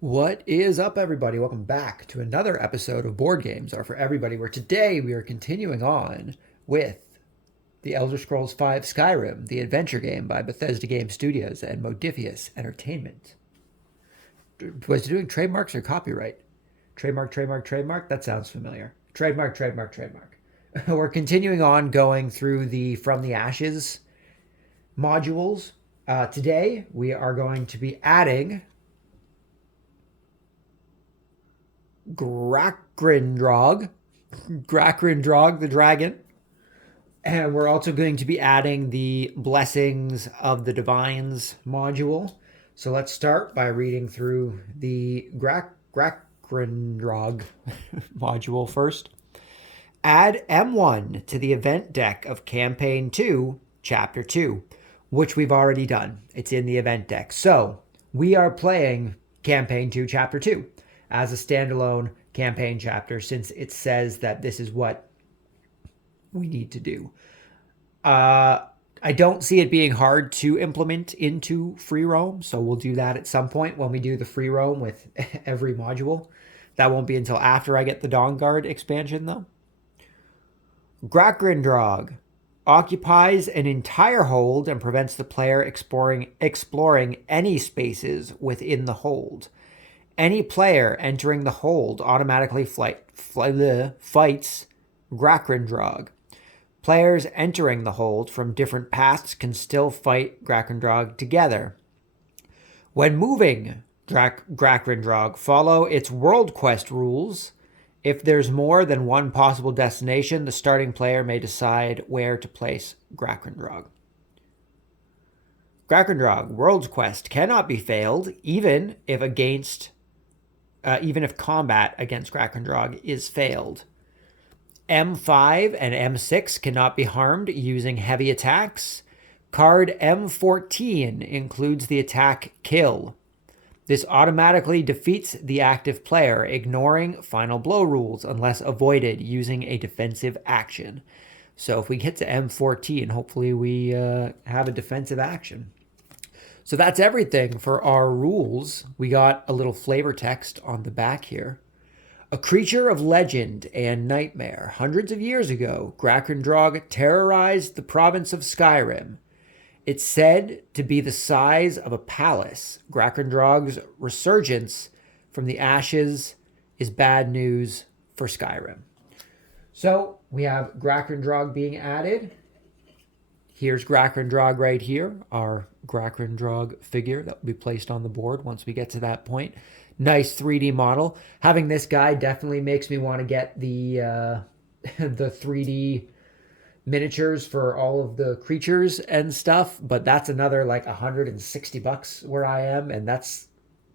What is up, everybody? Welcome back to another episode of Board Games Are for Everybody, where today we are continuing on with the Elder Scrolls V Skyrim, the adventure game by Bethesda Game Studios and Modifius Entertainment. Was it doing trademarks or copyright? Trademark. That sounds familiar. Trademark. We're continuing on going through the From the Ashes modules. Today we are going to be adding Grahkrindrog the dragon. And we're also going to be adding the Blessings of the Divines module. So let's start by reading through the Grahkrindrog module first. Add M1 to the event deck of Campaign 2, Chapter 2, which we've already done. It's in the event deck. So we are playing Campaign 2, Chapter 2 as a standalone campaign chapter, since it says that this is what we need to do. I don't see it being hard to implement into free roam, so we'll do that at some point when we do the free roam with every module. That won't be until after I get the Dawnguard expansion, though. Grahkrindrog occupies an entire hold and prevents the player exploring any spaces within the hold. Any player entering the hold automatically fights Grahkrindrog. Players entering the hold from different paths can still fight Grahkrindrog together. When moving Grahkrindrog, follow its World Quest rules. If there's more than one possible destination, the starting player may decide where to place Grahkrindrog. Grahkrindrog World Quest cannot be failed, even if combat against Grahkrindrog is failed. M5 and M6 cannot be harmed using heavy attacks. Card M14 includes the attack Kill. This automatically defeats the active player, ignoring final blow rules unless avoided using a defensive action. So if we get to M14, hopefully we have a defensive action. So that's everything for our rules. We got a little flavor text on the back here. A creature of legend and nightmare. Hundreds of years ago, Grahkrindrog terrorized the province of Skyrim. It's said to be the size of a palace. Grahkrindrog's resurgence from the ashes is bad news for Skyrim. So we have Grahkrindrog being added. Here's Grahkrindrog right here, our Grahkrindrog figure that will be placed on the board once we get to that point. Nice 3D model. Having this guy definitely makes me want to get the the 3D miniatures for all of the creatures and stuff, but that's another like $160 where I am, and that's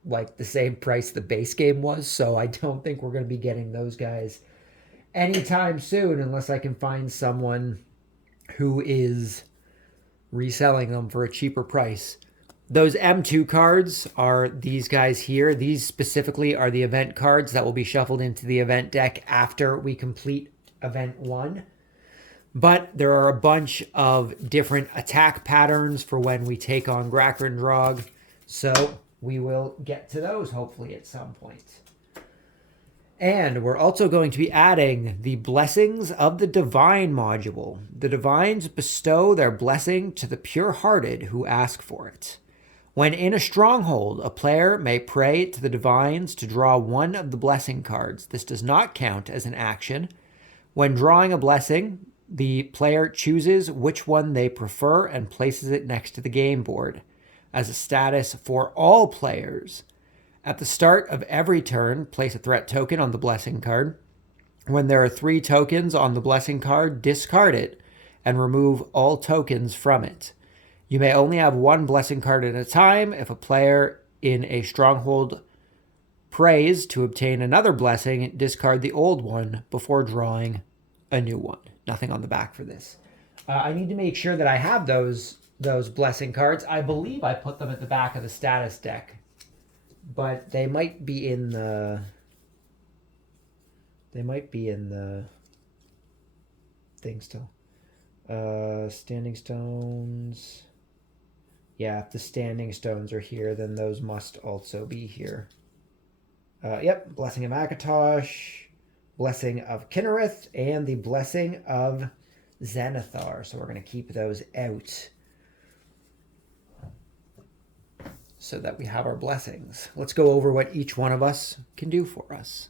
like the same price the base game was, so I don't think we're going to be getting those guys anytime soon unless I can find someone who is reselling them for a cheaper price. Those M2 cards are these guys here. These specifically are the event cards that will be shuffled into the event deck after we complete event 1. But there are a bunch of different attack patterns for when we take on Grahkrindrog, so we will get to those hopefully at some point. And we're also going to be adding the Blessings of the Divine module. The Divines bestow their blessing to the pure-hearted who ask for it. When in a stronghold, a player may pray to the Divines to draw one of the blessing cards. This does not count as an action. When drawing a blessing, the player chooses which one they prefer and places it next to the game board. As a status for all players, at the start of every turn, place a threat token on the blessing card. When there are 3 tokens on the blessing card, discard it and remove all tokens from it. You may only have 1 blessing card at a time. If a player in a stronghold prays to obtain another blessing, discard the old one before drawing a new one. Nothing on the back for this. I need to make sure that I have those blessing cards. I believe I put them at the back of the status deck, but they might be in the thing still. Standing stones. Yeah, if the standing stones are here, then those must also be here. Yep, Blessing of Akatosh, Blessing of Kinnereth, and the Blessing of Xanathar. So we're going to keep those out so that we have our blessings. Let's go over what each one of us can do for us.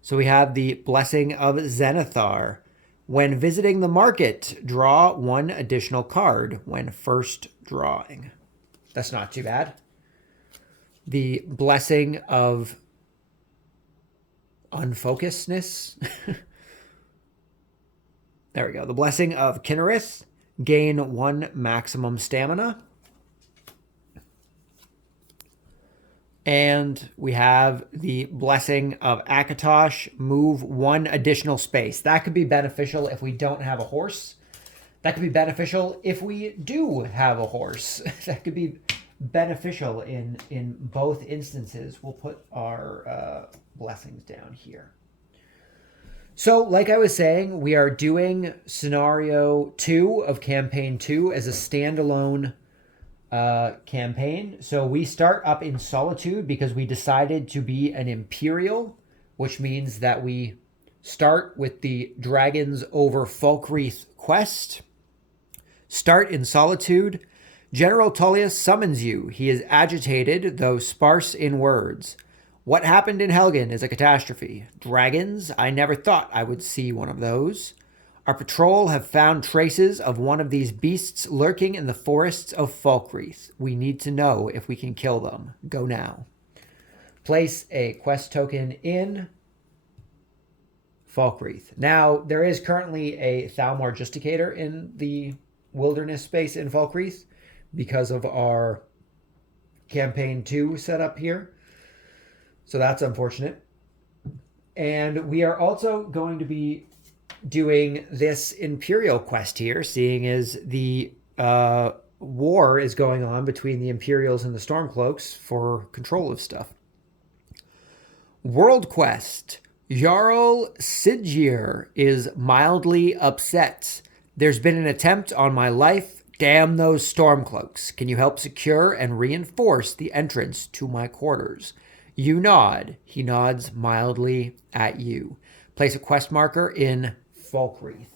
So we have the Blessing of Xanathar. When visiting the market, draw one additional card when first drawing. That's not too bad. The Blessing of Unfocusedness. There we go. The Blessing of Kinnereth. Gain 1 maximum stamina. And we have the Blessing of Akatosh. Move 1 additional space. That could be beneficial if we don't have a horse. That could be beneficial if we do have a horse. That could be beneficial in both instances. We'll put our blessings down here. So, like I was saying, we are doing scenario 2 of campaign 2 as a standalone campaign. So we start up in Solitude because we decided to be an Imperial, which means that we start with the Dragons over Falkreath quest. Start in Solitude. General Tullius summons you. He is agitated, though sparse in words. What happened in Helgen is a catastrophe. Dragons? I never thought I would see one of those. Our patrol have found traces of one of these beasts lurking in the forests of Falkreath. We need to know if we can kill them. Go now. Place a quest token in Falkreath. Now, there is currently a Thalmor Justicator in the wilderness space in Falkreath because of our campaign 2 setup here. So that's unfortunate. And we are also going to be doing this Imperial quest here, seeing as the war is going on between the Imperials and the Stormcloaks for control of stuff. World quest. Jarl Sigir is mildly upset. There's been an attempt on my life. Damn those Stormcloaks. Can you help secure and reinforce the entrance to my quarters? You nod. He nods mildly at you. Place a quest marker in Falkreath.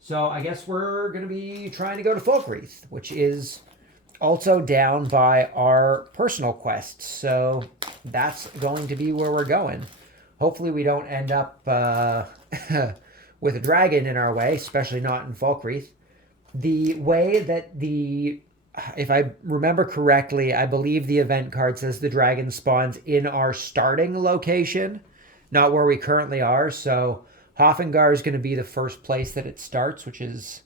So I guess we're going to be trying to go to Falkreath, which is also down by our personal quests. So that's going to be where we're going. Hopefully we don't end up with a dragon in our way, especially not in Falkreath. The way that if I remember correctly, I believe the event card says the dragon spawns in our starting location, not where we currently are. So Hoffengar is going to be the first place that it starts, which is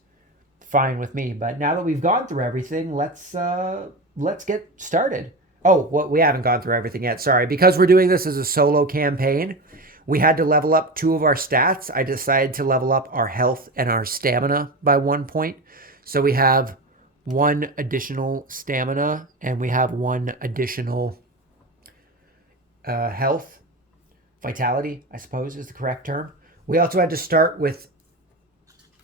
fine with me. But now that we've gone through everything, let's get started. Oh, well, we haven't gone through everything yet. Sorry. Because we're doing this as a solo campaign, we had to level up 2 of our stats. I decided to level up our health and our stamina by 1 point. So we have 1 additional stamina and we have 1 additional health. Vitality, I suppose, is the correct term. We also had to start with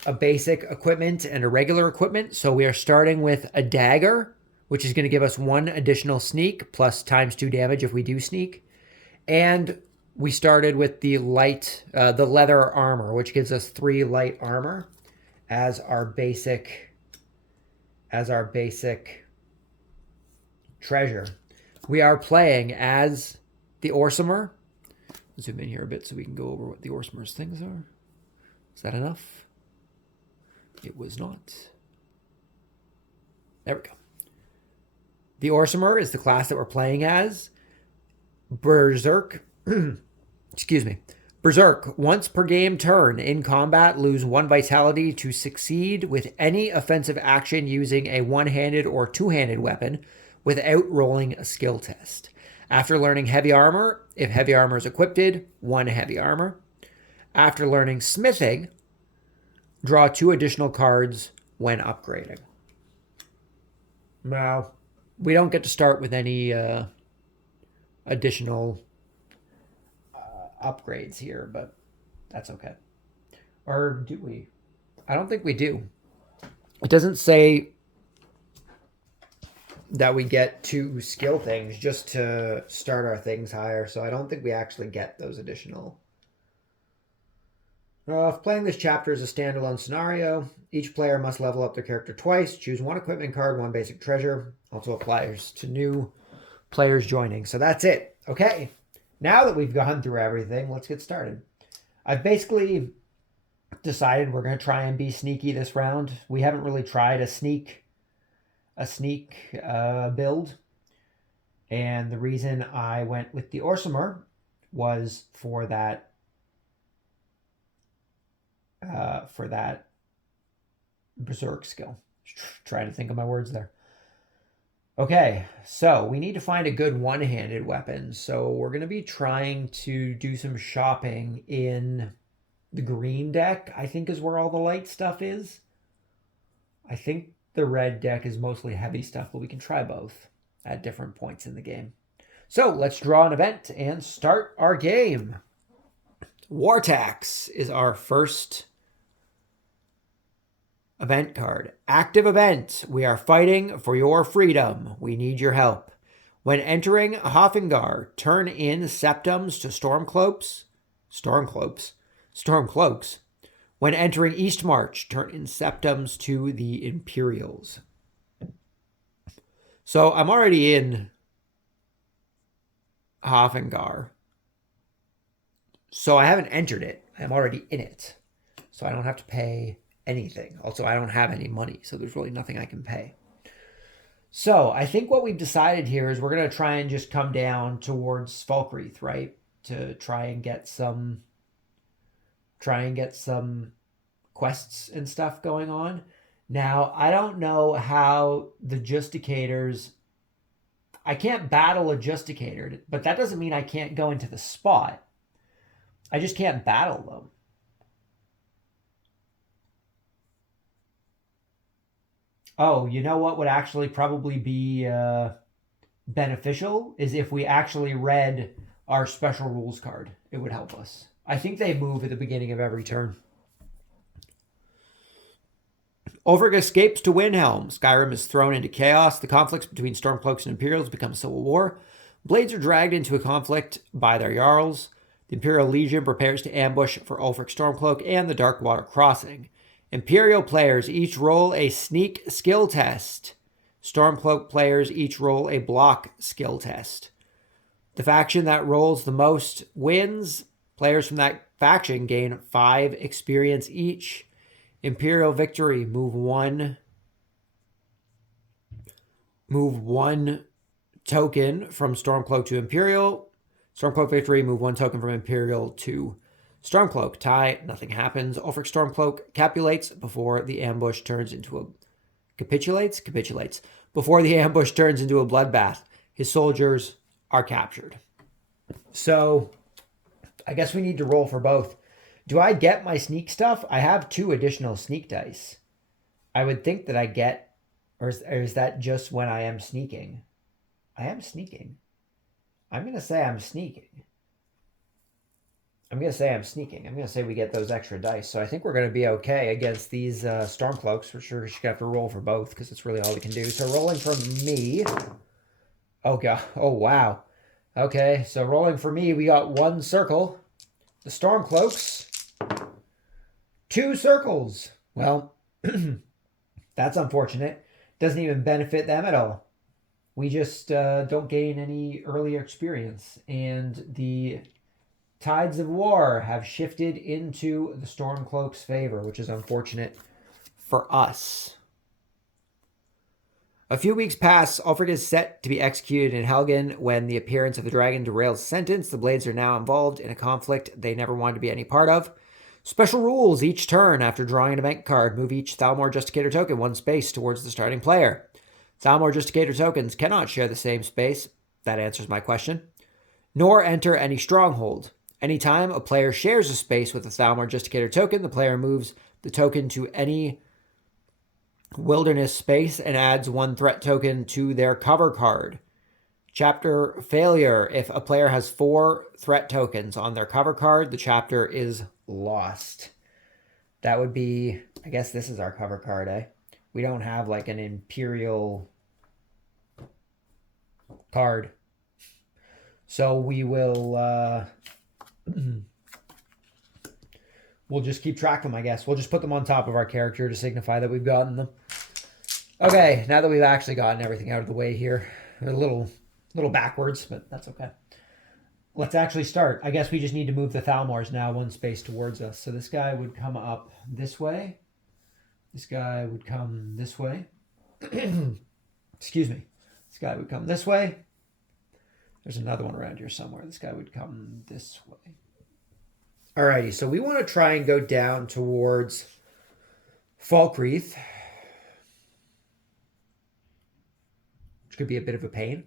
a basic equipment and a regular equipment. So we are starting with a dagger, which is going to give us 1 additional sneak plus ×2 damage if we do sneak. And we started with the leather armor, which gives us 3 light armor as our basic treasure. We are playing as the Orsimer. Zoom in here a bit so we can go over what the Orsimer's things are. Is that enough? It was not. There we go. The Orsimer is the class that we're playing as. Berserk. Excuse me. Berserk. Once per game turn in combat, lose 1 vitality to succeed with any offensive action using a one-handed or two-handed weapon without rolling a skill test. After learning heavy armor, if heavy armor is equipped, 1 heavy armor. After learning smithing, draw 2 additional cards when upgrading. Now, we don't get to start with any additional upgrades here, but that's okay. Or do we? I don't think we do. It doesn't say that we get 2 skill things just to start our things higher. So I don't think we actually get those additional. If playing this chapter is a standalone scenario, each player must level up their character twice, choose 1 equipment card, 1 basic treasure. Also applies to new players joining. So that's it. Okay, now that we've gone through everything, let's get started. I've basically decided we're going to try and be sneaky this round. We haven't really tried a sneak build. And the reason I went with the Orsimer was for that Berserk skill. Trying to think of my words there. Okay, so we need to find a good one-handed weapon. So we're going to be trying to do some shopping in the green deck, I think is where all the light stuff is. I think the red deck is mostly heavy stuff, but we can try both at different points in the game. So let's draw an event and start our game. War Tax is our first event card. Active event. We are fighting for your freedom. We need your help. When entering Hofingar, turn in Septums to Stormcloaks. When entering Eastmarch, turn in Septums to the Imperials. So I'm already in Hofingar. So I haven't entered it. I'm already in it. So I don't have to pay anything. Also, I don't have any money, so there's really nothing I can pay. So I think what we've decided here is we're going to try and just come down towards Falkreath, right? To try and get some quests and stuff going on. Now, I don't know how the Justicators... I can't battle a Justicator, but that doesn't mean I can't go into the spot. I just can't battle them. Oh, you know what would actually probably be beneficial is if we actually read our special rules card. It would help us. I think they move at the beginning of every turn. Ulfric escapes to Windhelm. Skyrim is thrown into chaos. The conflicts between Stormcloaks and Imperials become a civil war. Blades are dragged into a conflict by their Jarls. The Imperial Legion prepares to ambush for Ulfric Stormcloak and the Darkwater Crossing. Imperial players each roll a sneak skill test. Stormcloak players each roll a block skill test. The faction that rolls the most wins. Players from that faction gain 5 experience each. Imperial victory, move one token from Stormcloak to Imperial. Stormcloak victory, move 1 token from Imperial to Stormcloak. Tie, nothing happens. Ulfric Stormcloak capitulates before the ambush turns into a... Capitulates? Capitulates. Before the ambush turns into a bloodbath. His soldiers are captured. So, I guess we need to roll for both. Do I get my sneak stuff? I have 2 additional sneak dice. I would think that I get... Or is that just when I am sneaking? I am sneaking. I'm going to say I'm sneaking. I'm going to say we get those extra dice. So I think we're going to be okay against these Stormcloaks. For sure, we're just going to have to roll for both because it's really all we can do. So rolling for me. Oh, God. Oh, wow. Okay, so rolling for me, we got 1 circle. The Stormcloaks. 2 circles. Well, that's unfortunate. Doesn't even benefit them at all. We just don't gain any earlier experience. And the tides of war have shifted into the Stormcloak's favor, which is unfortunate for us. A few weeks pass. Ulfric is set to be executed in Helgen when the appearance of the dragon derails the sentence. The Blades are now involved in a conflict they never wanted to be any part of. Special rules. Each turn, after drawing an event card, move each Thalmor Justicator token 1 space towards the starting player. Thalmor Justicator tokens cannot share the same space. That answers my question. Nor enter any stronghold. Anytime a player shares a space with a Thalmor Justicator token, the player moves the token to any wilderness space and adds 1 threat token to their cover card. Chapter failure. If a player has 4 threat tokens on their cover card, the chapter is lost. That would be, I guess this is our cover card, eh? We don't have like an Imperial card. So we will, we'll just keep track of them, I guess. We'll just put them on top of our character to signify that we've gotten them. Okay, now that we've actually gotten everything out of the way here, a little backwards, but that's okay. Let's actually start. I guess we just need to move the Thalmors now one space towards us. So this guy would come up this way. This guy would come this way. Excuse me. This guy would come this way. There's another one around here somewhere. This guy would come this way. Alrighty, so we want to try and go down towards Falkreath, which could be a bit of a pain.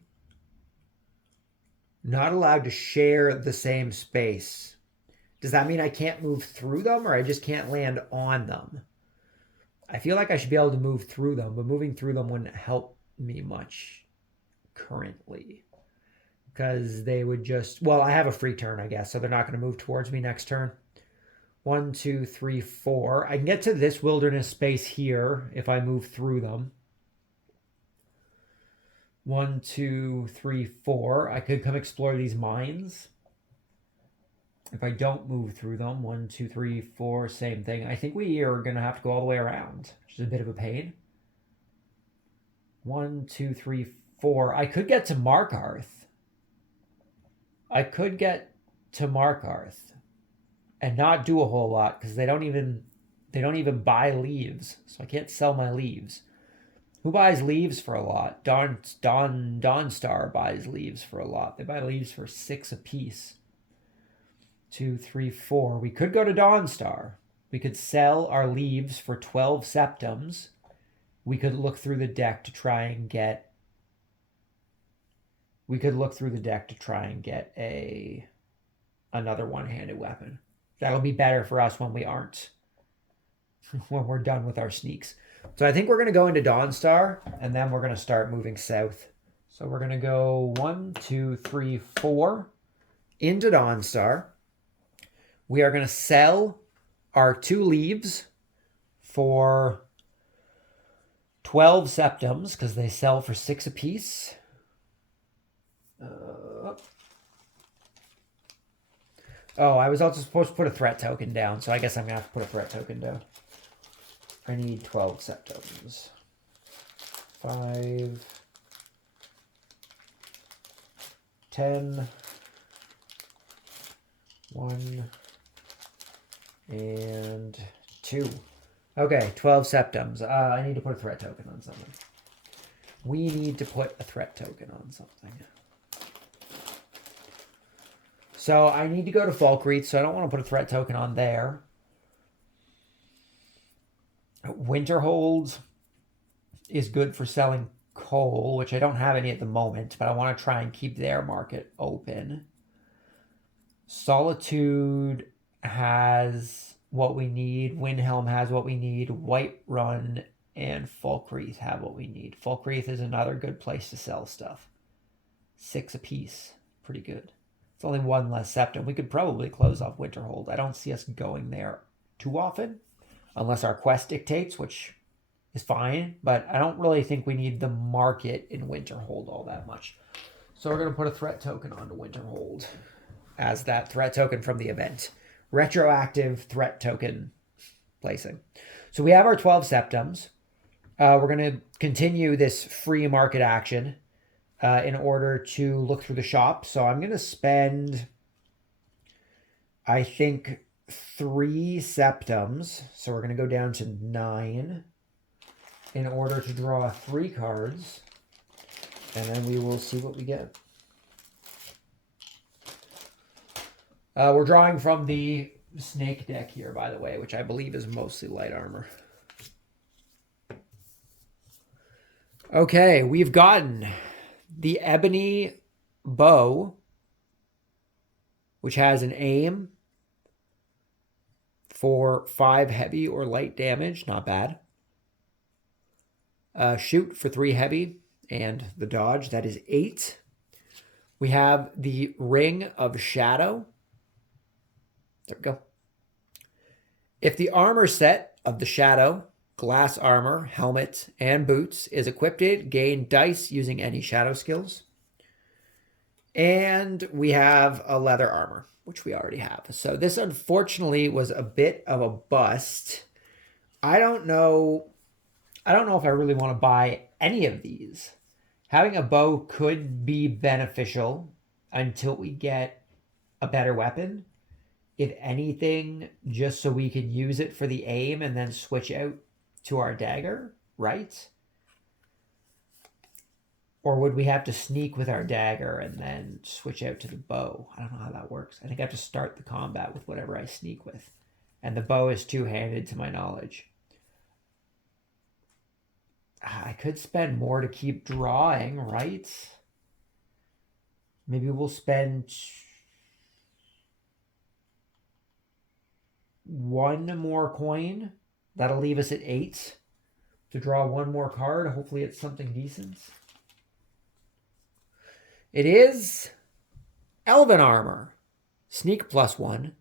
Not allowed to share the same space. Does that mean I can't move through them, or I just can't land on them? I feel like I should be able to move through them, but moving through them wouldn't help me much currently. Because they would just... Well, I have a free turn, I guess, so they're not going to move towards me next turn. 1, 2, 3, 4. I can get to this wilderness space here if I move through them. 1, 2, 3, 4. I could come explore these mines. If I don't move through them, 1, 2, 3, 4, same thing. I think we are going to have to go all the way around, which is a bit of a pain. 1, 2, 3, 4. I could get to Markarth. I could get to Markarth and not do a whole lot because they don't even buy leaves, so I can't sell my leaves. Who buys leaves for a lot? Dawnstar buys leaves for a lot. They buy leaves for 6 apiece. 2, 3, 4. We could go to Dawnstar. We could sell our leaves for 12 septums. We could look through the deck to try and get... another one-handed weapon. That'll be better for us when we aren't. When we're done with our sneaks. So I think we're going to go into Dawnstar, and then we're going to start moving south. So we're going to go 1, 2, 3, 4 into Dawnstar. We are going to sell our 2 leaves for 12 septums, because they sell for 6 apiece. I was also supposed to put a threat token down, so I guess I'm going to have to put a threat token down. I need 12 septums. 5, 10, 1, and 2. Okay, 12 septums. I need to put a threat token on something. We need to put a threat token on something. So I need to go to Falkreath, so I don't want to put a threat token on there. Winterhold is good for selling coal, which I don't have any at the moment, but I want to try and keep their market open. Solitude has what we need. Windhelm has what we need. Whiterun and Falkreath have what we need. Falkreath is another good place to sell stuff. 6 apiece. Pretty good. It's only 1 less septum. We could probably close off Winterhold. I don't see us going there too often, unless our quest dictates, which is fine. But I don't really think we need the market in Winterhold all that much. So we're going to put a threat token onto Winterhold as that threat token from the event. Retroactive threat token placing. So we have our 12 septums. We're going to continue this free market action in order to look through the shop. So I'm going to spend, I think, 3 septums. So we're going to go down to 9 in order to draw 3 cards. And then we will see what we get. We're drawing from the snake deck here, by the way, which I believe is mostly light armor. Okay, we've gotten the ebony bow, which has an aim for 5 heavy or light damage. Not bad. Shoot for 3 heavy, and the dodge, that is 8. We have the Ring of Shadow. There we go. If the armor set of the Shadow, glass armor, helmet, and boots is equipped, gain dice using any shadow skills. And we have a leather armor, which we already have. So this unfortunately was a bit of a bust. I don't know if I really want to buy any of these. Having a bow could be beneficial until we get a better weapon. If anything, just so we can use it for the aim and then switch out to our dagger, right? Or would we have to sneak with our dagger and then switch out to the bow? I don't know how that works. I think I have to start the combat with whatever I sneak with. And the bow is two-handed to my knowledge. I could spend more to keep drawing, right? Maybe we'll spend one more coin. That'll leave us at 8 to draw one more card. Hopefully it's something decent. It is Elven Armor. Sneak +1.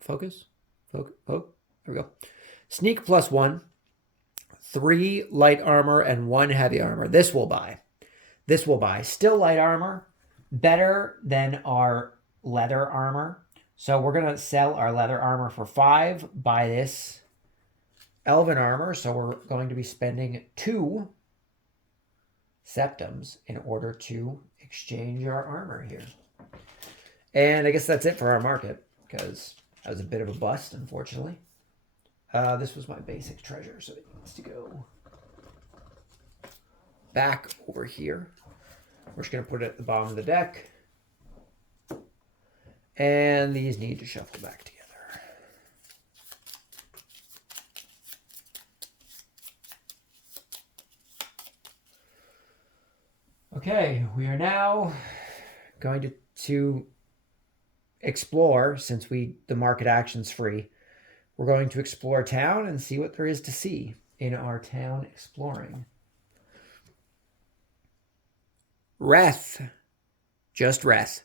Focus. Oh, there we go. Sneak +1. 3 light armor and 1 heavy armor. This will buy. Still light armor. Better than our leather armor. So we're going to sell our leather armor for 5. Buy this Elven Armor. So we're going to be spending 2 septums in order to exchange our armor here. And I guess that's it for our market, because that was a bit of a bust, unfortunately. This was my basic treasure, so it needs to go back over here. We're just going to put it at the bottom of the deck. And these need to shuffle back together. Okay, we are now going to explore, since the market action's free. We're going to explore town and see what there is to see in our town exploring. Reth. Just Reth.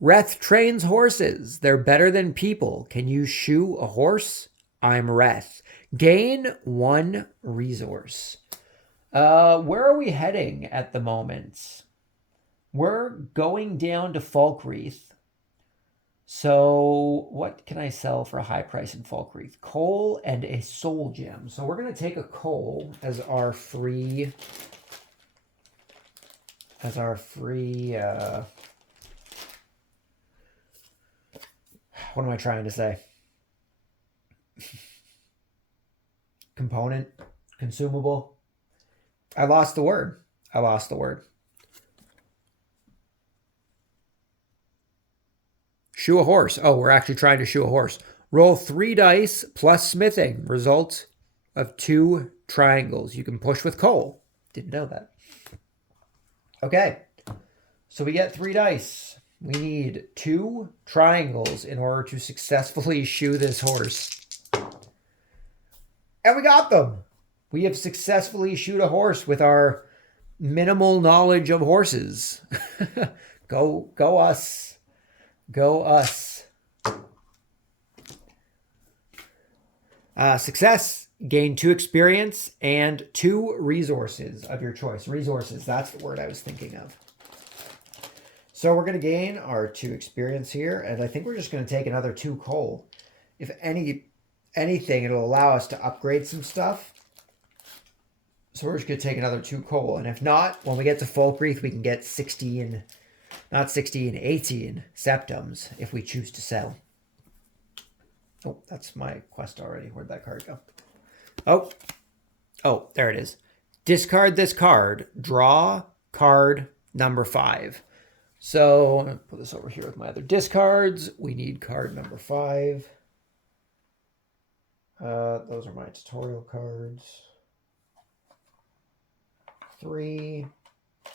Reth trains horses. They're better than people. Can you shoe a horse? I'm Reth. Gain 1 resource. Where are we heading at the moment? We're going down to Falkreath. So what can I sell for a high price in Falkreath? Coal and a soul gem. So we're going to take a coal as our free... what am I trying to say? Component? Consumable? I lost the word. Shoe a horse. Oh, we're actually trying to shoe a horse. Roll 3 dice plus smithing. Result of 2 triangles. You can push with coal. Didn't know that. Okay. So we get 3 dice. We need 2 triangles in order to successfully shoe this horse. And we got them. We have successfully shoed a horse with our minimal knowledge of horses. Go us. Go us. Success. Gain 2 experience and 2 resources of your choice. Resources, that's the word I was thinking of. So we're going to gain our 2 experience here, and I think we're just going to take another 2 coal. If anything, it'll allow us to upgrade some stuff. So we're just going to take another 2 coal. And if not, when we get to Falkreath, we can get 18 septums if we choose to sell. Oh, that's my quest already. Where'd that card go? Oh, there it is. Discard this card. Draw card number 5. So I'm going to put this over here with my other discards. We need card number 5. Those are my tutorial cards. 3,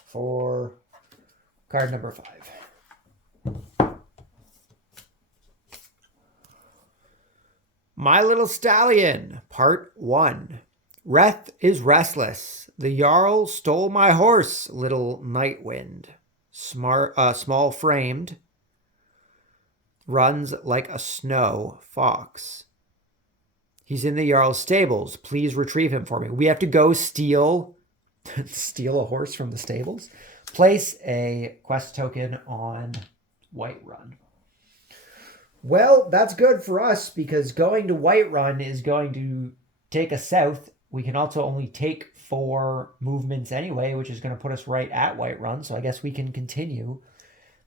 4, card number 5. My Little Stallion, Part 1. Reth is restless. The Jarl stole my horse, Little Nightwind. Small framed. Runs like a snow fox. He's in the Jarl's stables. Please retrieve him for me. We have to go steal a horse from the stables. Place a quest token on Whiterun. Well, that's good for us because going to Whiterun is going to take us south. We can also only take 4 movements anyway, which is going to put us right at Whiterun. So I guess we can continue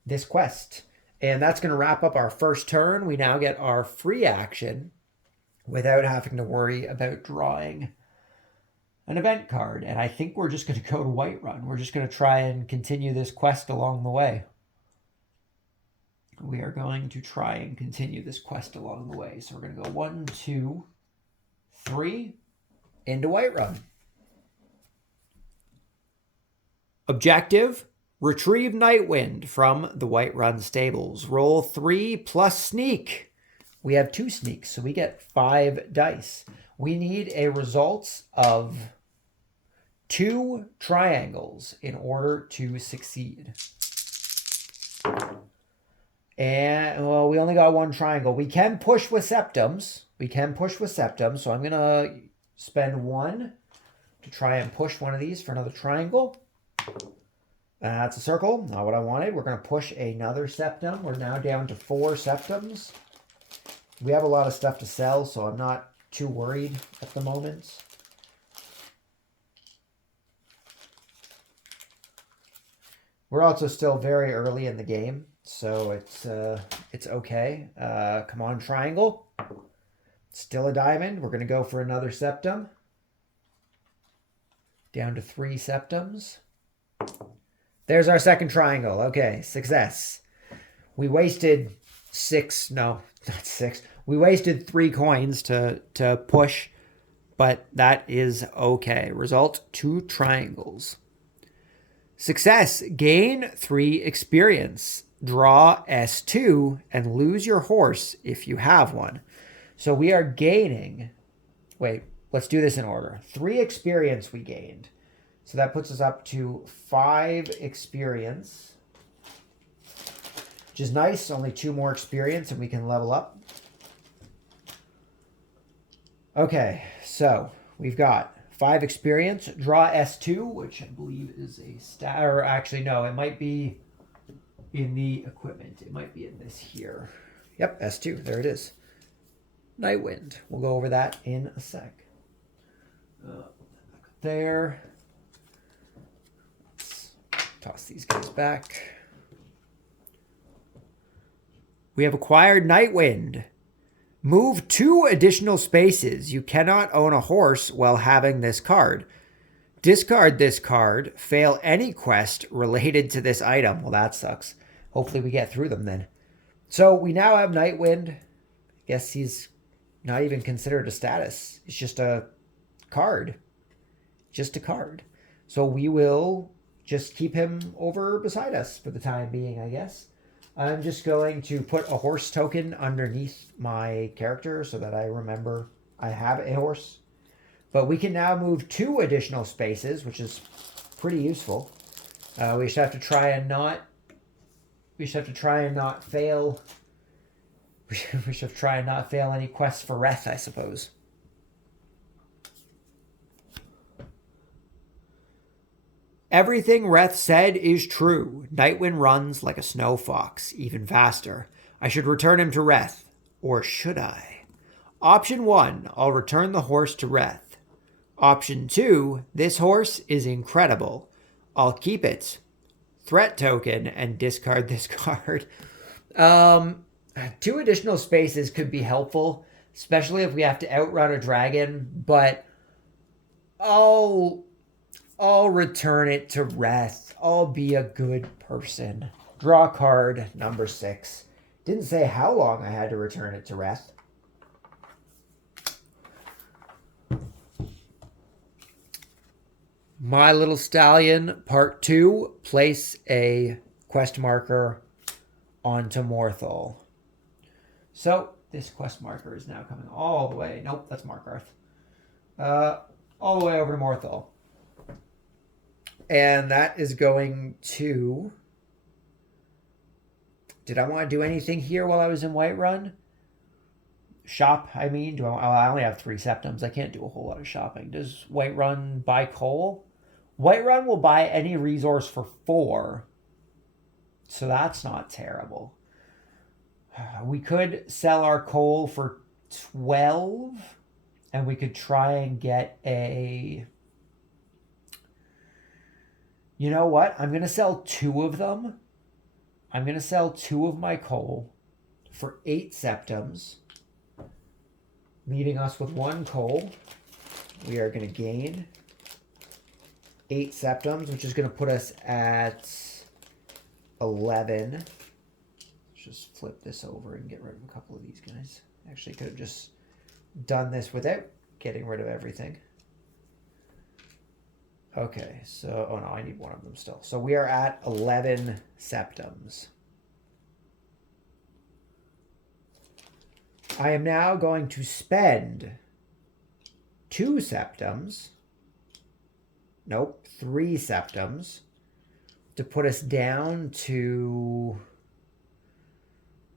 this quest. And that's going to wrap up our first turn. We now get our free action without having to worry about drawing an event card. And I think we're just going to go to Whiterun. We're just going to try and continue this quest along the way. We are going to try and continue this quest along the way. So we're going to go 1, 2, 3 into Whiterun. Objective: retrieve Nightwind from the Whiterun stables. Roll 3 plus sneak. We have 2 sneaks, so we get 5 dice. We need a result of 2 triangles in order to succeed. And, well, we only got 1 triangle. We can push with septums. So I'm going to spend 1 to try and push one of these for another triangle. That's a circle. Not what I wanted. We're going to push another septum. We're now down to 4 septums. We have a lot of stuff to sell, so I'm not too worried at the moment. We're also still very early in the game, so it's okay. Come on, triangle. Still a diamond. We're going to go for another septum. Down to 3 septums. There's our second triangle. Okay, success. We wasted 6. No, not 6. We wasted 3 coins to push, but that is okay. Result: 2 triangles. Success: gain 3 experience. Draw S2 and lose your horse if you have one. So we are gaining. Wait, let's do this in order. 3 experience we gained. So that puts us up to 5 experience, which is nice. Only 2 more experience and we can level up. Okay, so we've got 5 experience. Draw S2, which I believe is a stat. Or actually, no, it might be in the equipment. It might be in this here. Yep, S2. There it is. Nightwind. We'll go over that in a sec. There. Toss these guys back. We have acquired Nightwind. Move 2 additional spaces. You cannot own a horse while having this card. Discard this card. Fail any quest related to this item. Well, that sucks. Hopefully we get through them then. So we now have Nightwind. I guess he's not even considered a status. It's just a card. Just a card. So we will just keep him over beside us for the time being, I guess. I'm just going to put a horse token underneath my character so that I remember I have a horse. But we can now move 2 additional spaces, which is pretty useful. We should have to try and not. We should have to try and not fail. We should have to try and not fail any quests for Reth, I suppose. Everything Reth said is true. Nightwind runs like a snow fox, even faster. I should return him to Reth. Or should I? Option 1, I'll return the horse to Reth. Option 2, this horse is incredible. I'll keep it. Threat token and discard this card. 2 additional spaces could be helpful, especially if we have to outrun a dragon, but I'll return it to Reth. I'll be a good person. Draw card number 6. Didn't say how long I had to return it to Reth. My Little Stallion, Part 2. Place a quest marker onto Morthal. So, this quest marker is now coming all the way. Nope, that's Markarth. All the way over to Morthal. And that is going to... Did I want to do anything here while I was in Whiterun? Shop, I mean. I only have 3 septums. I can't do a whole lot of shopping. Does Whiterun buy coal? Whiterun will buy any resource for 4. So that's not terrible. We could sell our coal for 12. And we could try and get a... You know what? I'm going to sell 2 of them. I'm going to sell 2 of my coal for 8 septums, leaving us with 1 coal. We are going to gain 8 septums, which is going to put us at 11. Let's just flip this over and get rid of a couple of these guys. Actually, could have just done this without getting rid of everything. Okay, so, oh no, I need 1 of them still. So we are at 11 septums. I am now going to spend 2 septums. Nope, 3 septums to put us down to...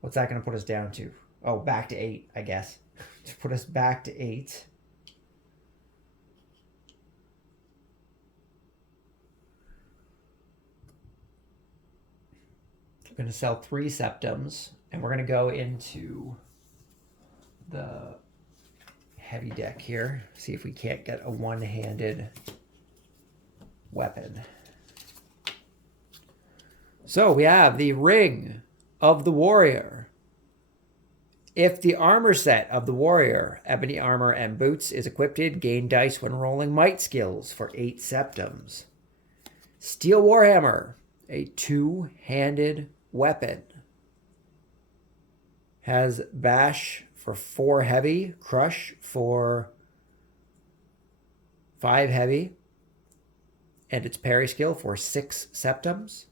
What's that going to put us down to? Oh, back to 8, I guess. To put us back to 8. We're going to sell 3 septums, and we're going to go into the heavy deck here. See if we can't get a one-handed weapon. So we have the Ring of the Warrior. If the armor set of the warrior, ebony armor and boots, is equipped, gain dice when rolling might skills for 8 septums. Steel Warhammer, a 2-handed weapon. Has bash for 4 heavy, crush for 5 heavy, and its parry skill for 6 septums.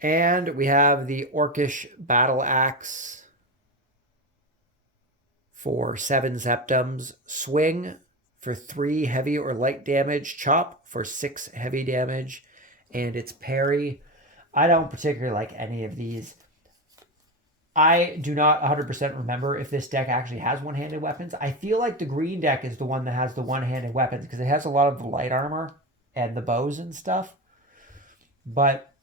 And we have the Orcish Battle Axe for 7 septums, swing for 3 heavy or light damage, chop for 6 heavy damage, and its parry. I don't particularly like any of these. I do not 100% remember if this deck actually has one-handed weapons. I feel like the green deck is the one that has the one-handed weapons because it has a lot of the light armor and the bows and stuff. But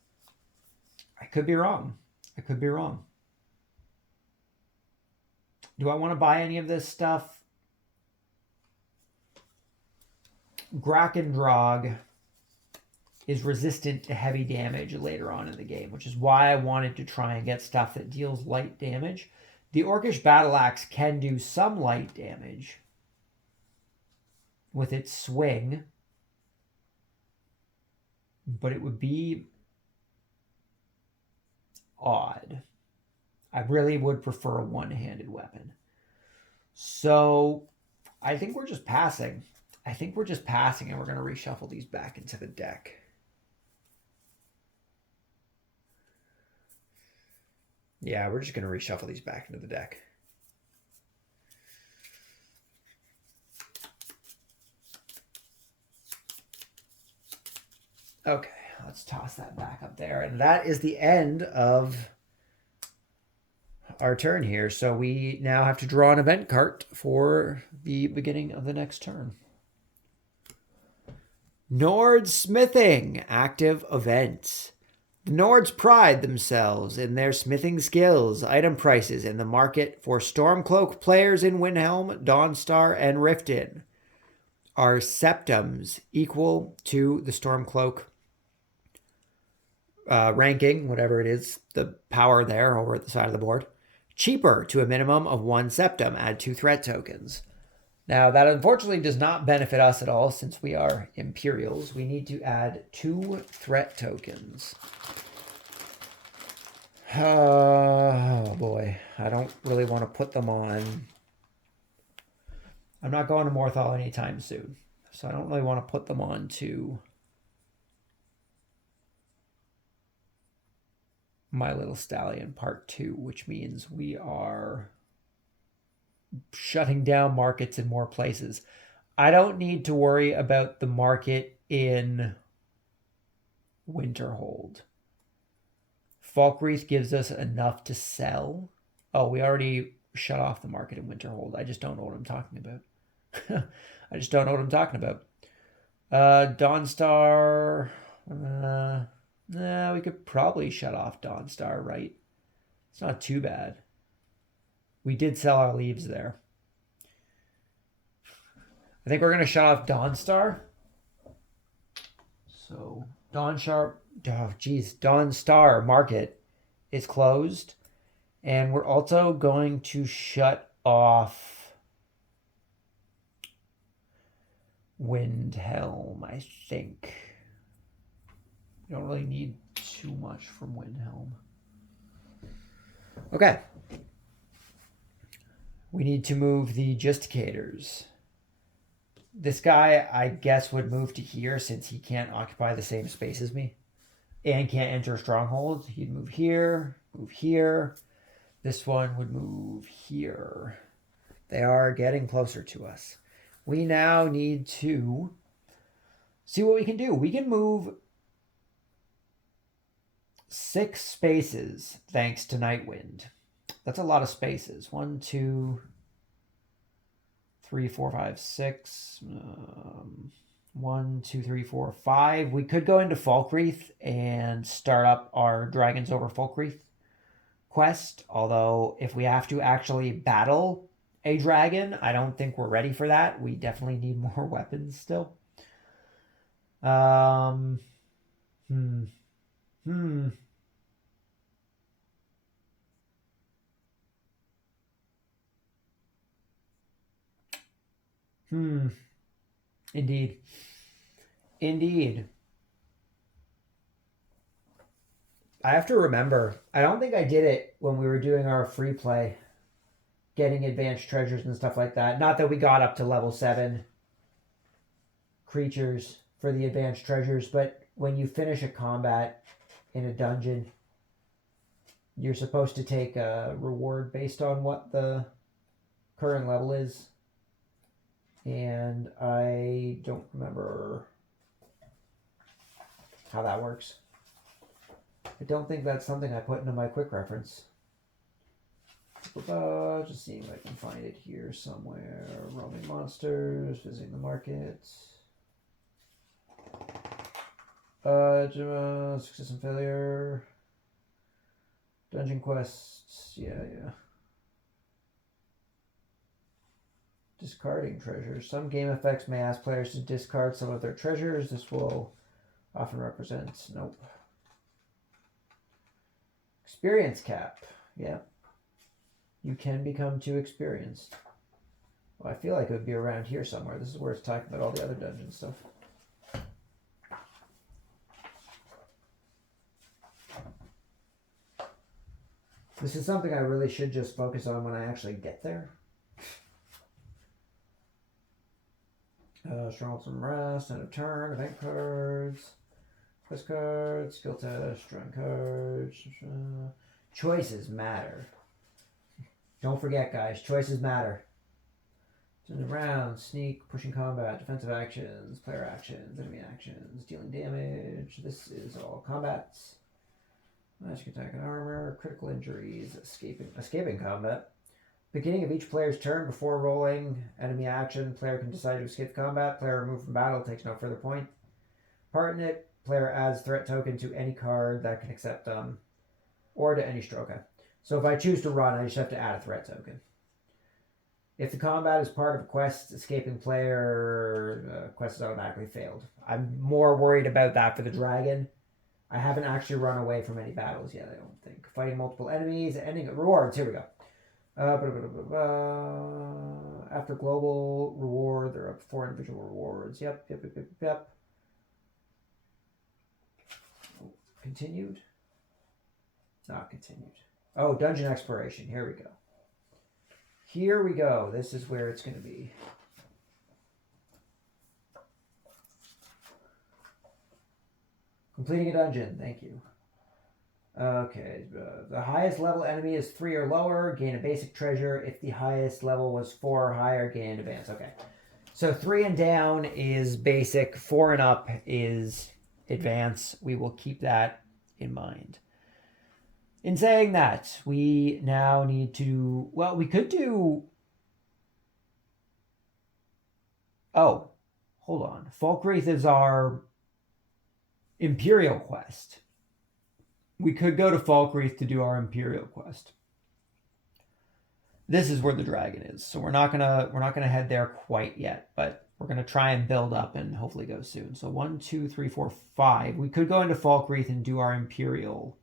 I could be wrong. I could be wrong. Do I want to buy any of this stuff? Grahkrindrog is resistant to heavy damage later on in the game, which is why I wanted to try and get stuff that deals light damage. The Orcish Battle Axe can do some light damage with its swing, but it would be odd. I really would prefer a one-handed weapon. So I think we're just passing. I think we're just passing, and we're going to reshuffle these back into the deck. Yeah, we're just going to reshuffle these back into the deck. Okay, let's toss that back up there. And that is the end of our turn here. So we now have to draw an event card for the beginning of the next turn. Nord Smithing, active event. The Nords pride themselves in their smithing skills, item prices, and the market for Stormcloak players in Windhelm, Dawnstar, and Riften are septums equal to the Stormcloak ranking, whatever it is, the power there over at the side of the board. Cheaper to a minimum of 1 septum, add 2 threat tokens. Now, that unfortunately does not benefit us at all since we are Imperials. We need to add 2 threat tokens. Oh, boy. I don't really want to put them on. I'm not going to Morthal anytime soon, so I don't really want to put them on to My Little Stallion Part 2, which means we are shutting down markets in more places. I don't need to worry about the market in Winterhold. Falkreath gives us enough to sell. Oh, we already shut off the market in Winterhold. I just don't know what I'm talking about. I just don't know what I'm talking about. Dawnstar. Nah, we could probably shut off Dawnstar, right? It's not too bad. We did sell our leaves there. I think we're going to shut off Dawnstar. So, Dawnstar market is closed. And we're also going to shut off Windhelm, I think. We don't really need too much from Windhelm. Okay. We need to move the Justicators. This guy, I guess, would move to here since he can't occupy the same space as me and can't enter strongholds. He'd move here, move here. This one would move here. They are getting closer to us. We now need to see what we can do. We can move 6 spaces thanks to Nightwind. That's a lot of spaces. 1, 2, 3, 4, 5, 6. 1, 2, 3, 4, 5. We could go into Falkreath and start up our Dragons over Falkreath quest. Although, if we have to actually battle a dragon, I don't think we're ready for that. We definitely need more weapons still. Indeed. I have to remember, I don't think I did it when we were doing our free play, getting advanced treasures and stuff like that. Not that we got up to level 7 creatures for the advanced treasures, but when you finish a combat in a dungeon, you're supposed to take a reward based on what the current level is. And I don't remember how that works. I don't think that's something I put into my quick reference. Just seeing if I can find it here somewhere. Roaming monsters, visiting the market. Success and failure. Dungeon quests. Yeah. Discarding treasures. Some game effects may ask players to discard some of their treasures. This will often represent... Nope. Experience cap. Yeah. You can become too experienced. Well, I feel like it would be around here somewhere. This is where it's talking about all the other dungeon stuff. This is something I really should just focus on when I actually get there. Strongholds and Rest, end of turn, event cards, quest cards, skill test, drawing cards. Choices matter. Don't forget, guys, choices matter. Turn around, sneak, pushing combat, defensive actions, player actions, enemy actions, dealing damage. This is all combats. Magic attack and armor, critical injuries, escaping combat. Beginning of each player's turn before rolling enemy action, player can decide to escape combat. Player removed from battle takes no further point. Part in it, player adds threat token to any card that can accept them, or to any stroke. So if I choose to run, I just have to add a threat token. If the combat is part of a quest, escaping player quest is automatically failed. I'm more worried about that for the dragon. I haven't actually run away from any battles yet, I don't think. Fighting multiple enemies, ending rewards. Here we go. After global reward, there are 4 individual rewards. Yep. Continued? Not continued. Oh, dungeon exploration. Here we go. This is where it's going to be. Completing a dungeon. Thank you. Okay, the highest level enemy is 3 or lower, gain a basic treasure. If the highest level was 4 or higher, gain advance. Okay, so 3 and down is basic, 4 and up is advance. We will keep that in mind. In saying that, we now need to, well, we could do, oh, hold on. Falkreath is our Imperial quest. We could go to Falkreath to do our Imperial quest. This is where the dragon is, so we're not gonna head there quite yet, but we're gonna try and build up and hopefully go soon. So 1, 2, 3, 4, 5. We could go into Falkreath and do our Imperial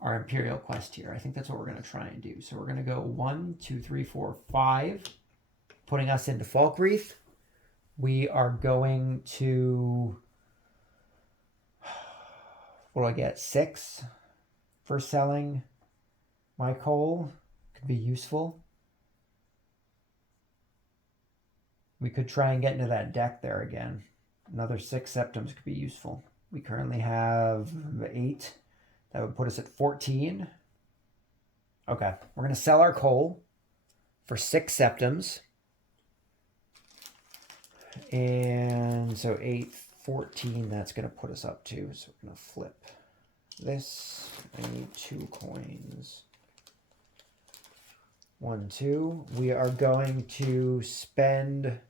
quest here. I think that's what we're gonna try and do. So we're gonna go 1, 2, 3, 4, 5, putting us into Falkreath. We are going to, what do I get? 6 for selling my coal. Could be useful. We could try and get into that deck there again. Another 6 septums could be useful. We currently have 8. That would put us at 14. Okay, we're going to sell our coal for 6 septums. And so 8, 14, that's going to put us up to. So we're going to flip this. I need 2 coins. 1, 2. We are going to spend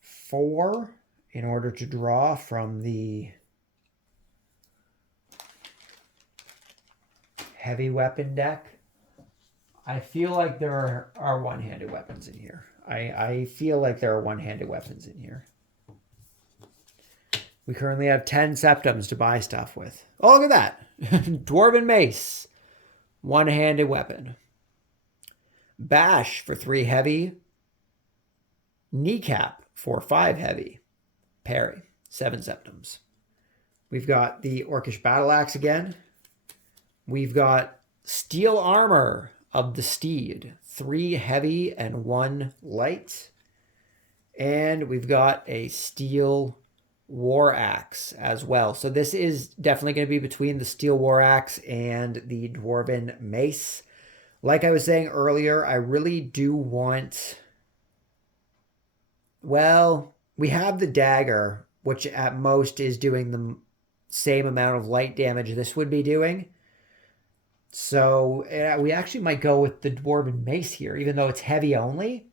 4 in order to draw from the heavy weapon deck. I feel like there are one-handed weapons in here. I feel like there are one-handed weapons in here. We currently have 10 septums to buy stuff with. Oh, look at that. Dwarven mace. One-handed weapon. Bash for 3 heavy. Kneecap for 5 heavy. Parry, 7 septums. We've got the Orcish battle axe again. We've got steel armor of the steed. 3 heavy and 1 light. And we've got a steel war axe as well. So this is definitely going to be between the steel war axe and the dwarven mace. Like I was saying earlier, I really do want... Well, we have the dagger, which at most is doing the same amount of light damage this would be doing. So we actually might go with the dwarven mace here, even though it's heavy only.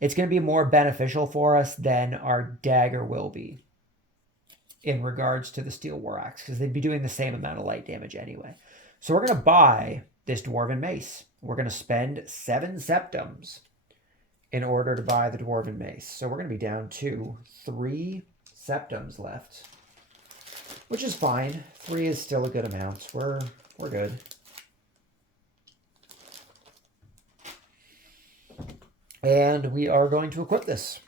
It's going to be more beneficial for us than our dagger will be in regards to the steel war axe, because they'd be doing the same amount of light damage anyway. So we're going to buy this dwarven mace. We're going to spend 7 septums in order to buy the dwarven mace. So we're going to be down to 3 septums left, which is fine. 3 is still a good amount. We're good. And we are going to equip this.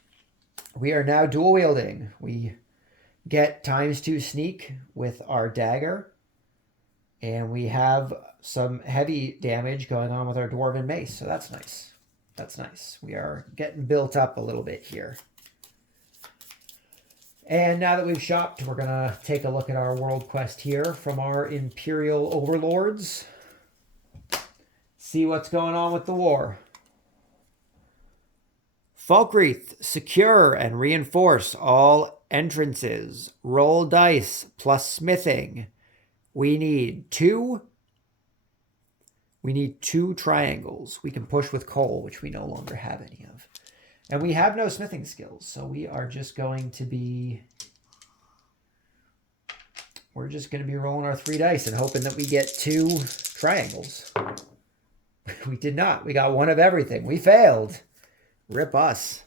We are now dual wielding. We get ×2 sneak with our dagger. And we have some heavy damage going on with our dwarven mace. So that's nice. That's nice. We are getting built up a little bit here. And now that we've shopped, we're going to take a look at our world quest here from our Imperial overlords. See what's going on with the war. Falkreath, secure and reinforce all entrances. Roll dice plus smithing. We need 2 triangles. We can push with coal, which we no longer have any of. And we have no smithing skills, so we are just going to be... We're just going to be rolling our 3 dice and hoping that we get 2 triangles. We did not. We got 1 of everything. We failed. Rip us.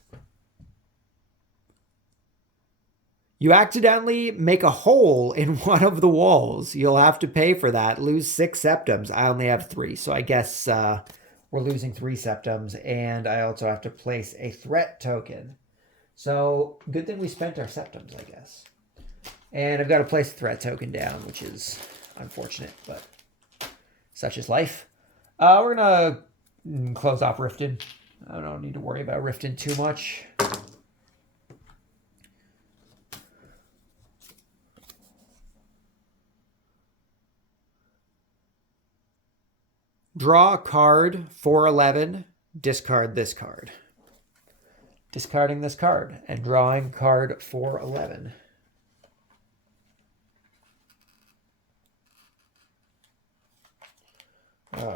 You accidentally make a hole in one of the walls. You'll have to pay for that. Lose 6 septums. I only have 3, so I guess we're losing 3 septums. And I also have to place a threat token. So good thing we spent our septums, I guess. And I've got to place a threat token down, which is unfortunate, but such is life. We're going to close off Riften. I don't need to worry about Riften too much. Draw a card, 411, discard this card. Discarding this card and drawing card 411.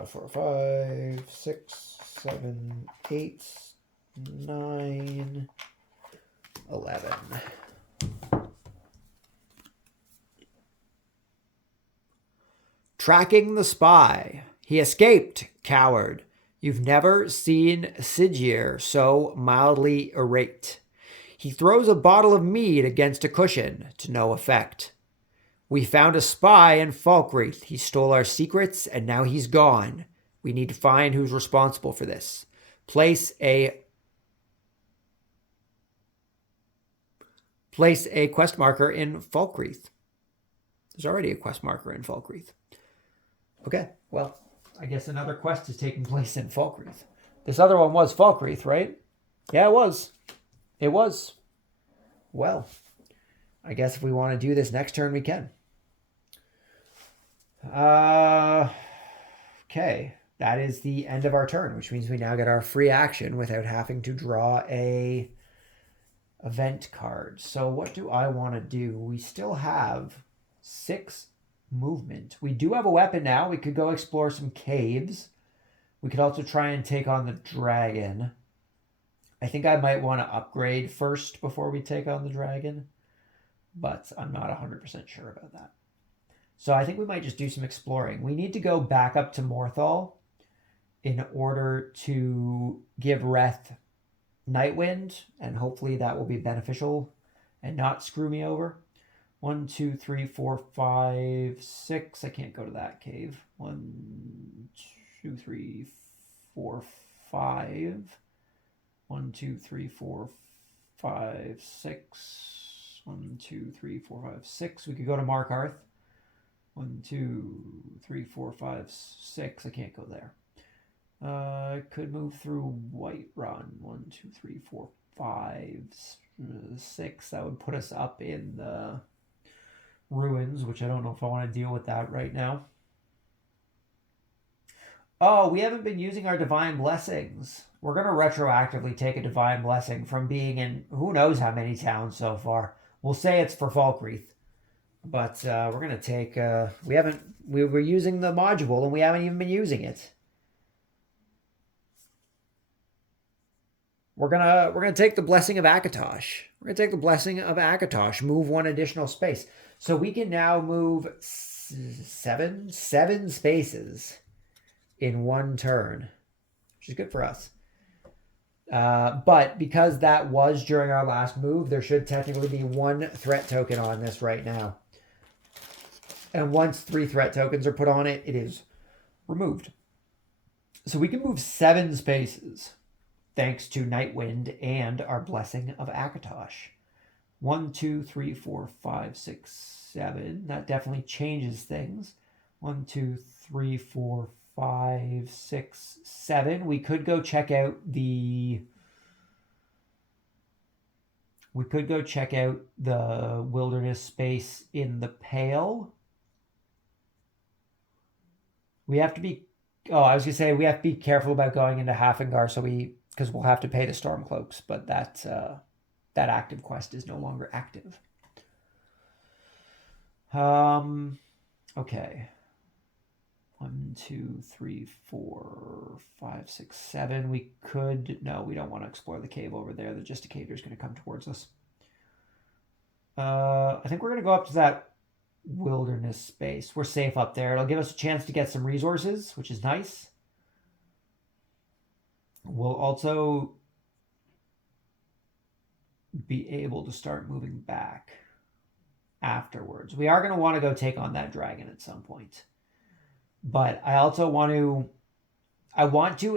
Four, 5, 6, 7, 8, 9, 11. Tracking the spy. He escaped, coward. You've never seen Sigir so mildly irate. He throws a bottle of mead against a cushion, to no effect. We found a spy in Falkreath. He stole our secrets, and now he's gone. We need to find who's responsible for this. Place a quest marker in Falkreath. There's already a quest marker in Falkreath. Okay, well, I guess another quest is taking place in Falkreath. This other one was Falkreath, right? Yeah, it was. It was. Well, I guess if we want to do this next turn, we can. Okay, that is the end of our turn, which means we now get our free action without having to draw a event card. So what do I want to do? We still have 6 movement. We do have a weapon now. We could go explore some caves. We could also try and take on the dragon. I think I might want to upgrade first before we take on the dragon, but I'm not 100% sure about that. So I think we might just do some exploring. We need to go back up to Morthal in order to give Reth Nightwind, and hopefully that will be beneficial and not screw me over. 1, 2, 3, 4, 5, 6. I can't go to that cave. 1, 2, 3, 4, 5. 1, 2, 3, 4, 5, 6. 1, 2, 3, 4, 5, 6. We could go to Markarth. 1, 2, 3, 4, 5, 6. I can't go there. I could move through Whiterun. 1, 2, 3, 4, 5, 6. That would put us up in the ruins, which I don't know if I want to deal with that right now. Oh, we haven't been using our divine blessings. We're going to retroactively take a divine blessing from being in who knows how many towns so far. We'll say it's for Falkreath. But we're going to take... we were using the module and we haven't even been using it. We're gonna take the Blessing of Akatosh. We're going to take the Blessing of Akatosh. Move 1 additional space. So we can now move 7 spaces in 1 turn, which is good for us. But because that was during our last move, there should technically be 1 threat token on this right now. And once 3 threat tokens are put on it, it is removed. So we can move 7 spaces thanks to Nightwind and our Blessing of Akatosh. 1, 2, 3, 4, 5, 6, 7. That definitely changes things. 1, 2, 3, 4, 5, 6, 7. We could go check out the... We could go check out the wilderness space in the Pale. We have to be... Oh, I was going to say we have to be careful about going into Halfengar because we'll have to pay the Stormcloaks, but that active quest is no longer active. Okay. 1, 2, 3, 4, 5, 6, 7. We could... No, we don't want to explore the cave over there. The Justicator is going to come towards us. I think we're going to go up to that wilderness space. We're safe up there. It'll give us a chance to get some resources, which is nice. We'll also be able to start moving back afterwards. We are going to want to go take on that dragon at some point. But I also want to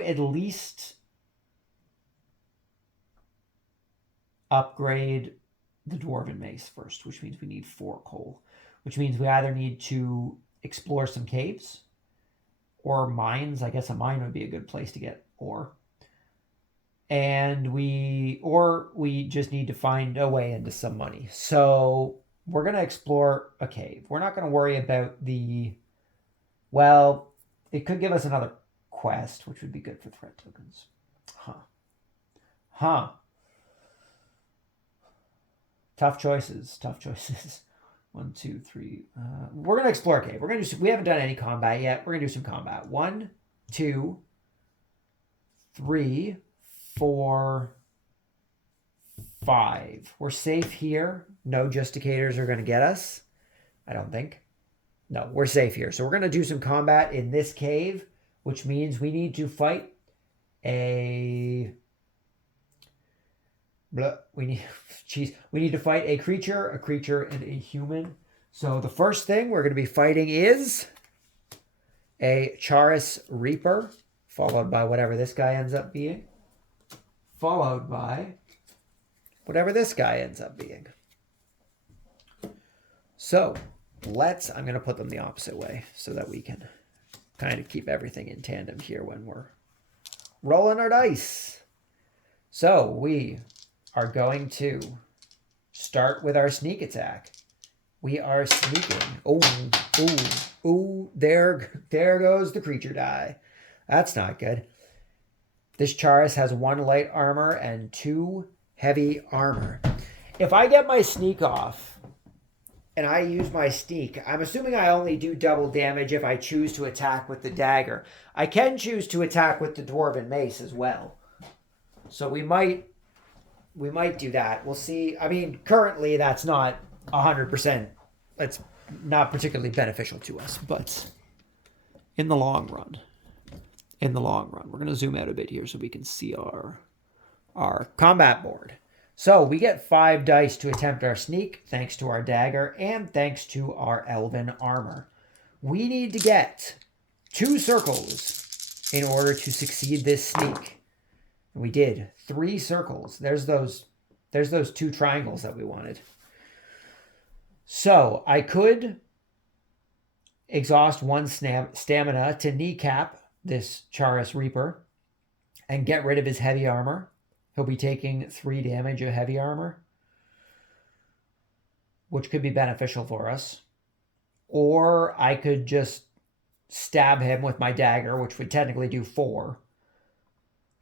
at least upgrade the Dwarven Mace first, which means we need 4 coal, which means we either need to explore some caves or mines. I guess a mine would be a good place to get ore. And we just need to find a way into some money. So we're going to explore a cave. We're not going to worry about the... Well, it could give us another quest, which would be good for threat tokens. Tough choices. 1, 2, 3. We're going to explore a cave. We haven't done any combat yet. We're going to do some combat. 1, 2, 3, 4, 5. We're safe here. No justicators are going to get us, I don't think. No, we're safe here. So we're going to do some combat in this cave, which means we need to fight we need to fight a creature, and a human. So the first thing we're going to be fighting is a Charis Reaper, followed by whatever this guy ends up being, followed by whatever this guy ends up being. So I'm going to put them the opposite way so that we can kind of keep everything in tandem here when we're rolling our dice. So we are going to start with our sneak attack. We are sneaking. There goes the creature die. That's not good. This Charis has 1 light armor and 2 heavy armor. If I get my sneak off and I use my sneak, I'm assuming I only do double damage if I choose to attack with the dagger. I can choose to attack with the dwarven mace as well. So we might do that. We'll see. I mean, currently that's not 100%. That's not particularly beneficial to us, but in the long run, we're going to zoom out a bit here so we can see our combat board. So we get 5 dice to attempt our sneak, thanks to our dagger and thanks to our elven armor. We need to get 2 circles in order to succeed this sneak. We did 3 circles. There's those 2 triangles that we wanted. So I could exhaust 1 stamina to kneecap this Charis Reaper and get rid of his heavy armor. He'll be taking 3 damage of heavy armor, which could be beneficial for us. Or I could just stab him with my dagger, which would technically do 4,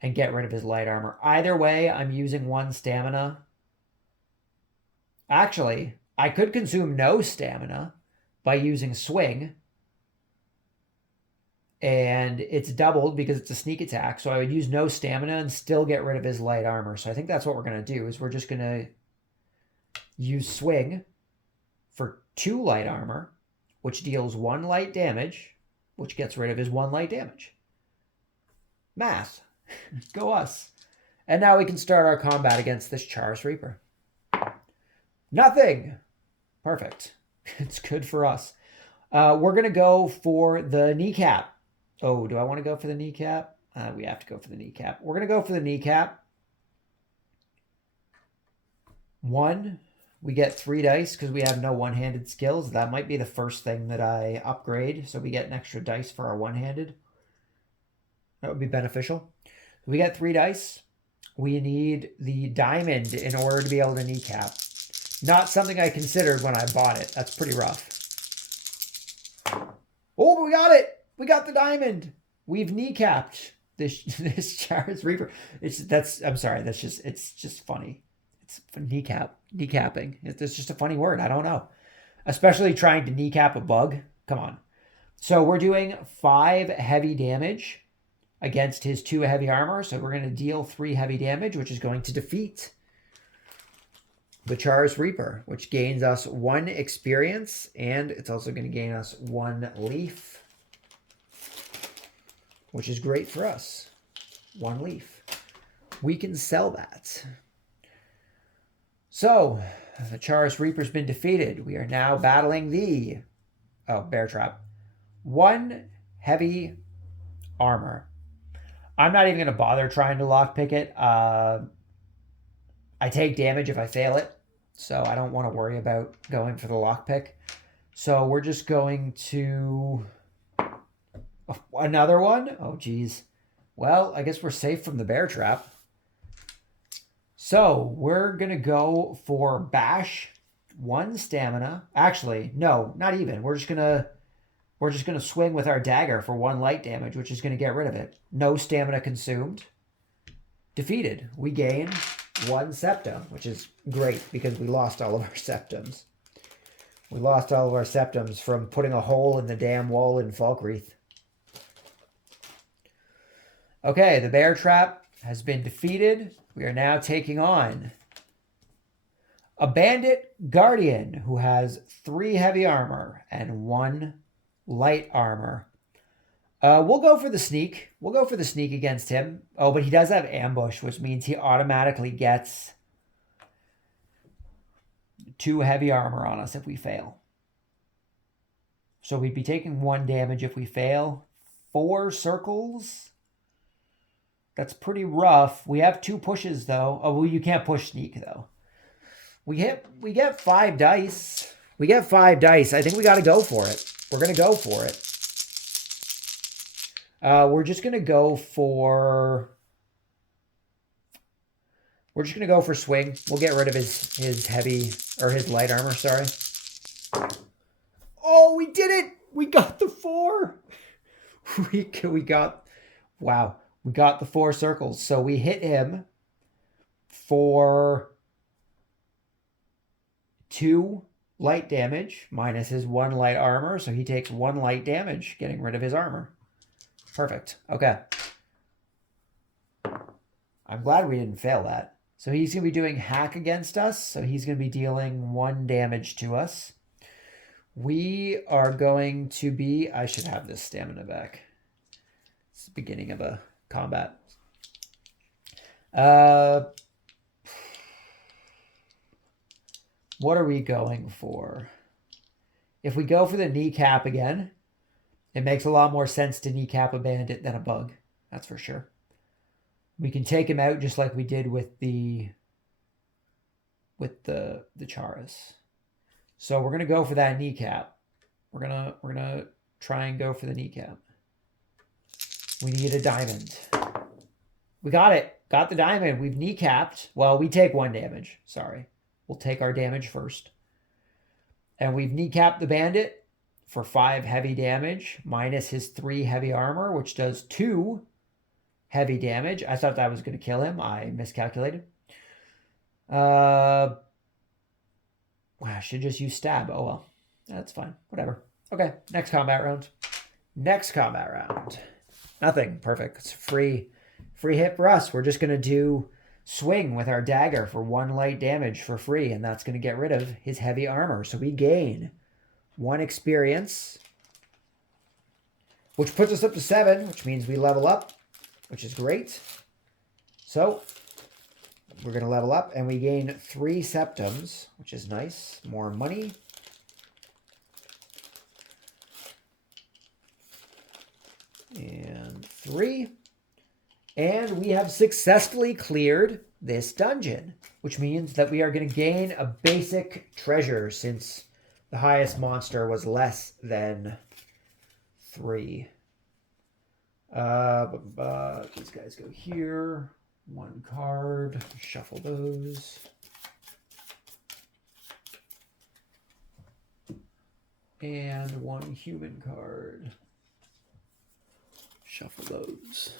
and get rid of his light armor. Either way, I'm using 1 stamina. Actually, I could consume no stamina by using swing, and it's doubled because it's a sneak attack, so I would use no stamina and still get rid of his light armor. So I think that's what we're going to do, is we're just going to use swing for 2 light armor, which deals 1 light damage, which gets rid of his 1 light damage. Math. Go us. And now we can start our combat against this Charis Reaper. Nothing. Perfect. It's good for us. We're going to go for the kneecap. Oh, do I want to go for the kneecap? We have to go for the kneecap. We're going to go for the kneecap. 1. We get 3 dice because we have no one-handed skills. That might be the first thing that I upgrade, so we get an extra dice for our one-handed. That would be beneficial. We get 3 dice. We need the diamond in order to be able to kneecap. Not something I considered when I bought it. That's pretty rough. Oh, we got it! We got the diamond! We've kneecapped this Charis Reaper. It's just funny. It's kneecapping. It's just a funny word. I don't know. Especially trying to kneecap a bug. Come on. So we're doing 5 heavy damage against his 2 heavy armor. So we're going to deal 3 heavy damage, which is going to defeat the Charis Reaper, which gains us 1 experience, and it's also going to gain us 1 leaf, which is great for us. 1 leaf. We can sell that. So, the Charis Reaper's been defeated. We are now battling the bear trap. 1 heavy armor. I'm not even going to bother trying to lockpick it. I take damage if I fail it, so I don't want to worry about going for the lockpick. So we're just going to... Another one? Oh, geez. Well, I guess we're safe from the bear trap. So we're going to go for bash, 1 stamina. Actually, no, not even. We're just going to swing with our dagger for 1 light damage, which is going to get rid of it. No stamina consumed. Defeated. We gain 1 septum, which is great because we lost all of our septums. We lost all of our septums from putting a hole in the damn wall in Falkreath. Okay, the bear trap has been defeated. We are now taking on a bandit guardian who has 3 heavy armor and 1 light armor. We'll go for the sneak. We'll go for the sneak against him. Oh, but he does have ambush, which means he automatically gets 2 heavy armor on us if we fail. So we'd be taking 1 damage if we fail. 4 circles. That's pretty rough. We have 2 pushes though. Oh, well, you can't push sneak though. We get 5 dice. We get 5 dice. I think we got to go for it. We're going to go for it. We're just going to go for swing. We'll get rid of his heavy, or his light armor, sorry. Oh, we did it. We got the 4. We got the 4 circles. So we hit him for 2 light damage minus his 1 light armor. So he takes 1 light damage, getting rid of his armor. Perfect. Okay. I'm glad we didn't fail that. So he's going to be doing hack against us. So he's going to be dealing 1 damage to us. We are going to be... I should have this stamina back. It's the beginning of a combat. What are we going for? If we go for the kneecap again, it makes a lot more sense to kneecap a bandit than a bug. That's for sure. We can take him out just like we did with the Charas. So we're gonna go for that kneecap. We're gonna try and go for the kneecap. We need a diamond. We got it. Got the diamond. We've kneecapped. Well, we take 1 damage. Sorry. We'll take our damage first. And we've kneecapped the bandit for 5 heavy damage minus his 3 heavy armor, which does 2 heavy damage. I thought that was going to kill him. I miscalculated. I should just use stab. Oh, well. That's fine. Whatever. Okay. Next combat round. Next combat round. Nothing. Perfect. It's free hit for us. We're just going to do swing with our dagger for 1 light damage for free, and that's going to get rid of his heavy armor. So we gain 1 experience, which puts us up to 7, which means we level up, which is great. So we're going to level up, and we gain 3 septums, which is nice. More money. And 3. And we have successfully cleared this dungeon, which means that we are going to gain a basic treasure since the highest monster was less than 3. These guys go here. 1 card. Shuffle those. And 1 human card. Shuffle those.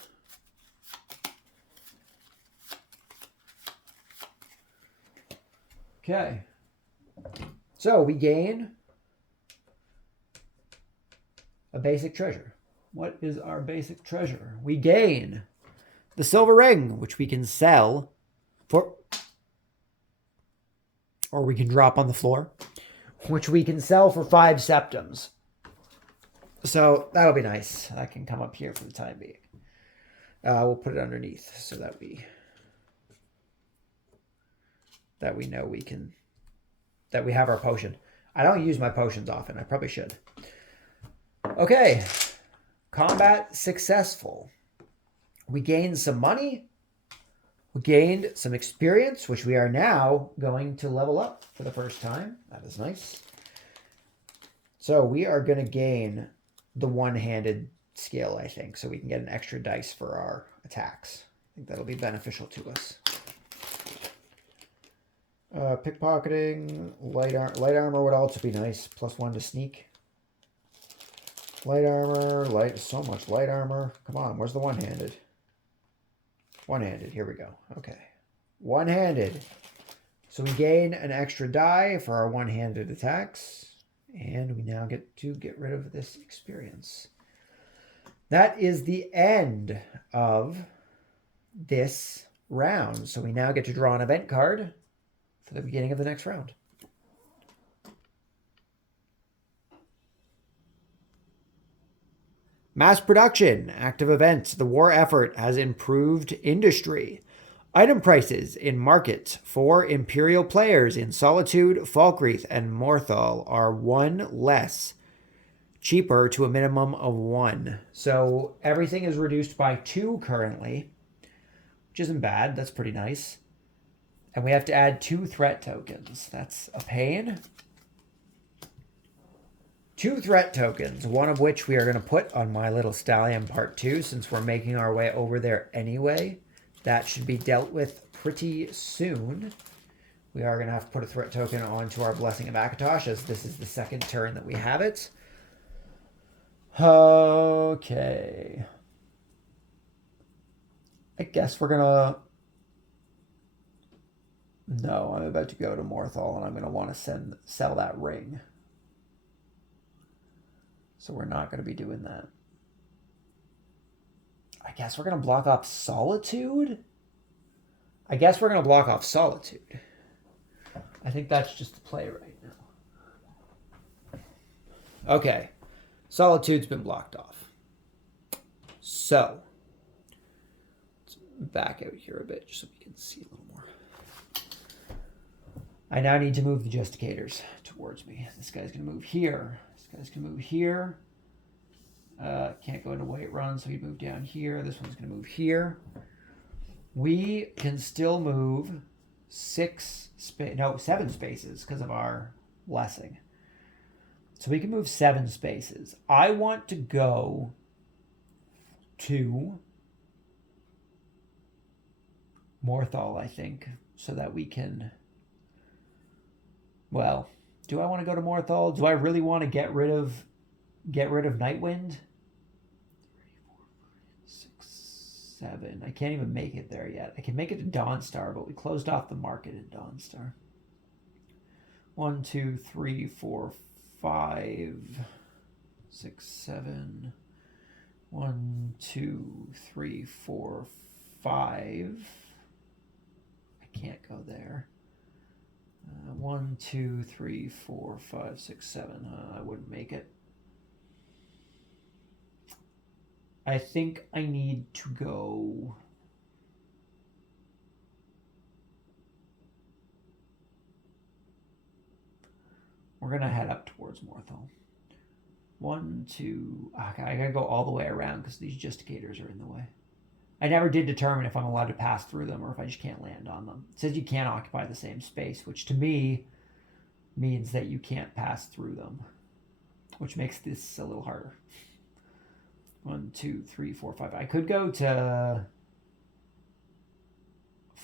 Okay. So we gain a basic treasure. What is our basic treasure? We gain the silver ring, which we can sell for, or we can drop on the floor, which we can sell for 5 septums. So that'll be nice. That can come up here for the time being. We'll put it underneath so that we know that we have our potion. I don't use my potions often. I probably should. Okay. Combat successful. We gained some money. We gained some experience, which we are now going to level up for the first time. That is nice. So we are going to gain the one-handed skill, I think, so we can get an extra dice for our attacks. I think that'll be beneficial to us. Pickpocketing, light armor would also be nice. +1 to sneak. Light armor, so much light armor. Come on, where's the one-handed? One-handed, here we go. Okay. One-handed. So we gain an extra die for our one-handed attacks. And we now get to get rid of this experience. That is the end of this round. So we now get to draw an event card for the beginning of the next round. Mass production, active events. The war effort has improved industry. Item prices in markets for Imperial players in Solitude, Falkreath, and Morthal are 1 less, cheaper to a minimum of 1. So everything is reduced by 2 currently, which isn't bad. That's pretty nice. And we have to add 2 threat tokens. That's a pain. 2 threat tokens, one of which we are going to put on My Little Stallion Part 2 since we're making our way over there anyway. That should be dealt with pretty soon. We are going to have to put a threat token onto our Blessing of Akatosh as this is the second turn that we have it. Okay. I guess we're going to... No, I'm about to go to Morthal and I'm going to want to sell that ring. So we're not going to be doing that. I guess we're going to block off Solitude? I think that's just the play right now. Okay. Solitude's been blocked off. So, let's back out here a bit just so we can see a little more. I now need to move the Justicators towards me. This guy's going to move here. This guy's going to move here. Can't go into Whiterun, so he moved down here. This one's going to move here. We can still move 7 spaces because of our blessing. So we can move 7 spaces. I want to go to Morthal, I think, so that we can... Well, do I want to go to Morthal? Do I really want to get rid of Nightwind? 3, 4, 5, 6, 7. I can't even make it there yet. I can make it to Dawnstar, but we closed off the market at Dawnstar. 1, 2, 3, 4, 5, 6, 7. 1, 2, 3, 4, 5. I can't go there. 1, 2, 3, 4, 5, 6, 7. I wouldn't make it. I think I need to go... We're going to head up towards Morthal. 1, 2... Okay, I got to go all the way around because these Justicators are in the way. I never did determine if I'm allowed to pass through them or if I just can't land on them. It says you can't occupy the same space, which to me means that you can't pass through them, which makes this a little harder. 1, 2, 3, 4, 5. I could go to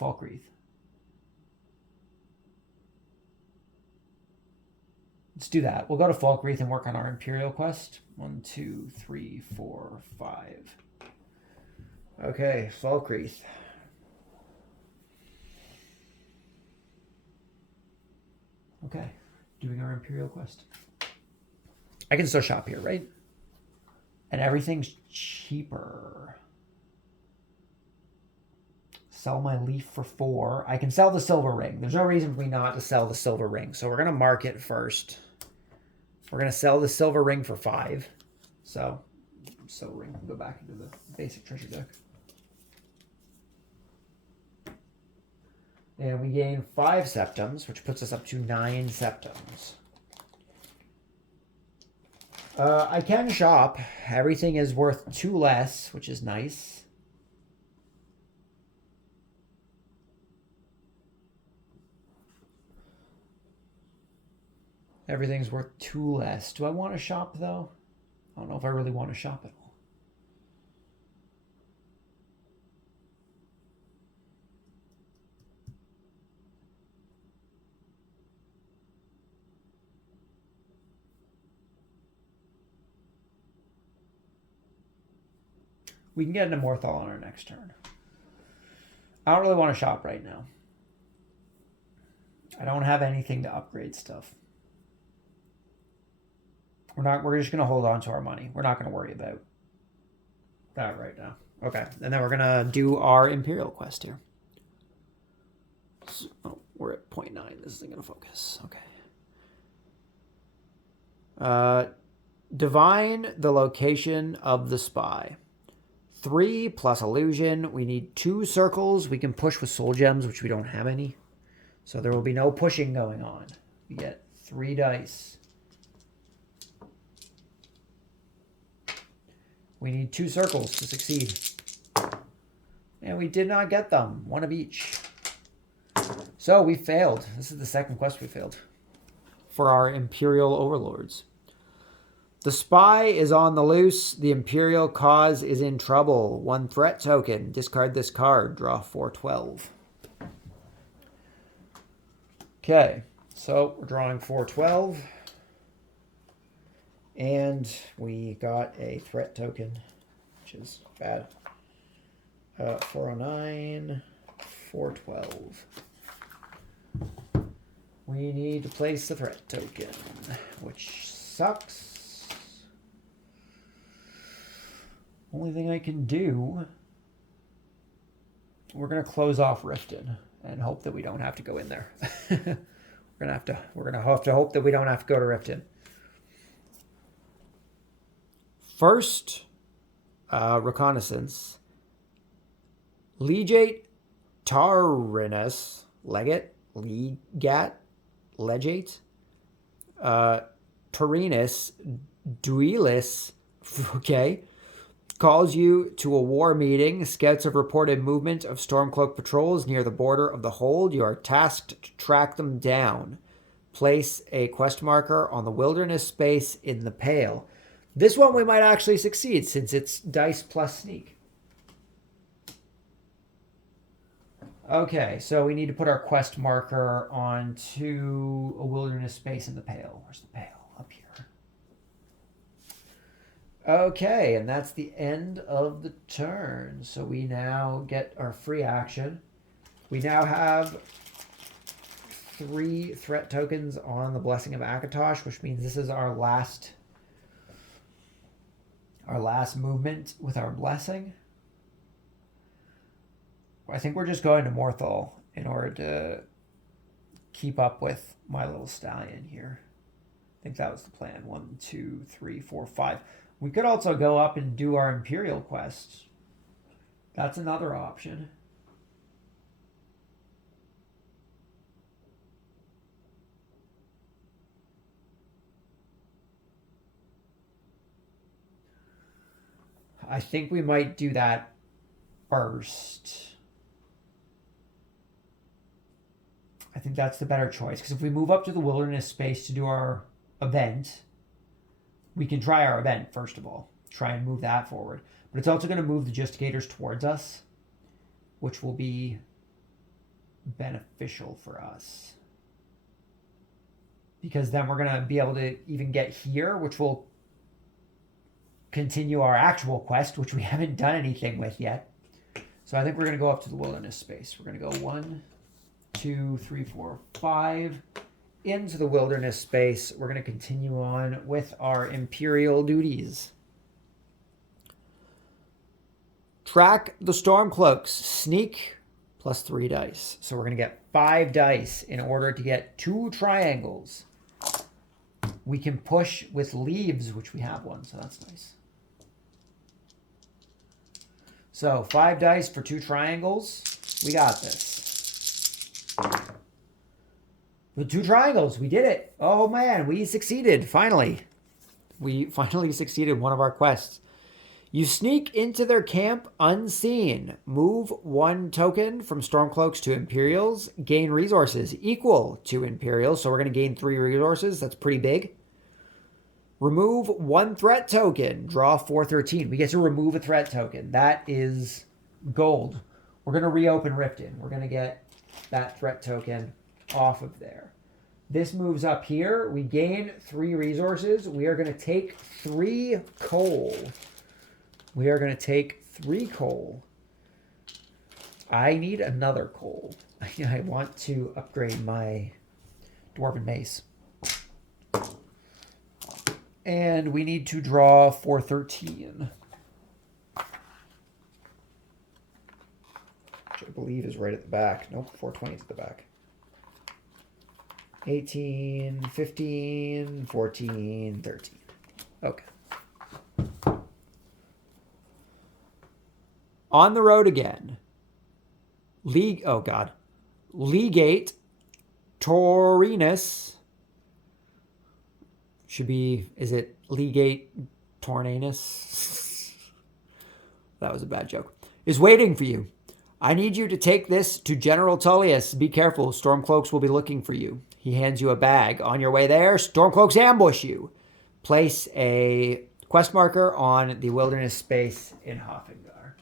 Falkreath. Let's do that. We'll go to Falkreath and work on our Imperial quest. 1, 2, 3, 4, 5. Okay, Falkreath. Okay, doing our Imperial quest. I can still shop here, right? And everything's cheaper. Sell my leaf for 4. I can sell the silver ring. There's no reason for me not to sell the silver ring. So we're going to mark it first. We're going to sell the silver ring for 5. So, silver ring can go back into the basic treasure deck. And we gain 5 septums, which puts us up to 9 septums. I can shop. Everything is worth 2 less, which is nice. Everything's worth 2 less. Do I want to shop, though? I don't know if I really want to shop at all. We can get into Morthal on our next turn. I don't really want to shop right now. I don't have anything to upgrade stuff. We're just going to hold on to our money. We're not going to worry about that right now. Okay, and then we're going to do our Imperial quest here. So, oh, we're at 0.9. This isn't going to focus. Okay. Divine the location of the spy. 3 plus illusion. We need 2 circles. We can push with soul gems, which we don't have any. So there will be no pushing going on. We get 3 dice. We need 2 circles to succeed. And we did not get them. 1 of each. So we failed. This is the second quest we failed. For our Imperial overlords. The spy is on the loose. The Imperial cause is in trouble. 1 threat token. Discard this card. Draw 412. Okay. So we're drawing 412. And we got a threat token, which is bad. 409, 412. We need to place the threat token, which sucks. Only thing I can do, we're gonna close off Riften and hope that we don't have to go in there. we're gonna have to hope that we don't have to go to Riften. First, reconnaissance. Legate Tarinus, Legate, Tarinus, Duelis, okay, calls you to a war meeting. Scouts have reported movement of Stormcloak patrols near the border of the hold. You are tasked to track them down. Place a quest marker on the wilderness space in the Pale. This one we might actually succeed since it's dice plus sneak. Okay, so we need to put our quest marker onto a wilderness space in the Pale. Where's the Pale? Up here. Okay, and that's the end of the turn. So we now get our free action. We now have 3 threat tokens on the Blessing of Akatosh, which means this is our last movement with our blessing. I think we're just going to Morthal in order to keep up with my little stallion here. I think that was the plan. 1, 2, 3, 4, 5. We could also go up and do our Imperial quest. That's another option. I think we might do that first. I think that's the better choice. Because if we move up to the wilderness space to do our event, we can try our event, first of all. Try and move that forward. But it's also going to move the Justigators towards us, which will be beneficial for us. Because then we're going to be able to even get here, which will continue our actual quest, which we haven't done anything with yet. So I think we're going to go up to the wilderness space. We're going to go 1, 2, 3, 4, 5 into the wilderness space. We're going to continue on with our Imperial duties. Track the Stormcloaks. Sneak plus 3 dice. So we're going to get 5 dice in order to get 2 triangles. We can push with leaves, which we have 1, so that's nice. So 5 dice for 2 triangles. We got this. With 2 triangles, we did it. Oh man, we succeeded, finally. We finally succeeded one of our quests. You sneak into their camp unseen. Move 1 token from Stormcloaks to Imperials. Gain resources equal to Imperials. So we're going to gain 3 resources. That's pretty big. Remove 1 threat token. Draw 413. We get to remove a threat token. That is gold. We're going to reopen Riften. We're going to get that threat token off of there. This moves up here. We gain 3 resources. We are going to take 3 coal. We are going to take 3 coal. I need another coal. I want to upgrade my Dwarven Mace. And we need to draw 413. I believe is right at the back. Nope, 420 is at the back. 18, 15, 14, 13. Okay. On the road again. Legate Taurinus. Should be, is it Legate Tornanus? That was a bad joke. Is waiting for you. I need you to take this to General Tullius. Be careful. Stormcloaks will be looking for you. He hands you a bag. On your way there, Stormcloaks ambush you. Place a quest marker on the wilderness space in Hofingar.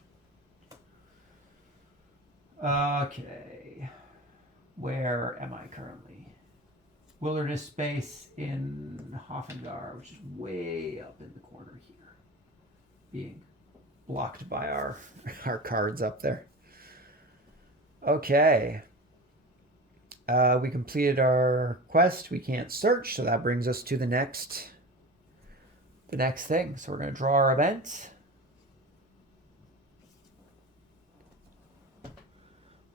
Okay. Where am I currently? Wilderness space in Hofingar, which is way up in the corner here. Being blocked by our cards up there. Okay. We completed our quest. We can't search, so that brings us to the next thing. So we're going to draw our event.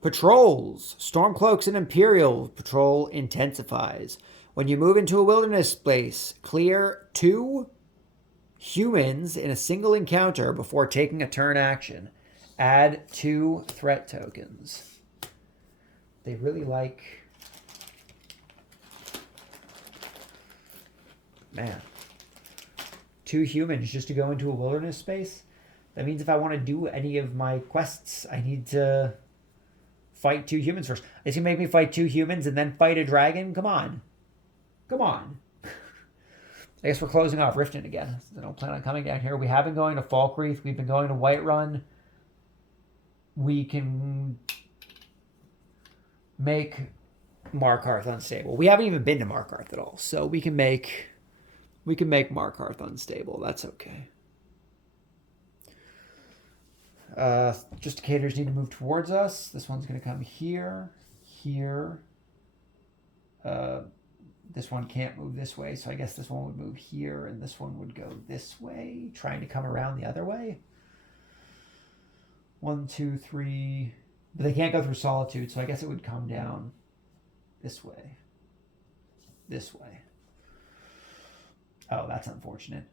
Patrols. Stormcloaks and Imperial patrol intensifies. When you move into a wilderness place, clear 2 humans in a single encounter before taking a turn action. Add 2 threat tokens. They really like... Man. 2 humans just to go into a wilderness space? That means if I want to do any of my quests, I need to fight 2 humans first. Is he make me fight 2 humans and then fight a dragon? Come on. Come on. I guess we're closing off Riften again. I don't plan on coming down here. We have been going to Falkreath. We've been going to Whiterun. We can make Markarth unstable. We haven't even been to Markarth at all, so we can make Markarth unstable. That's okay. Justicators need to move towards us. This one's going to come here, here. This one can't move this way, so I guess this one would move here, and this one would go this way, trying to come around the other way. 1, 2, 3. But they can't go through Solitude, so I guess it would come down this way. This way. Oh, that's unfortunate.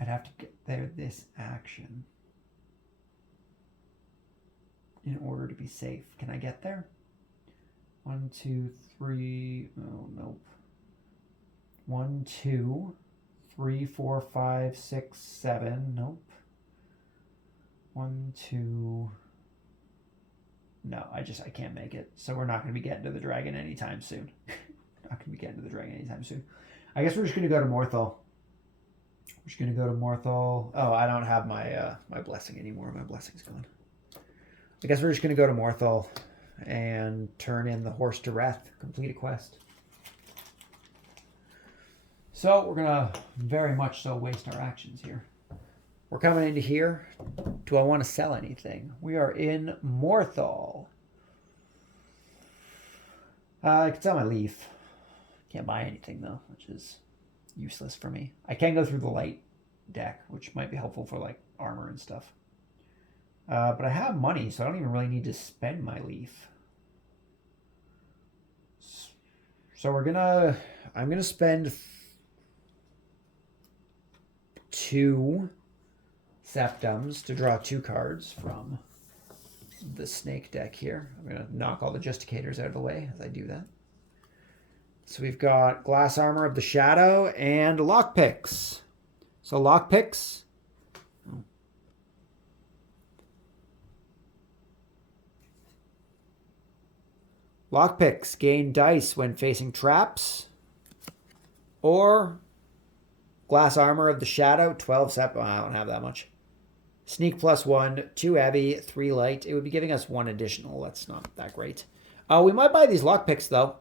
I'd have to get there this action in order to be safe. Can I get there? 1, 2, 3. Oh, nope. 1, 2, 3, 4, 5, 6, 7. Nope. 1, 2. No, I can't make it. So we're not going to be getting to the dragon anytime soon. Not going to be getting to the dragon anytime soon. I guess we're just going to go to Morthal. We're just going to go to Morthal. Oh, I don't have my my blessing anymore. My blessing's gone. I guess we're just going to go to Morthal and turn in the Horse to Wrath. Complete a quest. So we're going to very much so waste our actions here. We're coming into here. Do I want to sell anything? We are in Morthal. I can sell my leaf. Can't buy anything though, which is useless for me. I can go through the light deck, which might be helpful for like armor and stuff. But I have money, so I don't even really need to spend my leaf. So I'm gonna spend 2 septums to draw 2 cards from the snake deck here. I'm gonna knock all the Justicators out of the way as I do that. So we've got Glass Armor of the Shadow and Lockpicks. So Lockpicks. Lockpicks gain dice when facing traps. Or Glass Armor of the Shadow, 12 sep. Oh, I don't have that much. Sneak +1, 2 heavy, 3 light. It would be giving us 1 additional. That's not that great. We might buy these Lockpicks though.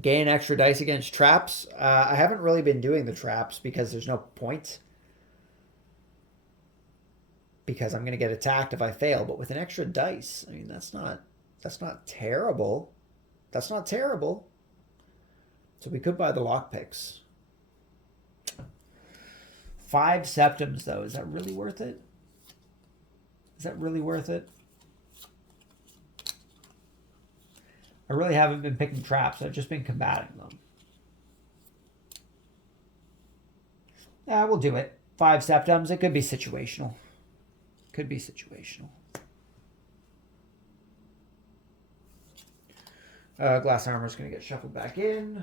Gain extra dice against traps. I haven't really been doing the traps because there's no point. Because I'm going to get attacked if I fail. But with an extra dice, I mean, that's not terrible. That's not terrible. So we could buy the lockpicks. 5 septums, though. Is that really worth it? Is that really worth it? I really haven't been picking traps. I've just been combating them. Yeah, we'll do it. 5 septums. It could be situational. Could be situational. Glass armor is going to get shuffled back in.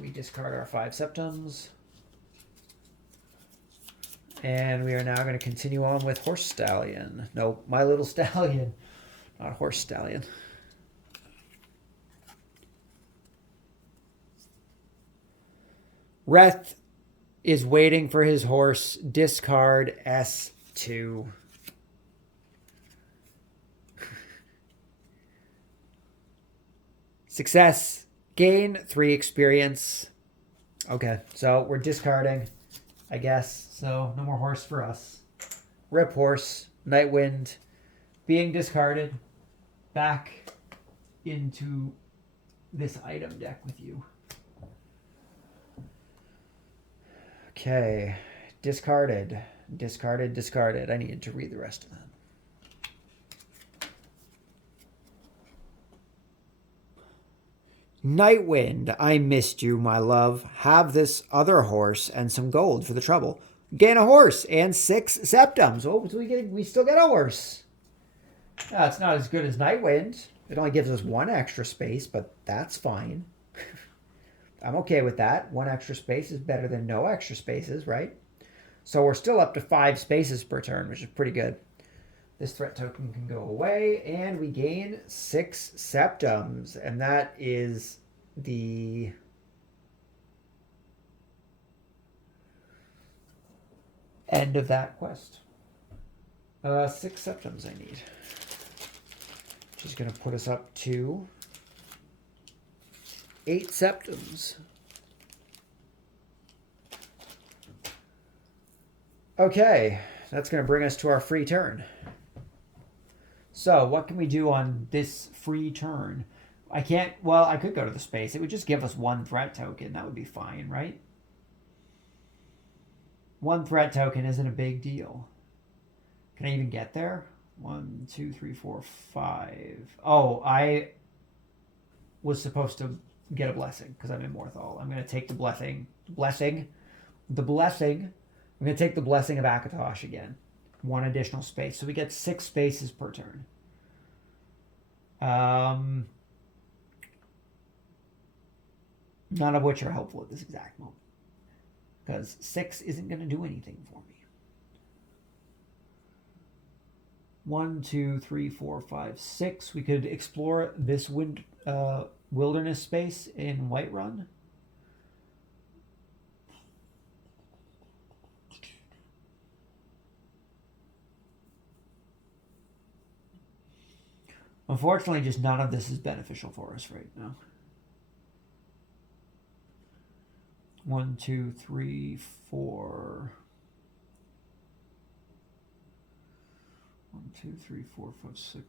We discard our 5 septums. And we are now going to continue on with Horse Stallion. No, My Little Stallion. Not Horse Stallion. Reth is waiting for his horse. Discard S2. Success. Gain 3 experience. Okay, so we're discarding, I guess. So no more horse for us. Rip horse. Nightwind. Being discarded. Back into this item deck with you. Okay. Discarded. Discarded, discarded. I needed to read the rest of that. Nightwind, I missed you, my love. Have this other horse and some gold for the trouble. Gain a horse and 6 septums. Oh, so we still get a horse. No, it's not as good as Nightwind. It only gives us 1 extra space, but that's fine. I'm okay with that. 1 extra space is better than no extra spaces, right? So we're still up to 5 spaces per turn, which is pretty good. This threat token can go away, and we gain 6 septums, and that is the end of that quest. 6 septums I need. Which is going to put us up to 8 septums. Okay, that's going to bring us to our free turn. So what can we do on this free turn? I can't, well, I could go to the space. It would just give us 1 threat token. That would be fine, right? 1 threat token isn't a big deal. Can I even get there? 1, 2, 3, 4, 5. Oh, I was supposed to get a blessing because I'm in Morthal. I'm going to take the blessing. I'm going to take the blessing of Akatosh again. 1 additional space. So we get 6 spaces per turn. None of which are helpful at this exact moment. Because 6 isn't going to do anything for me. 1, 2, 3, 4, 5, 6. We could explore this wilderness space in Whiterun. Unfortunately, just none of this is beneficial for us right now. 1, 2, 3, 4. 1, 2, 3, 4, 5, 6.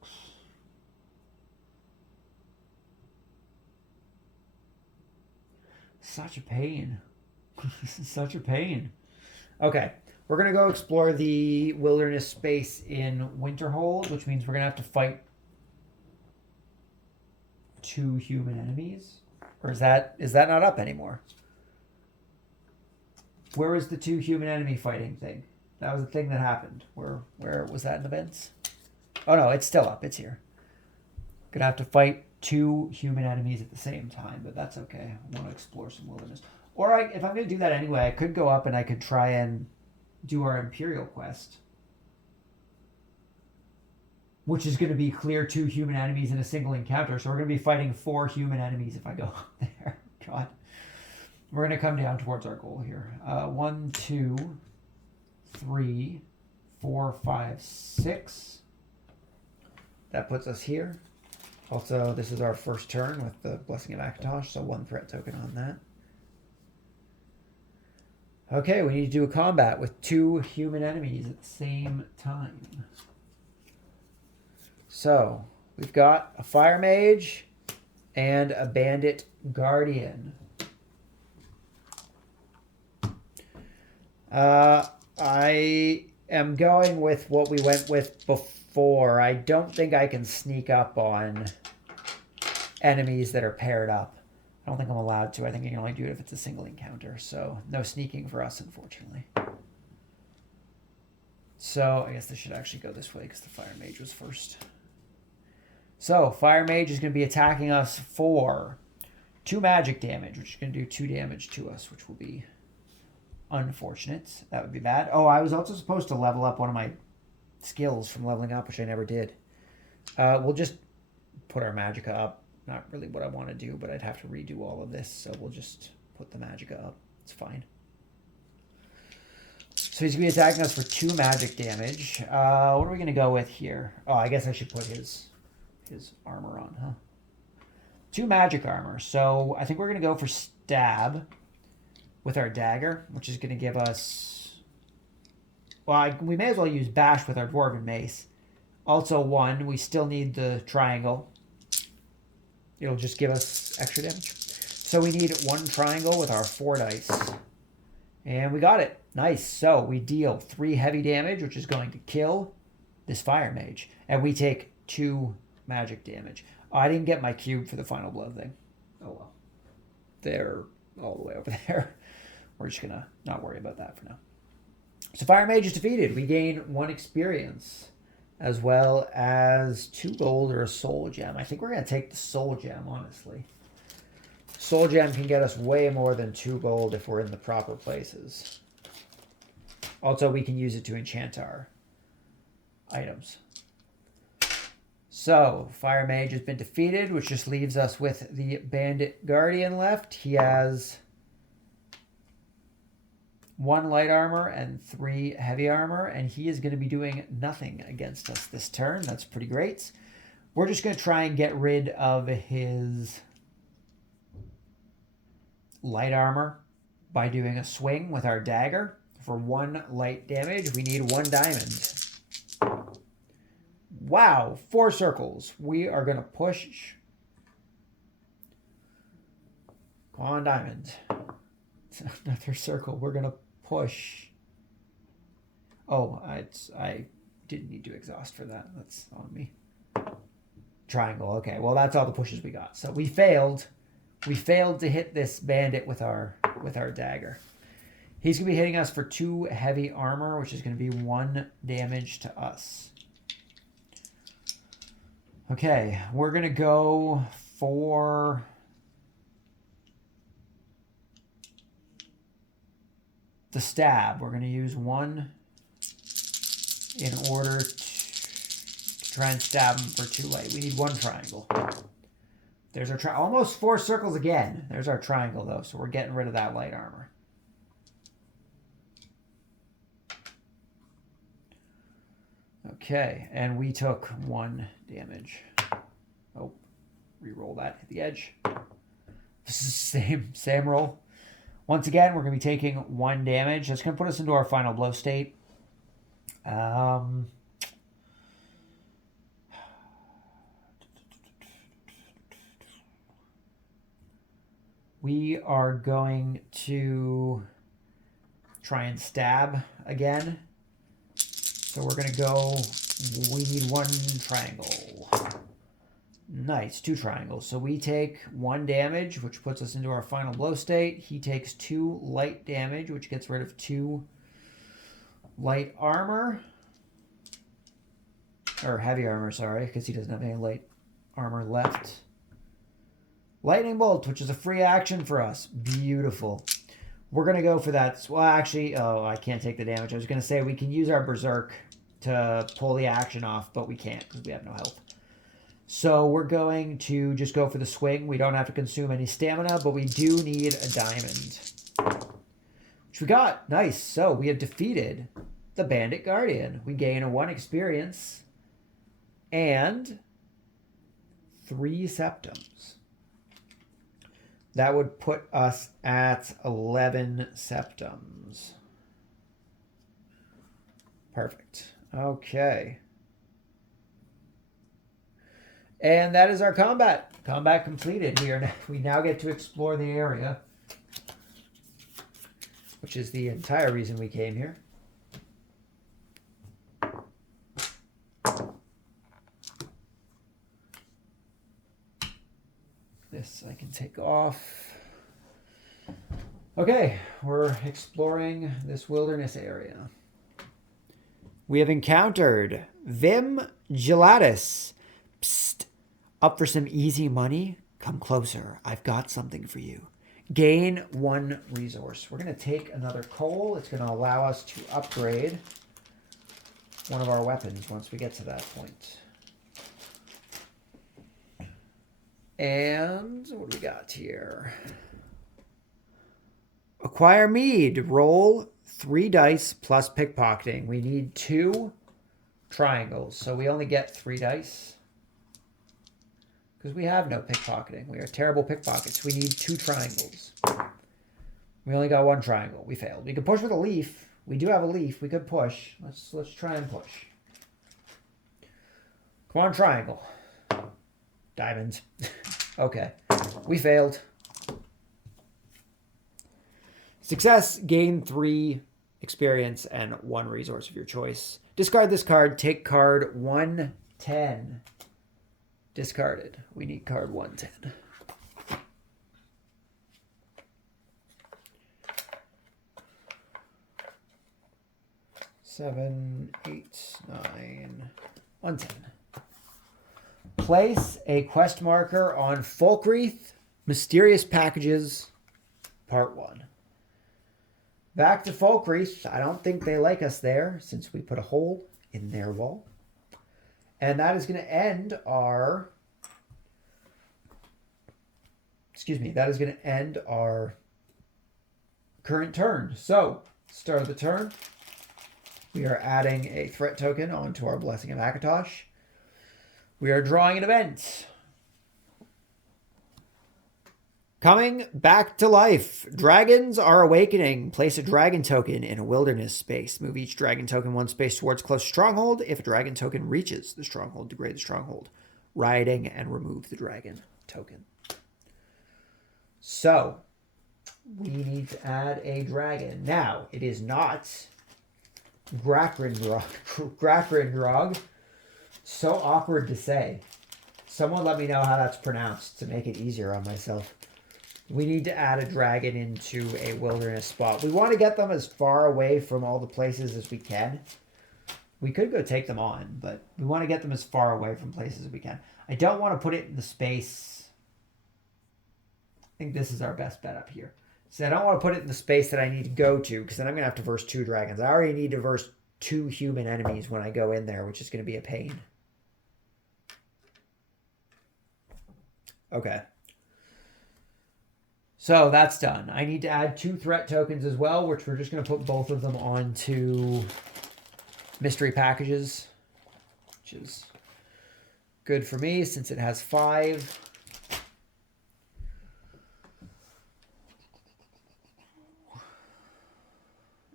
Such a pain. This is such a pain. Okay. We're going to go explore the wilderness space in Winterhold, which means we're going to have to fight 2 human enemies. Or is that not up anymore? Where was the 2 human enemy fighting thing? That was the thing that happened. Where was that in events? Oh no, it's still up. It's here. Gonna have to fight 2 human enemies at the same time, but that's okay. I want to explore some wilderness. Or if I'm gonna do that anyway, I could go up and I could try and do our Imperial quest, which is going to be clear 2 human enemies in a single encounter. So we're going to be fighting 4 human enemies if I go up there. God. We're going to come down towards our goal here. 1, 2, 3, 4, 5, 6. That puts us here. Also, this is our first turn with the Blessing of Akatosh, so 1 threat token on that. Okay, we need to do a combat with 2 human enemies at the same time. So, we've got a Fire Mage and a Bandit Guardian. I am going with what we went with before. I don't think I can sneak up on enemies that are paired up. I don't think I'm allowed to. I think I can only do it if it's a single encounter. So no sneaking for us, unfortunately. So I guess this should actually go this way because the Fire Mage was first. So Fire Mage is going to be attacking us for 2 magic damage, which is going to do 2 damage to us, which will be unfortunate. That would be bad. Oh, I was also supposed to level up one of my skills from leveling up, which I never did. We'll just put our magicka up. Not really what I want to do, but I'd have to redo all of this, so we'll just put the magicka up. It's fine. So he's going to be attacking us for 2 magic damage. What are we going to go with here? Oh, I guess I should put his armor on, huh? 2 magic armor. So I think we're going to go for stab with our dagger, which is going to give us... Well, we may as well use bash with our dwarven mace. Also 1. We still need the triangle. It'll just give us extra damage. So we need 1 triangle with our 4 dice. And we got it. Nice. So we deal 3 heavy damage, which is going to kill this Fire Mage. And we take 2 magic damage. Oh, I didn't get my cube for the final blow thing. Oh well. They're all the way over there. We're just going to not worry about that for now. So Fire Mage is defeated. We gain 1 experience, as well as 2 gold or a soul gem. I think we're going to take the soul gem, honestly. Soul gem can get us way more than 2 gold if we're in the proper places. Also, we can use it to enchant our items. So, Fire Mage has been defeated, which just leaves us with the Bandit Guardian left. He has 1 light armor and 3 heavy armor, and he is going to be doing nothing against us this turn. That's pretty great. We're just going to try and get rid of his light armor by doing a swing with our dagger. For 1 light damage, we need 1 diamond. Wow, 4 circles. We are going to push. Come on, diamond. It's another circle. We're going to push. Oh, I didn't need to exhaust for that. That's on me. Triangle. Okay, well, that's all the pushes we got. So we failed. We failed to hit this bandit with our dagger. He's going to be hitting us for 2 heavy armor, which is going to be 1 damage to us. Okay, we're going to go for... the stab. We're going to use 1 in order to try and stab him for 2 light. We need 1 triangle. There's our almost 4 circles again. There's our triangle, though, so we're getting rid of that light armor. Okay, and we took 1 damage. Oh, re-roll that, hit the edge. This is the same roll. Once again, we're going to be taking 1 damage. That's going to put us into our final blow state. We are going to try and stab again. So we're going to go, we need 1 triangle. Nice, 2 triangles. So we take 1 damage, which puts us into our final blow state. He takes 2 light damage, which gets rid of 2 light armor. Or heavy armor, sorry, because he doesn't have any light armor left. Lightning Bolt, which is a free action for us. Beautiful. We're going to go for that. Well, actually, oh, I can't take the damage. I was going to say we can use our Berserk to pull the action off, but we can't because we have no health. So we're going to just go for the swing. We don't have to consume any stamina, but we do need a diamond. Which we got. Nice. So we have defeated the Bandit Guardian. We gain a 1 experience and 3 septums. That would put us at 11 septums. Perfect. Okay. And that is our combat. Combat completed. We now get to explore the area, which is the entire reason we came here. This I can take off. Okay, we're exploring this wilderness area. We have encountered Vim Gelatis. Psst. Up for some easy money? Come closer. I've got something for you. Gain 1 resource. We're going to take another coal. It's going to allow us to upgrade one of our weapons once we get to that point. And what do we got here? Acquire mead. Roll 3 dice plus pickpocketing. We need 2 triangles, so we only get 3 dice. Because we have no pickpocketing. We are terrible pickpockets. We need 2 triangles. We only got 1 triangle. We failed. We could push with a leaf. We do have a leaf. We could push. Let's try and push. Come on, triangle. Diamonds. Okay. We failed. Success, gain 3 experience and 1 resource of your choice. Discard this card. Take card 110. Discarded. We need card 110. Seven, 8, 9, 110. Place a quest marker on Folkreath, Mysterious Packages, Part 1. Back to Folkreath. I don't think they like us there since we put a hole in their wall. And that is going to end our... that is going to end our current turn. So, start of the turn. We are adding a threat token onto our Blessing of Akatosh. We are drawing an event. Coming back to life. Dragons are awakening. Place a dragon token in a wilderness space. Move each dragon token 1 space towards close stronghold. If a dragon token reaches the stronghold, degrade the stronghold. Rioting and remove the dragon token. So, we need to add a dragon. Now, it is not Grahkrindrog. So awkward to say. Someone let me know how that's pronounced to make it easier on myself. We need to add a dragon into a wilderness spot. We want to get them as far away from all the places as we can. We could go take them on, but we want to get them as far away from places as we can. I don't want to put it in the space. I think this is our best bet up here. So I don't want to put it in the space that I need to go to, because then I'm going to have to verse 2 dragons. I already need to verse 2 human enemies when I go in there, which is going to be a pain. Okay. So that's done. I need to add 2 threat tokens as well, which we're just going to put both of them onto mystery packages, which is good for me since it has 5.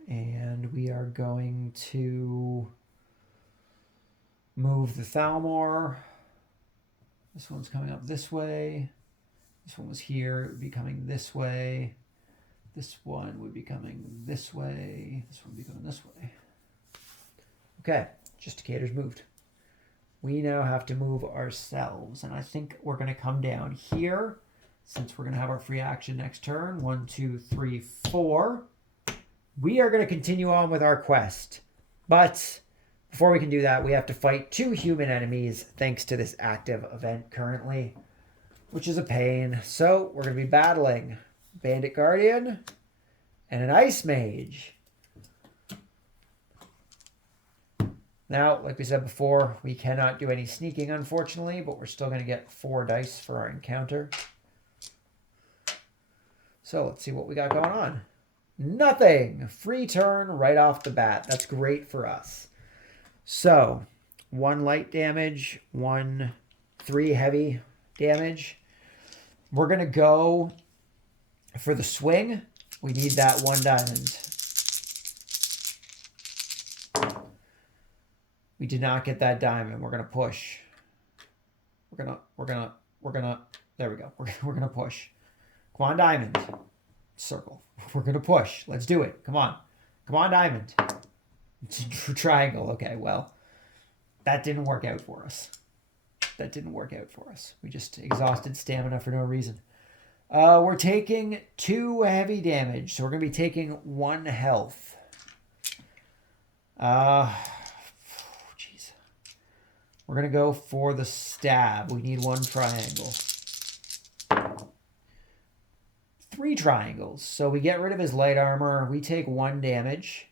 And we are going to move the Thalmor. This one's coming up this way. This one was here. It would be coming this way. This one would be coming this way. This one would be coming this way. Okay, Justicator's moved. We now have to move ourselves. And I think we're going to come down here since we're going to have our free action next turn. 1, 2, 3, 4. We are going to continue on with our quest. But before we can do that, we have to fight 2 human enemies thanks to this active event currently, which is a pain. So we're going to be battling Bandit Guardian and an Ice Mage. Now, like we said before, we cannot do any sneaking, unfortunately, but we're still going to get 4 dice for our encounter. So let's see what we got going on. Nothing. Free turn right off the bat. That's great for us. So, 1 light damage, 3 heavy damage. We're going to go for the swing. We need that 1 diamond. We did not get that diamond. We're going to push. We're going to, there we go. We're going to push. Come on, diamond. Circle. We're going to push. Let's do it. Come on. Come on, diamond. Triangle. Okay, well, that didn't work out for us. that didn't work out for us. We just exhausted stamina for no reason. We're taking 2 heavy damage, so we're going to be taking 1 health. Jeez. We're going to go for the stab. We need 1 triangle. 3 triangles. So we get rid of his light armor. We take 1 damage.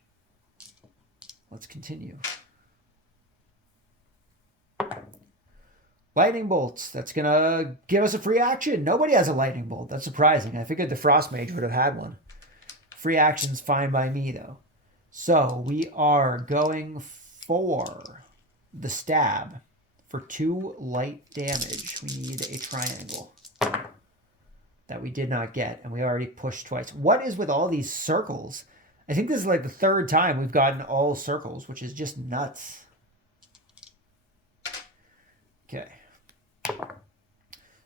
Let's continue. Lightning bolts. That's going to give us a free action. Nobody has a lightning bolt. That's surprising. I figured the frost mage would have had one. Free action's fine by me, though. So we are going for the stab for 2 light damage. We need a triangle that we did not get, and we already pushed twice. What is with all these circles? I think this is like the 3rd time we've gotten all circles, which is just nuts. Okay.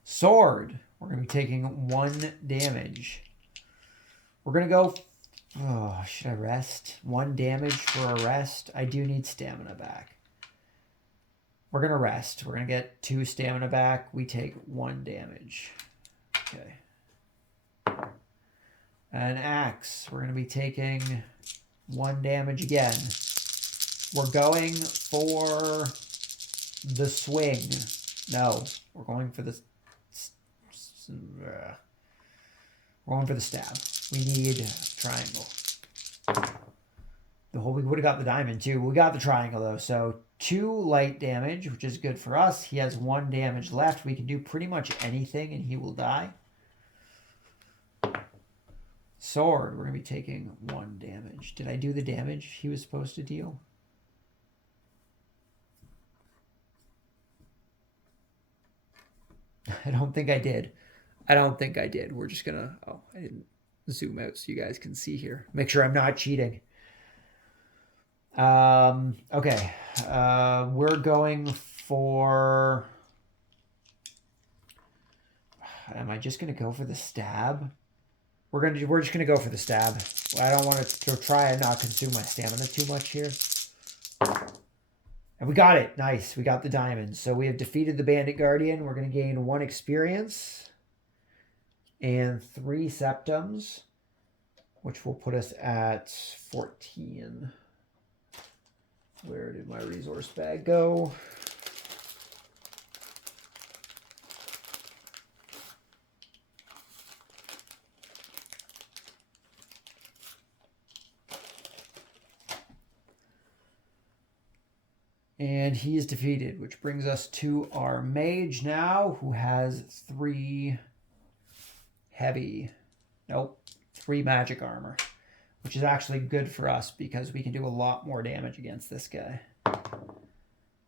Sword. We're going to be taking 1 damage. We're going to go... Oh, should I rest? 1 damage for a rest. I do need stamina back. We're going to rest. We're going to get 2 stamina back. We take 1 damage. Okay. An axe. We're going to be taking 1 damage again. We're going for the swing. No, we're going for the... We're going for the stab. We need triangle. We would have got the diamond too. We got the triangle though. So 2 light damage, which is good for us. He has 1 damage left. We can do pretty much anything and he will die. Sword, we're going to be taking 1 damage. Did I do the damage he was supposed to deal? I don't think I did. I don't think I did. We're just going to... Oh, I didn't zoom out so you guys can see here. Make sure I'm not cheating. Okay. We're going for... Am I just going to go for the stab? We're just going to go for the stab. I don't want to try and not consume my stamina too much here. And we got it. Nice. We got the diamond. So we have defeated the Bandit Guardian. We're going to gain 1 experience and 3 septums, which will put us at 14. Where did my resource bag go? And he is defeated, which brings us to our mage now, who has 3 heavy, 3 magic armor, which is actually good for us because we can do a lot more damage against this guy.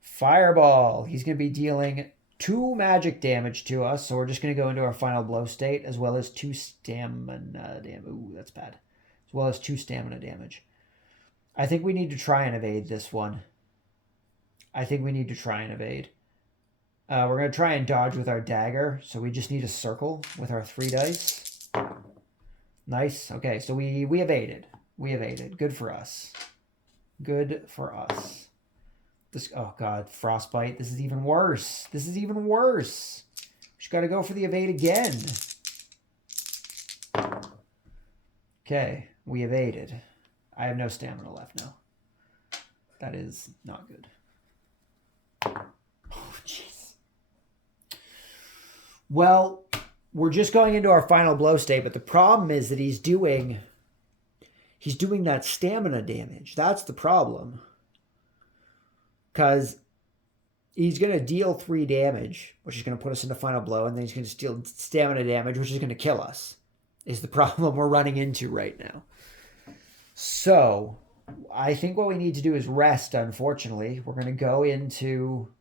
Fireball. He's going to be dealing 2 magic damage to us, so we're just going to go into our final blow state, as well as 2 stamina damage. Ooh, that's bad. As well as 2 stamina damage. I think we need to try and evade this one. We're going to try and dodge with our dagger, so we just need a circle with our 3 dice. Nice. Okay, so we evaded. We evaded. Good for us. Good for us. This, oh god, frostbite. This is even worse. This is even worse. Just got to go for the evade again. Okay, we evaded. I have no stamina left now. That is not good. Oh, jeez. Well, we're just going into our final blow state, but the problem is that he's doing that stamina damage. That's the problem. Because he's going to deal 3 damage, which is going to put us in the final blow, and then he's going to deal stamina damage, which is going to kill us, is the problem we're running into right now. So I think what we need to do is rest, unfortunately. We're going to go into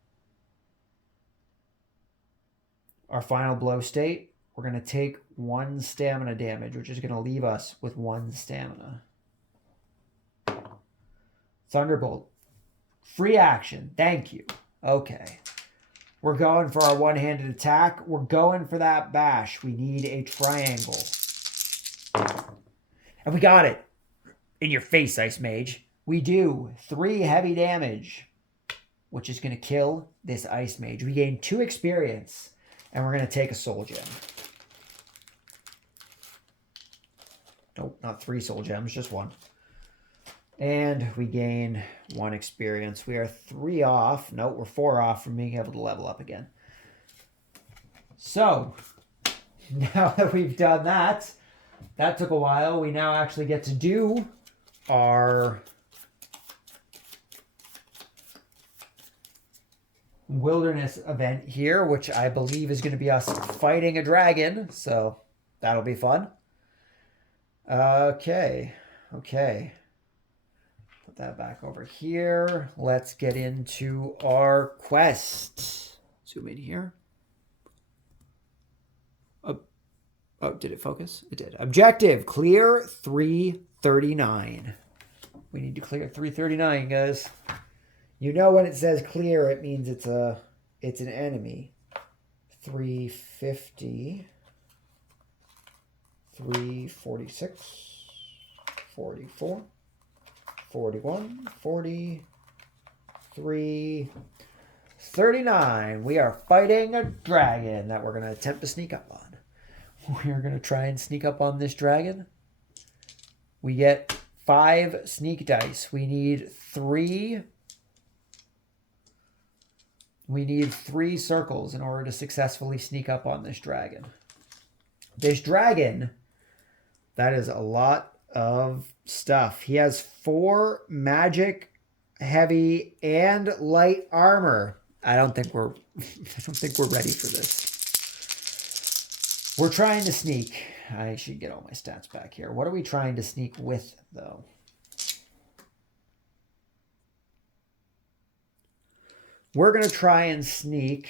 our final blow state. We're going to take 1 stamina damage, which is going to leave us with 1 stamina. Thunderbolt. Free action. Thank you. Okay. We're going for our one-handed attack. We're going for that bash. We need a triangle. And we got it. In your face, Ice Mage. We do. 3 heavy damage. which is going to kill this Ice Mage. We gain 2 experience, and we're going to take a Soul Gem. Nope, not 3 Soul Gems, just 1. And we gain 1 experience. We are 3 off. Nope, we're 4 off from being able to level up again. So, now that we've done that, that took a while. We now actually get to do our wilderness event here, which I believe is going to be us fighting a dragon. So, that'll be fun. Okay. Put that back over here. Let's get into our quest. Zoom in here. Oh, did it focus? It did. Objective, clear 339. We need to clear 339, guys. You know when it says clear, it means it's an enemy. 350. 346. 44. 41. 43. 39. We are fighting a dragon that we're going to attempt to sneak up on. We are going to try and sneak up on this dragon. We get 5 sneak dice. We need 3. We need 3 circles in order to successfully sneak up on this dragon. This dragon, that is a lot of stuff. He has 4 magic, heavy, and light armor. I don't think we're ready for this. We're trying to sneak. I should get all my stats back here. What are we trying to sneak with, though? We're going to try and sneak.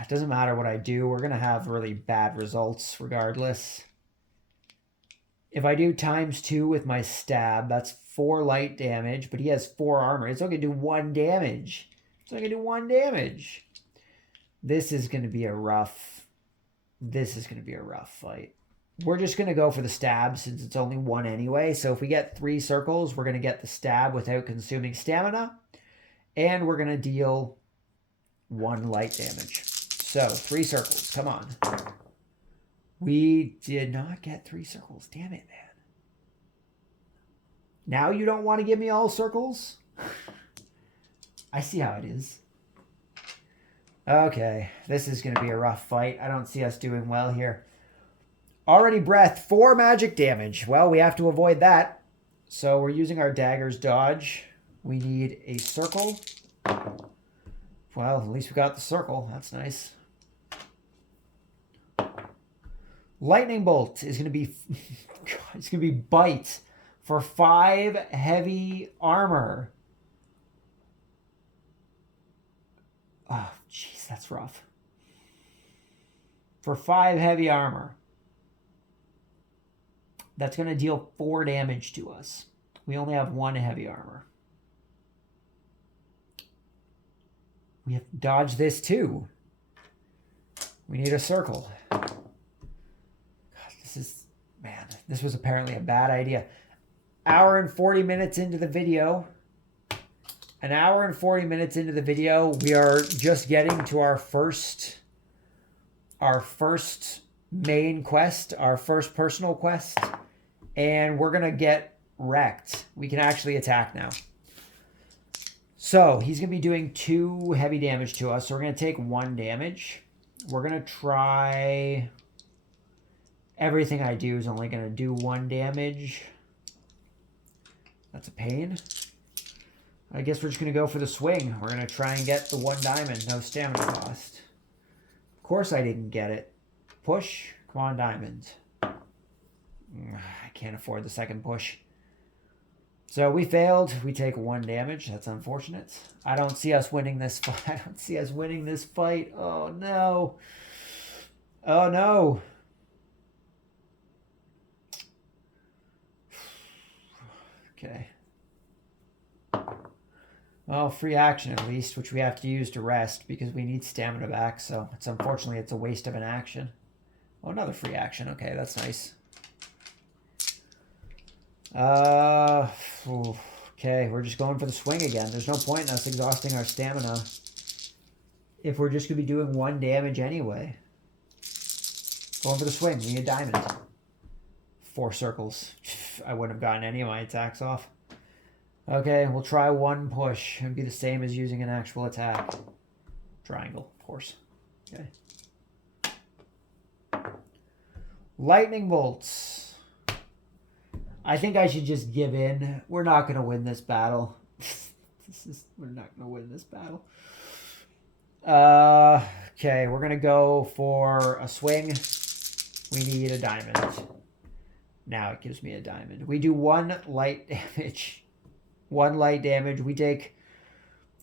It doesn't matter what I do. We're going to have really bad results regardless. If I do ×2 with my stab, that's 4 light damage, but he has 4 armor. It's only going to do 1 damage. It's only going to do 1 damage. This is going to be a rough fight. We're just going to go for the stab since it's only 1 anyway. So if we get 3 circles, we're going to get the stab without consuming stamina. And we're going to deal 1 light damage. So 3 circles. Come on. We did not get 3 circles. Damn it, man. Now you don't want to give me all circles? I see how it is. Okay, this is going to be a rough fight. I don't see us doing well here. Already breath, 4 magic damage. Well, we have to avoid that. So we're using our dagger's dodge. We need a circle. Well, at least we got the circle. That's nice. Lightning bolt is going to be... it's going to be bite for 5 heavy armor. Oh, jeez, that's rough. For 5 heavy armor. That's going to deal 4 damage to us. We only have 1 heavy armor. We have to dodge this too. We need a circle. God, this was apparently a bad idea. Hour and 40 minutes into the video. An hour and 40 minutes into the video, we are just getting to our first main quest, our first personal quest, and we're going to get wrecked. We can actually attack now. So he's going to be doing 2 heavy damage to us, so we're going to take 1 damage. We're going to try... Everything I do is only going to do 1 damage. That's a pain. I guess we're just going to go for the swing. We're going to try and get the 1 diamond. No stamina cost. Of course I didn't get it. Push. Come on, diamond. I can't afford the second push. So we failed. We take 1 damage. That's unfortunate. I don't see us winning this fight. I don't see us winning this fight. Oh, no. Oh, no. Okay. Well, free action at least, which we have to use to rest because we need stamina back. So unfortunately it's a waste of an action. Oh, another free action. Okay, that's nice. Okay, we're just going for the swing again. There's no point in us exhausting our stamina if we're just going to be doing 1 damage anyway. Going for the swing. We need a diamond. 4 circles. I wouldn't have gotten any of my attacks off. Okay, we'll try 1 push. It'd be the same as using an actual attack. Triangle, of course. Okay. Lightning bolts. I think I should just give in. We're not going to win this battle. We're not going to win this battle. Okay, we're going to go for a swing. We need a diamond. Now it gives me a diamond. We do 1 light damage. 1 light damage. We take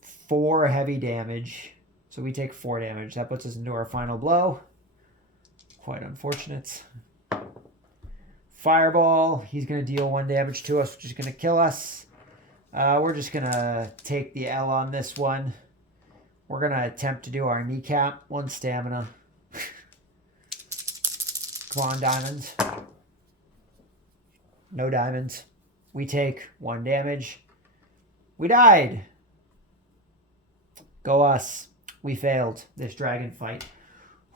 4 heavy damage. So we take 4 damage. That puts us into our final blow. Quite unfortunate. Fireball. He's going to deal 1 damage to us, which is going to kill us. We're just going to take the L on this one. We're going to attempt to do our kneecap. 1 stamina. Come on, diamonds. No diamonds. We take 1 damage. We died. Go us. We failed this dragon fight.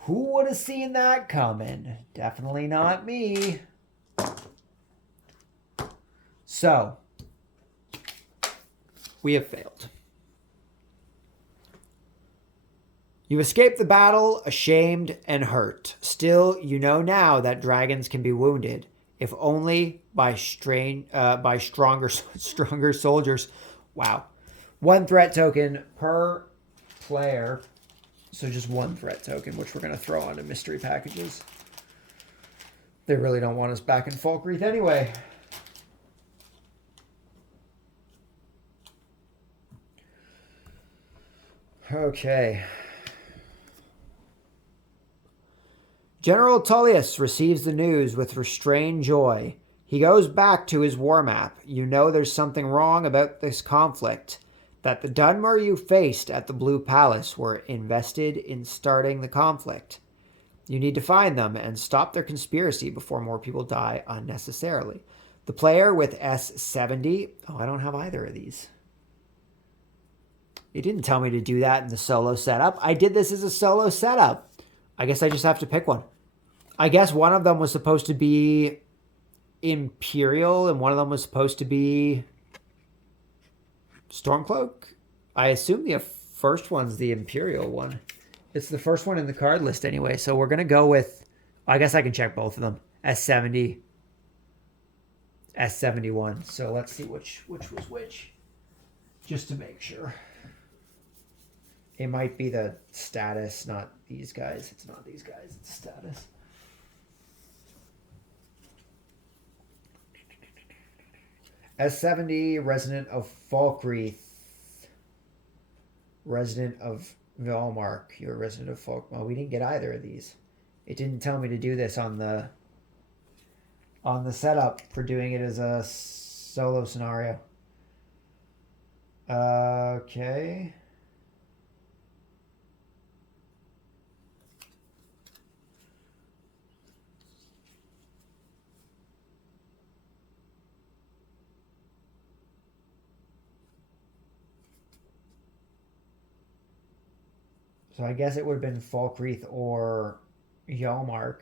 Who would have seen that coming? Definitely not me. So, we have failed. You escaped the battle, ashamed and hurt. Still, you know now that dragons can be wounded, if only by stronger soldiers. Wow. 1 threat token per player. So just 1 threat token, which we're going to throw onto mystery packages. They really don't want us back in Falkreath anyway. Okay. General Tullius receives the news with restrained joy. He goes back to his war map. You know there's something wrong about this conflict. That the Dunmer you faced at the Blue Palace were invested in starting the conflict. You need to find them and stop their conspiracy before more people die unnecessarily. The player with S70... Oh, I don't have either of these. It didn't tell me to do that in the solo setup. I did this as a solo setup. I guess I just have to pick one. I guess one of them was supposed to be Imperial and one of them was supposed to be Stormcloak. I assume the first one's the Imperial one. It's the first one in the card list anyway, so we're going to go with... I guess I can check both of them. S70. S71. So let's see which was which. Just to make sure. It might be the status, not these guys. It's not these guys, it's status. S70, resident of Falkreath. Resident of Valmark. You're a resident of Falk. Well, we didn't get either of these. It didn't tell me to do this on the setup for doing it as a solo scenario. Okay. So I guess it would have been Falkreath or Yalmark.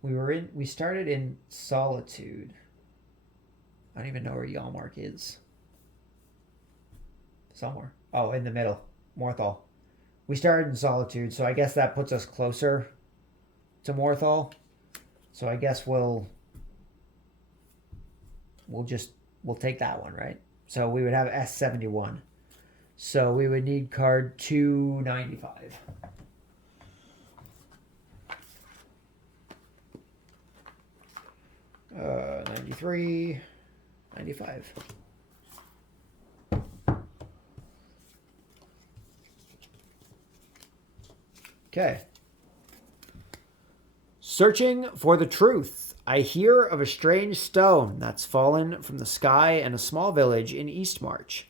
We started in Solitude. I don't even know where Yalmark is. Somewhere. Oh, in the middle. Morthal. We started in Solitude, so I guess that puts us closer to Morthal. So I guess we'll take that one, right? So we would have S71. So we would need card 295. Uh, 93, 95. Okay. Searching for the truth. I hear of a strange stone that's fallen from the sky in a small village in Eastmarch.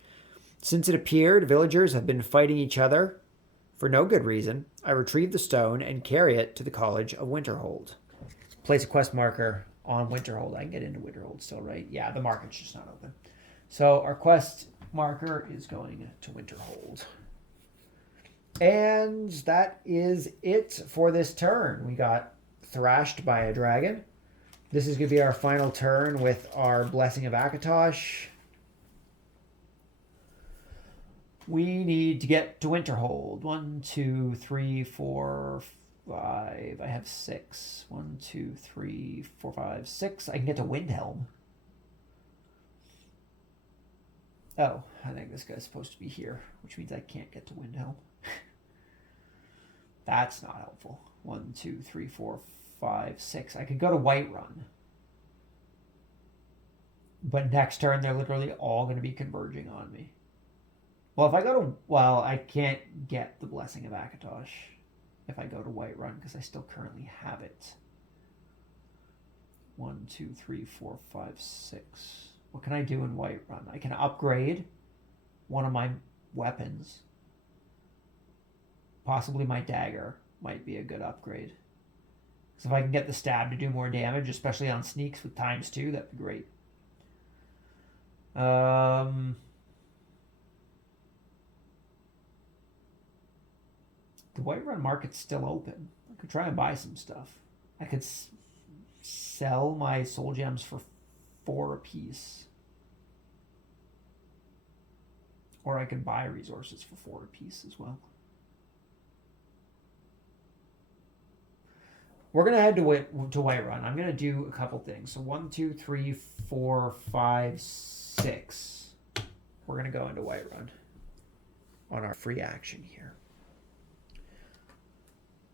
Since it appeared, villagers have been fighting each other for no good reason. I retrieve the stone and carry it to the College of Winterhold. Place a quest marker on Winterhold. I can get into Winterhold still, right? Yeah, the market's just not open. So our quest marker is going to Winterhold. And that is it for this turn. We got thrashed by a dragon. This is going to be our final turn with our Blessing of Akatosh. We need to get to Winterhold. 1, 2, 3, 4, 5. I have 6. 1, 2, 3, 4, 5, 6. I can get to Windhelm. Oh, I think this guy's supposed to be here, which means I can't get to Windhelm. That's not helpful. 1, 2, 3, 4, 5, 6. I could go to Whiterun. But next turn, they're literally all going to be converging on me. Well, if I go to... Well, I can't get the Blessing of Akatosh if I go to Whiterun because I still currently have it. 1, 2, 3, 4, 5, 6. What can I do in Whiterun? I can upgrade one of my weapons. Possibly my dagger might be a good upgrade. So if I can get the stab to do more damage, especially on sneaks with ×2, that'd be great. The Whiterun market's still open. I could try and buy some stuff. I could sell my soul gems for 4 apiece. Or I could buy resources for 4 apiece as well. We're going to head to Whiterun. I'm going to do a couple things. So 1, 2, 3, 4, 5, 6. We're going to go into Whiterun on our free action here.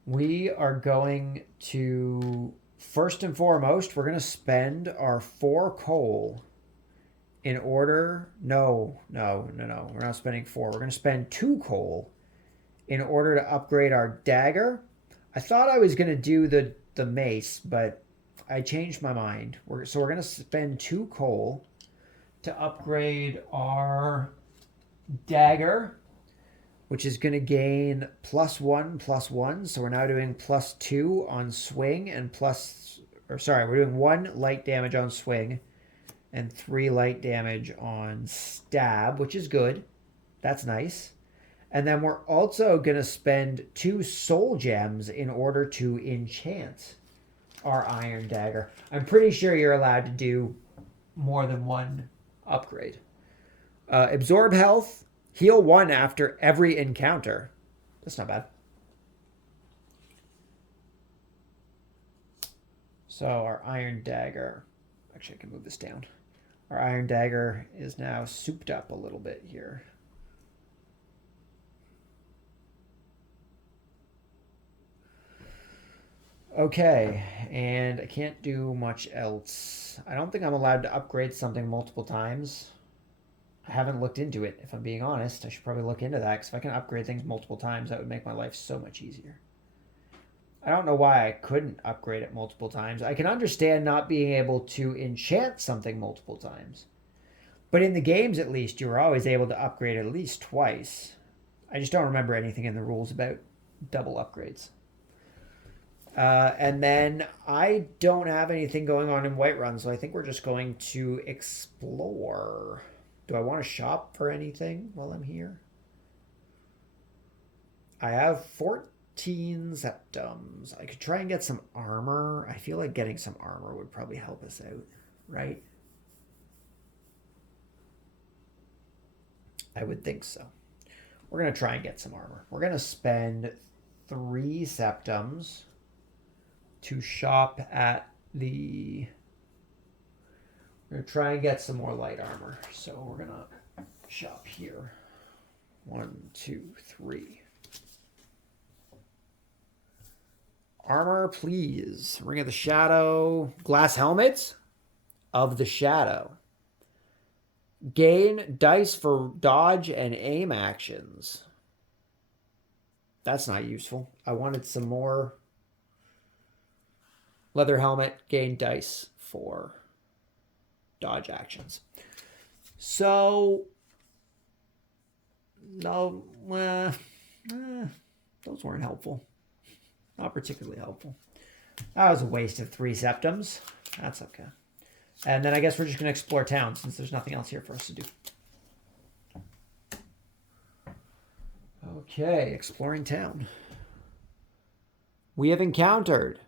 We are going to, first and foremost, we're going to spend our 4 coal in order... No. We're not spending 4. We're going to spend 2 coal in order to upgrade our dagger. I thought I was going to do the mace, but I changed my mind. So we're going to spend 2 coal to upgrade our dagger, which is going to gain +1/+1. So we're now doing +2 on swing and we're doing 1 light damage on swing and 3 light damage on stab, which is good. That's nice. And then we're also going to spend 2 soul gems in order to enchant our iron dagger. I'm pretty sure you're allowed to do more than 1 upgrade. Absorb health, heal 1 after every encounter. That's not bad. So our iron dagger, actually I can move this down. Our iron dagger is now souped up a little bit here. Okay, and I can't do much else. I don't think I'm allowed to upgrade something multiple times. I haven't looked into it, if I'm being honest. I should probably look into that, because if I can upgrade things multiple times, that would make my life so much easier. I don't know why I couldn't upgrade it multiple times. I can understand not being able to enchant something multiple times. But in the games, at least, you were always able to upgrade at least twice. I just don't remember anything in the rules about double upgrades. And then I don't have anything going on in Whiterun, so I think we're just going to explore. Do I want to shop for anything while I'm here? I have 14 septums. I could try and get some armor. I feel like getting some armor would probably help us out, right? I would think so. We're going to try and get some armor. We're going to spend 3 septums to shop at the... We're going to try and get some more light armor. So we're going to shop here. 1, 2, 3. Armor, please. Ring of the Shadow. Glass helmets of the Shadow. Gain dice for dodge and aim actions. That's not useful. I wanted some more. Leather helmet, gain dice for dodge actions. So, no, those weren't helpful. Not particularly helpful. That was a waste of 3 septums. That's okay. And then I guess we're just going to explore town since there's nothing else here for us to do. Okay, exploring town. We have encountered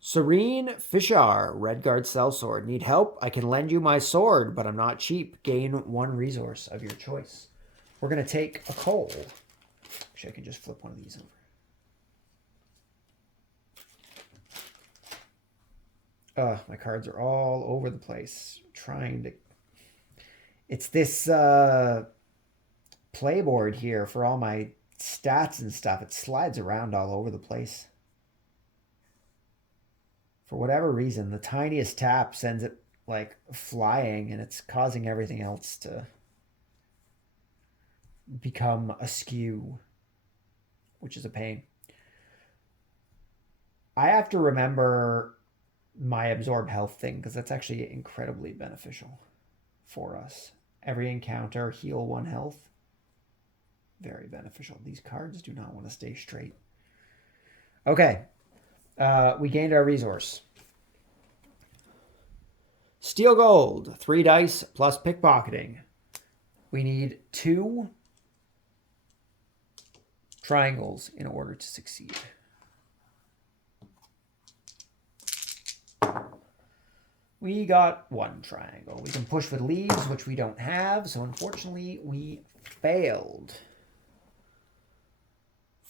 Serene Fishar, Redguard Sellsword. Need help? I can lend you my sword, but I'm not cheap. Gain 1 resource of your choice. We're going to take a coal. Actually, I can just flip one of these over. My cards are all over the place. Trying to... It's this playboard here for all my stats and stuff. It slides around all over the place. For whatever reason, the tiniest tap sends it like flying, and it's causing everything else to become askew, which is a pain. I have to remember my absorb health thing because that's actually incredibly beneficial for us. Every encounter, heal 1 health. Very beneficial. These cards do not want to stay straight. Okay. We gained our resource. Steel gold, 3 dice plus pickpocketing. We need 2 triangles in order to succeed. We got 1 triangle. We can push with leaves, which we don't have, so unfortunately we failed.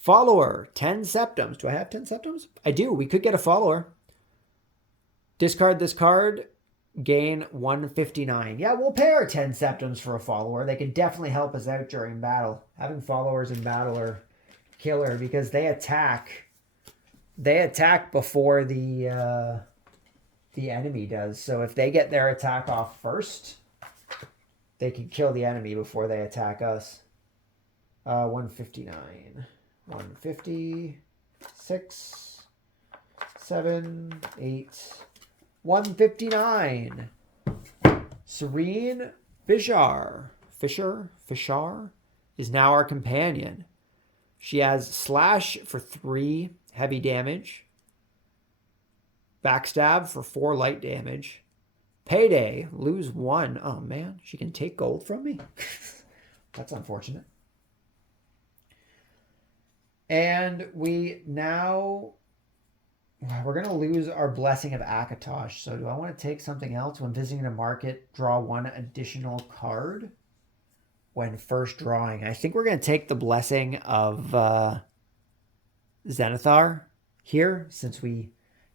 Follower, 10 septums. Do I have 10 septums? I do. We could get a follower. Discard this card. Gain 159. Yeah, we'll pay our 10 septums for a follower. They can definitely help us out during battle. Having followers in battle are killer because they attack. They attack before the enemy does. So if they get their attack off first, they can kill the enemy before they attack us. 159. 150, 6, 7, 8, 159. Serene Fishar is now our companion. She has slash for 3 heavy damage, backstab for 4 light damage, payday, lose 1. Oh man, she can take gold from me? That's unfortunate. And we're going to lose our Blessing of Akatosh. So do I want to take something else? When visiting a market, draw 1 additional card when first drawing. I think we're going to take the Blessing of Zenithar here, since we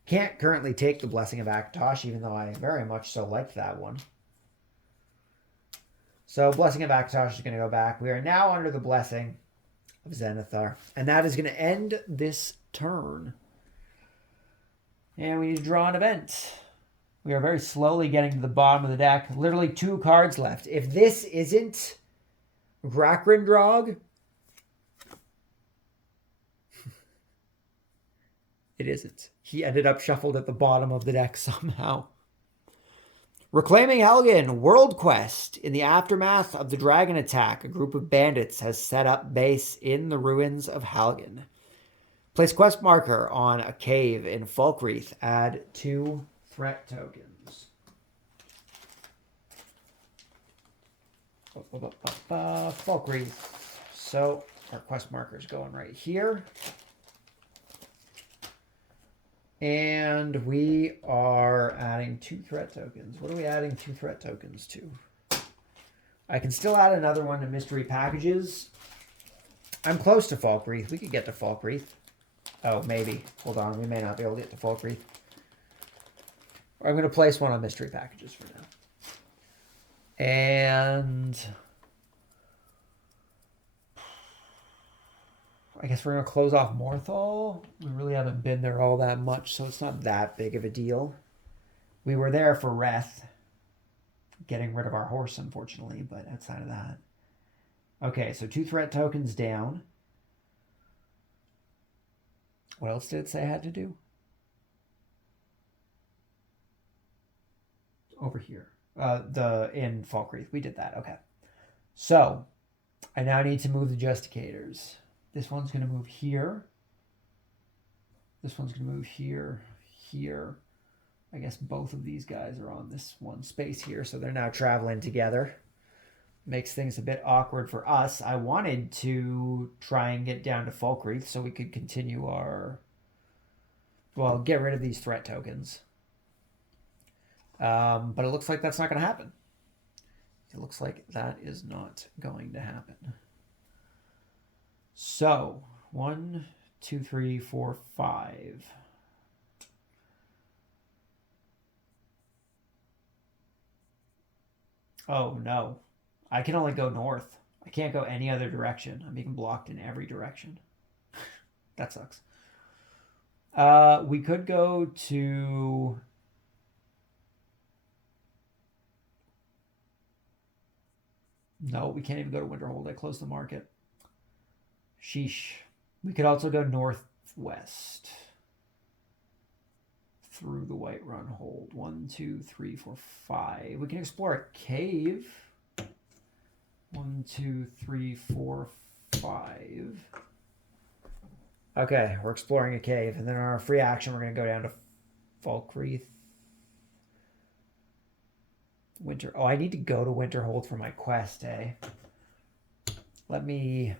can't currently take the Blessing of Akatosh, even though I very much so liked that one. So Blessing of Akatosh is going to go back. We are now under the Blessing of Zenithar. And that is going to end this turn. And we need to draw an event. We are very slowly getting to the bottom of the deck. Literally 2 cards left. If this isn't Grahkrindrog, it isn't. He ended up shuffled at the bottom of the deck somehow. Reclaiming Helgen, World Quest. In the aftermath of the dragon attack, a group of bandits has set up base in the ruins of Helgen. Place quest marker on a cave in Falkreath. Add 2 threat tokens. Falkreath. So our quest marker is going right here. And we are adding 2 threat tokens. What are we adding 2 threat tokens to? I can still add another one to mystery packages. I'm close to Falkreath. We could get to Falkreath. Oh, maybe. Hold on. We may not be able to get to Falkreath. I'm going to place one on mystery packages for now. And I guess we're going to close off Morthal. We really haven't been there all that much, so it's not that big of a deal. We were there for Reth, getting rid of our horse, unfortunately, but outside of that. Okay, so 2 threat tokens down. What else did it say I had to do? Over here. In Falkreath. We did that. Okay. So, I now need to move the Justicators. This one's going to move here. This one's going to move here, here, I guess both of these guys are on this one space here, so they're now traveling together. Makes things a bit awkward for us. I wanted to try and get down to Falkreath so we could continue our... Well, get rid of these threat tokens. But it looks like that's not going to happen. It looks like that is not going to happen. So, 1, 2, 3, 4, 5. Oh, no. I can only go north. I can't go any other direction. I'm being blocked in every direction. That sucks. We could go to... No, we can't even go to Winterhold. I closed the market. Sheesh. We could also go northwest through the Whiterun hold. 1, 2, 3, 4, 5. We can explore a cave. 1, 2, 3, 4, 5. Okay, we're exploring a cave. And then our free action, we're going to go down to Falkreath. Winter. Oh, I need to go to Winterhold for my quest, eh? Let me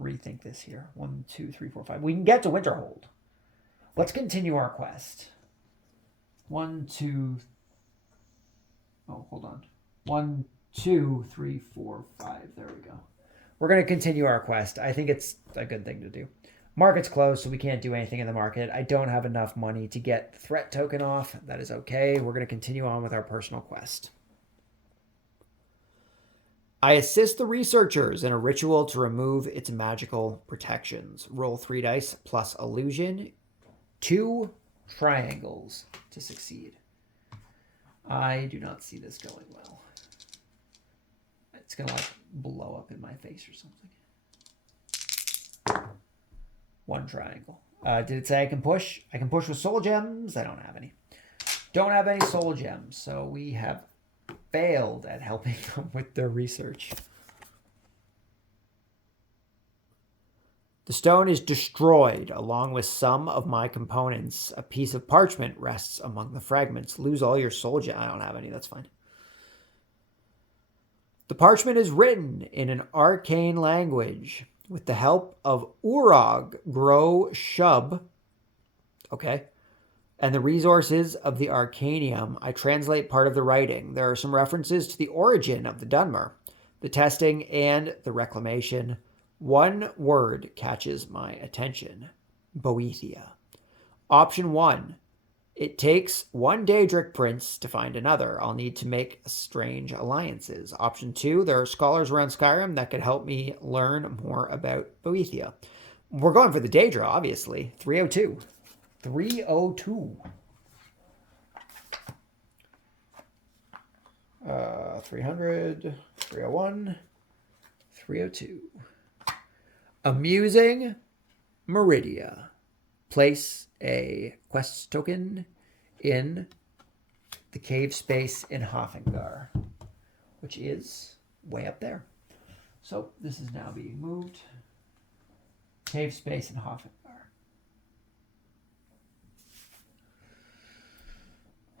rethink this here. 1, 2, 3, 4, 5. We can get to Winterhold. Let's continue our quest. 1, 2. Oh, hold on. 1, 2, 3, 4, 5. There we go. We're going to continue our quest. I think it's a good thing to do. Market's closed, so we can't do anything in the market. I don't have enough money to get the threat token off. That is okay. We're going to continue on with our personal quest. I assist the researchers in a ritual to remove its magical protections. Roll 3 dice plus illusion. 2 triangles to succeed. I do not see this going well. It's going to like blow up in my face or something. 1 triangle. Did it say I can push? I can push with soul gems. I don't have any. Don't have any soul gems. So we have failed at helping them with their research. The stone is destroyed along with some of my components. A piece of parchment rests among the fragments. Lose all your soul gems. I don't have any. That's fine. The parchment is written in an arcane language. With the help of Urog Grow Shub, okay, and the resources of the Arcanium, I translate part of the writing. There are some references to the origin of the Dunmer, the testing, and the reclamation. One word catches my attention. Boethia. Option 1. It takes 1 Daedric prince to find another. I'll need to make strange alliances. Option 2. There are scholars around Skyrim that could help me learn more about Boethia. We're going for the Daedra, obviously. 302. 302. 300, 301, 302. Amusing Meridia. Place a quest token in the cave space in Hofengar, which is way up there. So this is now being moved. Cave space in Hofengar.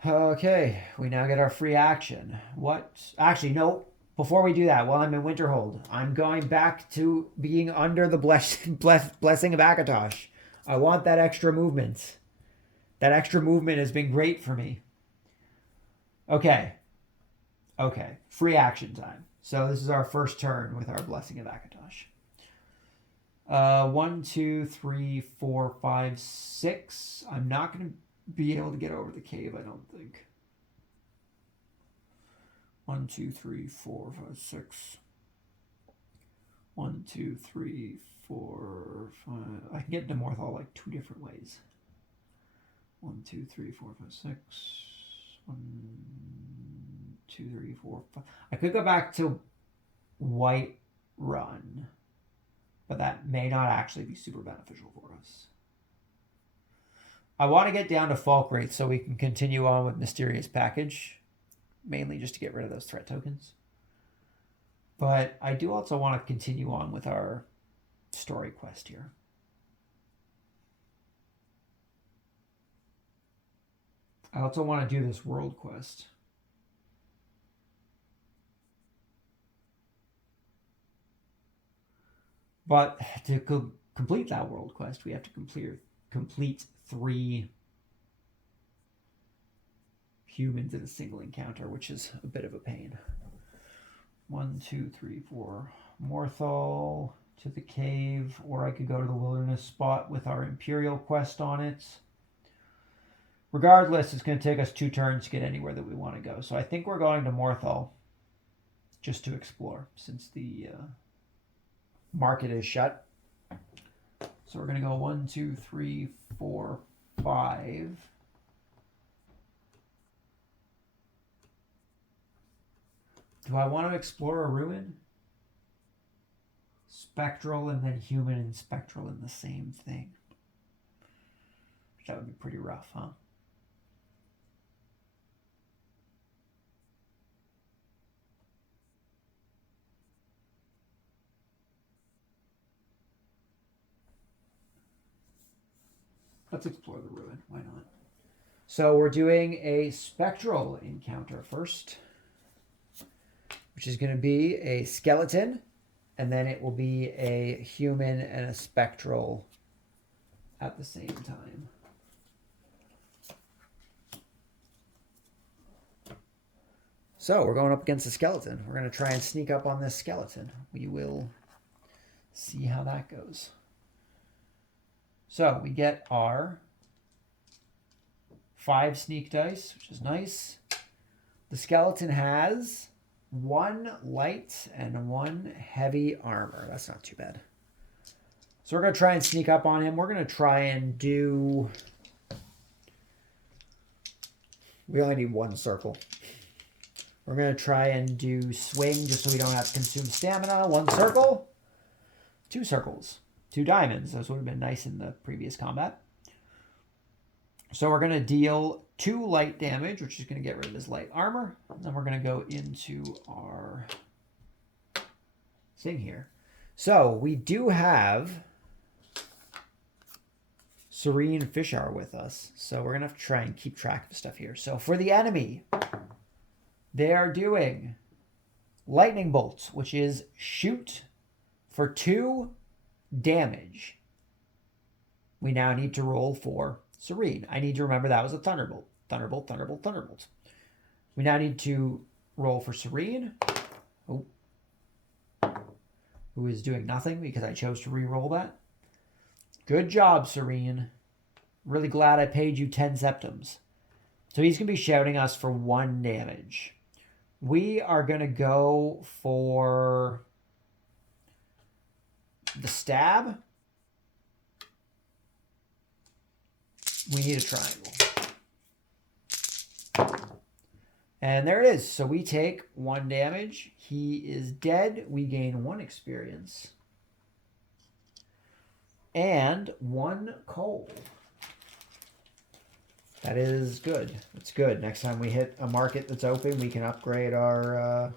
Okay, we now get our free action. What? Actually, no. Before we do that, while I'm in Winterhold, I'm going back to being under the blessing of Akatosh. I want that extra movement. That extra movement has been great for me. Okay. Okay. Free action time. So this is our first turn with our Blessing of Akatosh. 1, 2, 3, 4, 5, 6. I'm not going to be able to get over the cave, I don't think. 1, 2, 3, 4, 5, 6. 1, 2, 3, 4, 5. I can get to Morthal like 2 different ways. 1, 2, 3, 4, 5, 6. 1, 2, 3, 4, 5. I could go back to Whiterun, but that may not actually be super beneficial for us. I want to get down to Falkreath so we can continue on with Mysterious Package, mainly just to get rid of those threat tokens. But I do also want to continue on with our story quest here. I also want to do this world quest. But to complete that world quest, we have to complete 3 humans in a single encounter, which is a bit of a pain. 1, 2, 3, 4. Morthal to the cave, or I could go to the wilderness spot with our Imperial quest on it. Regardless, it's going to take us 2 turns to get anywhere that we want to go. So I think we're going to Morthal just to explore, since the market is shut. So we're going to go 1, 2, 3, 4, 5. Do I want to explore a ruin? Spectral and then human and spectral in the same thing. That would be pretty rough, huh? Let's explore the ruin. Why not? So we're doing a spectral encounter first, which is going to be a skeleton, and then it will be a human and a spectral at the same time. So we're going up against a skeleton. We're going to try and sneak up on this skeleton. We will see how that goes. So we get our 5 sneak dice, which is nice. The skeleton has 1 light and 1 heavy armor. That's not too bad. So we're going to try and sneak up on him. We're going to try and do... We only need 1 circle. We're going to try and do swing just so we don't have to consume stamina. 1 circle. 2 circles. 2 diamonds. Those would have been nice in the previous combat. So we're going to deal 2 light damage, which is going to get rid of his light armor. And then we're going to go into our thing here. So we do have Serene Fishar with us. So we're going to have to try and keep track of stuff here. So for the enemy, they are doing lightning bolts, which is shoot for 2 damage. We now need to roll for Serene. I need to remember that was a thunderbolt. Thunderbolt, thunderbolt, thunderbolt. We now need to roll for Serene. Oh. Who is doing nothing because I chose to re-roll that. Good job, Serene. Really glad I paid you 10 septums. So he's going to be shouting us for 1 damage. We are going to go for the stab. We need a triangle. And there it is. So we take 1 damage. He is dead. We gain 1 experience. And 1 coal. That is good. That's good. Next time we hit a market that's open, we can upgrade our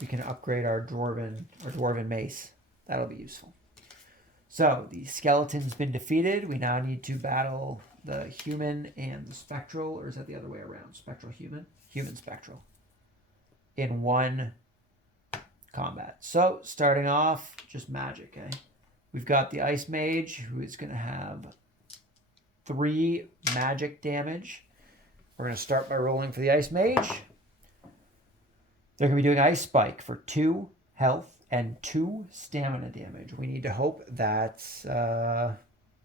dwarven mace. That'll be useful. So the skeleton's been defeated. We now need to battle the human and the spectral, or is that the other way around? Spectral human? Human spectral. In 1 combat. So starting off, just magic, eh? We've got the ice mage, who is going to have 3 magic damage. We're going to start by rolling for the ice mage. They're going to be doing ice spike for 2 health and 2 stamina damage. We need to hope that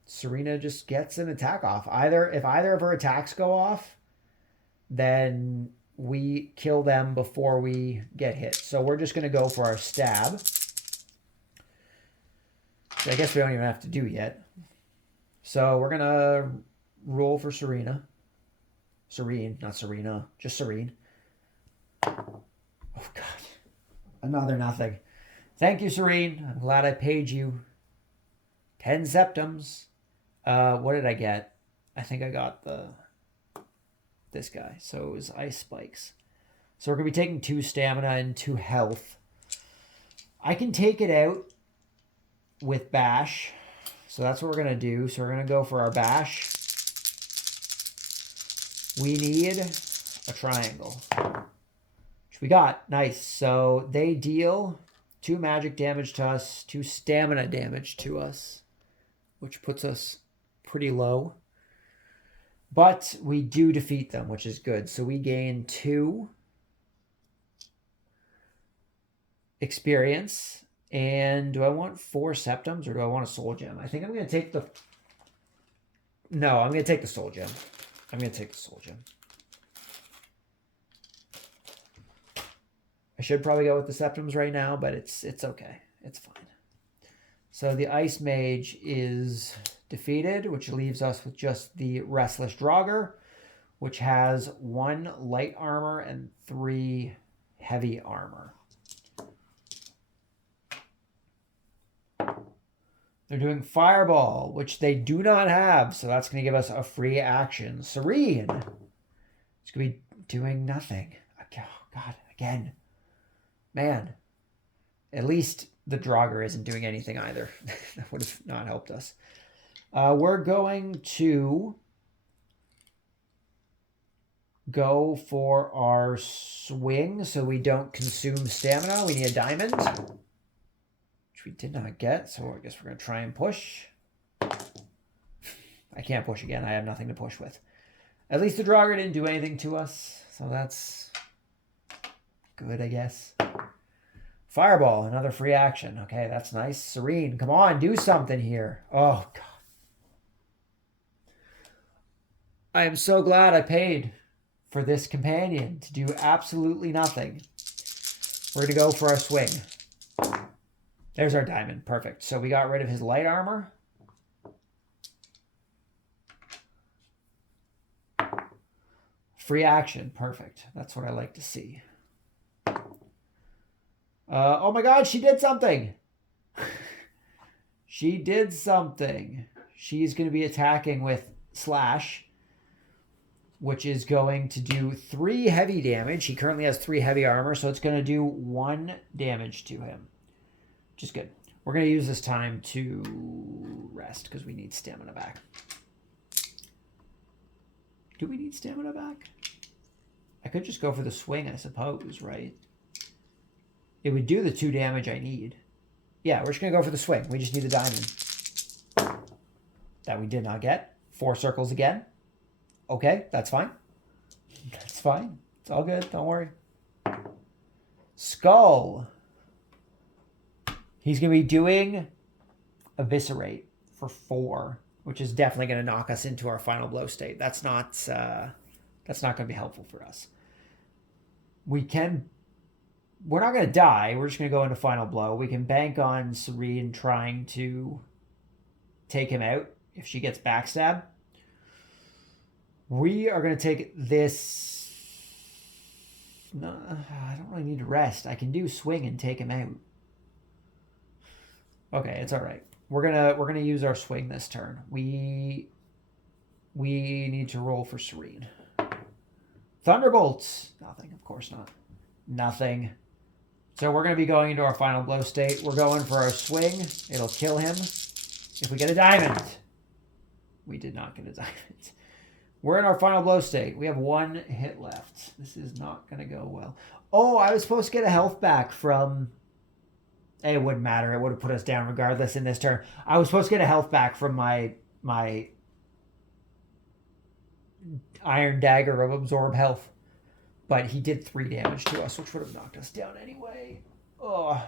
Serena just gets an attack off. If either of her attacks go off, then we kill them before we get hit. So we're just going to go for our stab. Which I guess we don't even have to do yet. So we're going to roll for Serena. Serene, not Serena, just Serene. Oh, God. Another nothing. Thank you, Serene. I'm glad I paid you 10 septums. What did I get? I think I got this guy. So it was ice spikes. So we're going to be taking 2 stamina and 2 health. I can take it out with bash. So that's what we're going to do. So we're going to go for our bash. We need a triangle. Which we got. Nice. So they deal 2 magic damage to us, 2 stamina damage to us, which puts us pretty low. But we do defeat them, which is good. So we gain 2 experience. And do I want 4 septums or do I want a soul gem? I think I'm going to take the... No, I'm going to take the soul gem. I'm going to take the soul gem. I should probably go with the septums right now, but it's okay. It's fine. So the Ice Mage is defeated, which leaves us with just the Restless Draugr, which has 1 light armor and 3 heavy armor. They're doing Fireball, which they do not have, so that's going to give us a free action. Serene. It's going to be doing nothing. Oh, God, again. Man. At least the Draugr isn't doing anything either. That would have not helped us. We're going to go for our swing so we don't consume stamina. We need a diamond, which we did not get, so I guess we're going to try and push. I can't push again. I have nothing to push with. At least the Draugr didn't do anything to us, so that's good, I guess. Fireball, another free action. Okay, that's nice. Serene, come on, do something here. Oh, God. I am so glad I paid for this companion to do absolutely nothing. We're going to go for our swing. There's our diamond. Perfect. So we got rid of his light armor. Free action. Perfect. That's what I like to see. Oh my God, she did something. She did something. She's going to be attacking with Slash, which is going to do 3 heavy damage. He currently has 3 heavy armor, so it's going to do 1 damage to him, which is good. We're going to use this time to rest because we need stamina back. Do we need stamina back? I could just go for the swing, I suppose, right? It would do the 2 damage I need. Yeah, we're just going to go for the swing. We just need the diamond. That we did not get. 4 circles again. Okay, that's fine. That's fine. It's all good. Don't worry. Skull. He's going to be doing Eviscerate for 4, which is definitely going to knock us into our final blow state. That's not going to be helpful for us. We're not going to die. We're just going to go into final blow. We can bank on Serene trying to take him out if she gets backstabbed. We are going to take this. No, I don't really need to rest. I can do swing and take him out. Okay, it's all right. We're gonna use our swing this turn. We need to roll for Serene. Thunderbolts. Nothing, of course not. Nothing. So we're going to be going into our final blow state. We're going for our swing. It'll kill him. If we get a diamond. We did not get a diamond. We're in our final blow state. We have 1 hit left. This is not going to go well. Oh, I was supposed to get a health back from... It wouldn't matter. It would have put us down regardless in this turn. I was supposed to get a health back from my Iron Dagger of Absorb Health. But he did 3 damage to us, which would have knocked us down anyway. Oh.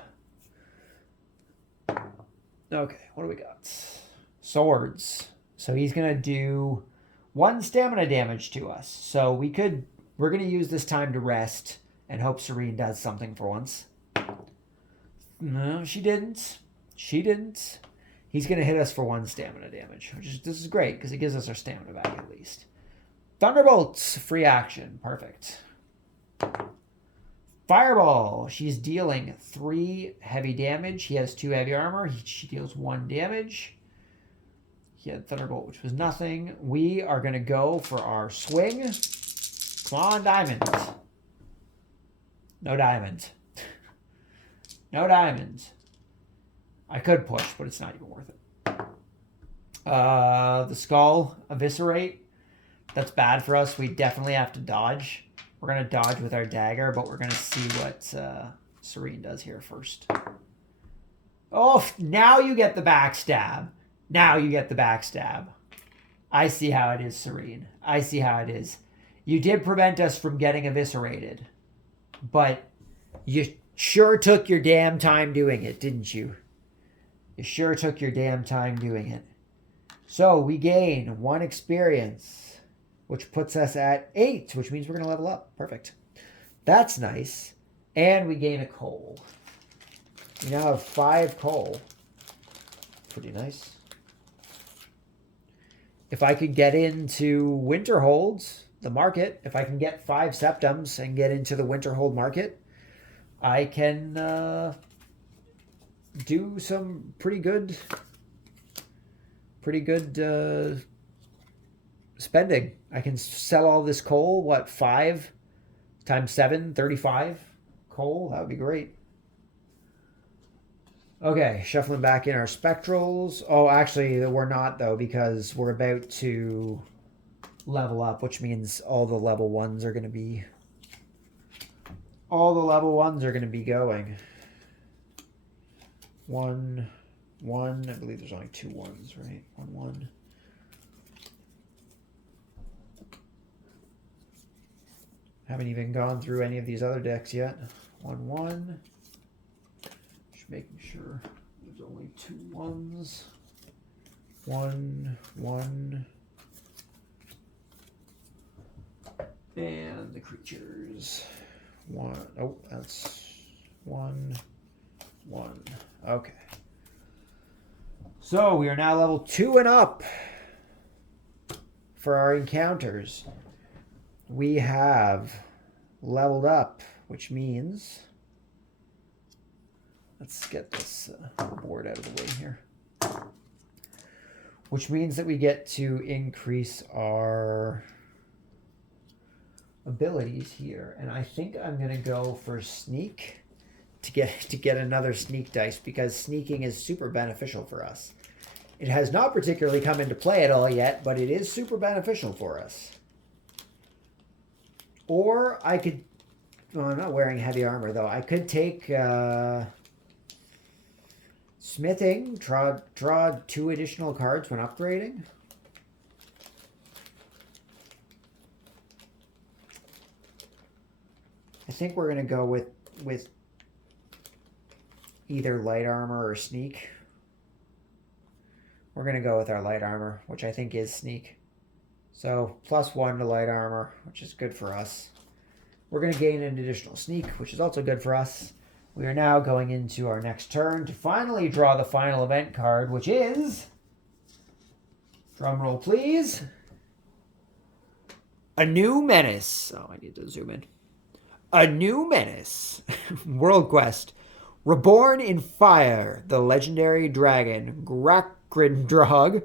Okay, what do we got? Swords. So he's going to do 1 stamina damage to us. So we're going to use this time to rest and hope Serene does something for once. No, she didn't. She didn't. He's going to hit us for 1 stamina damage. This is great because it gives us our stamina back at least. Thunderbolts. Free action. Perfect. Fireball. She's dealing 3 heavy damage. He has 2 heavy armor. She deals 1 damage. He had Thunderbolt, which was nothing. We are going to go for our swing. Come on, diamond. No diamond. No diamond. I could push, but it's not even worth it. The skull. Eviscerate. That's bad for us. We definitely have to dodge. We're going to dodge with our dagger, but we're going to see what Serene does here first. Oh, now you get the backstab. Now you get the backstab. I see how it is, Serene. I see how it is. You did prevent us from getting eviscerated. But you sure took your damn time doing it, didn't you? You sure took your damn time doing it. So we gain 1 experience, which puts us at 8, which means we're going to level up. Perfect. That's nice. And we gain a coal. We now have 5 coal. Pretty nice. If I could get into Winterhold, the market, if I can get 5 septums and get into the Winterhold market, I can do some pretty good spending. I can sell all this coal, what, 5 times 7, 35 coal? That would be great. Okay, shuffling back in our spectrals. Oh, actually, we're not, though, because we're about to level up, which means all the level 1s are going to be... All the level 1s are going to be going. 1, 1. I believe there's only 2 1s, right? 1, 1. Haven't even gone through any of these other decks yet. 1, 1. Making sure there's only 2 1s. 1, 1. And the creatures. 1. Oh, that's 1, 1. Okay. So we are now level 2 and up for our encounters. We have leveled up, which means... Let's get this board out of the way here. Which means that we get to increase our abilities here. And I think I'm going to go for sneak to get another sneak dice, because sneaking is super beneficial for us. It has not particularly come into play at all yet, but it is super beneficial for us. Or I could... Well, I'm not wearing heavy armor, though. I could take... Smithing, draw 2 additional cards when upgrading. I think we're going to go with either light armor or sneak. We're going to go with our light armor, which I think is sneak. So +1 to light armor, which is good for us. We're going to gain an additional sneak, which is also good for us. We are now going into our next turn to finally draw the final event card, which is... Drumroll, please. A new menace. Oh, I need to zoom in. A new menace. World Quest. Reborn in Fire, the legendary dragon Grahkrindrog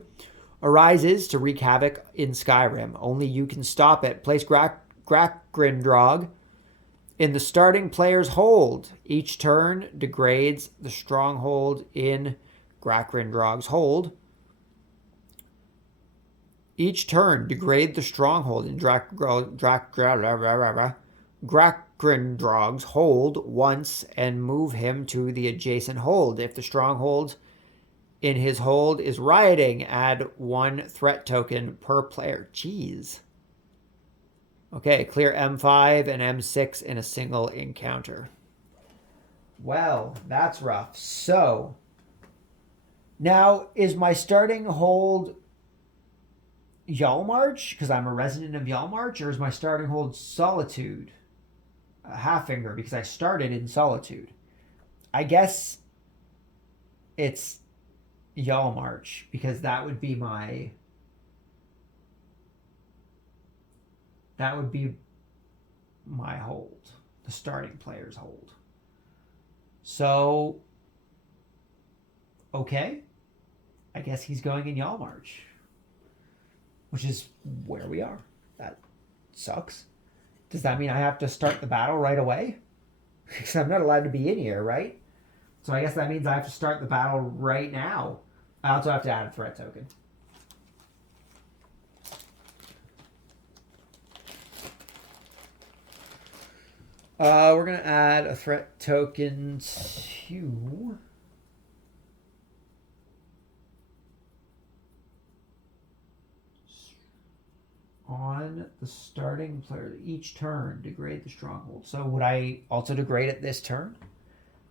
arises to wreak havoc in Skyrim. Only you can stop it. Place Grahkrindrog in the starting player's hold. Each turn degrades the stronghold in Grahkrindrog's hold. Each turn degrade the stronghold in Grahkrindrog's hold once and move him to the adjacent hold. If the stronghold in his hold is rioting, add 1 threat token per player. Jeez. Okay, clear M5 and M6 in a single encounter. Well, that's rough. So, now, is my starting hold Yalmarch, because I'm a resident of Yalmarch, or is my starting hold Solitude? Halffinger, because I started in Solitude. I guess it's Yalmarch, because that would be my... That would be my hold, the starting player's hold. So, okay. I guess he's going in Yalmarch, which is where we are. That sucks. Does that mean I have to start the battle right away? Because I'm not allowed to be in here, right? So I guess that means I have to start the battle right now. I also have to add a threat token. We're going to add a threat token to... on the starting player each turn, degrade the stronghold. So would I also degrade it this turn?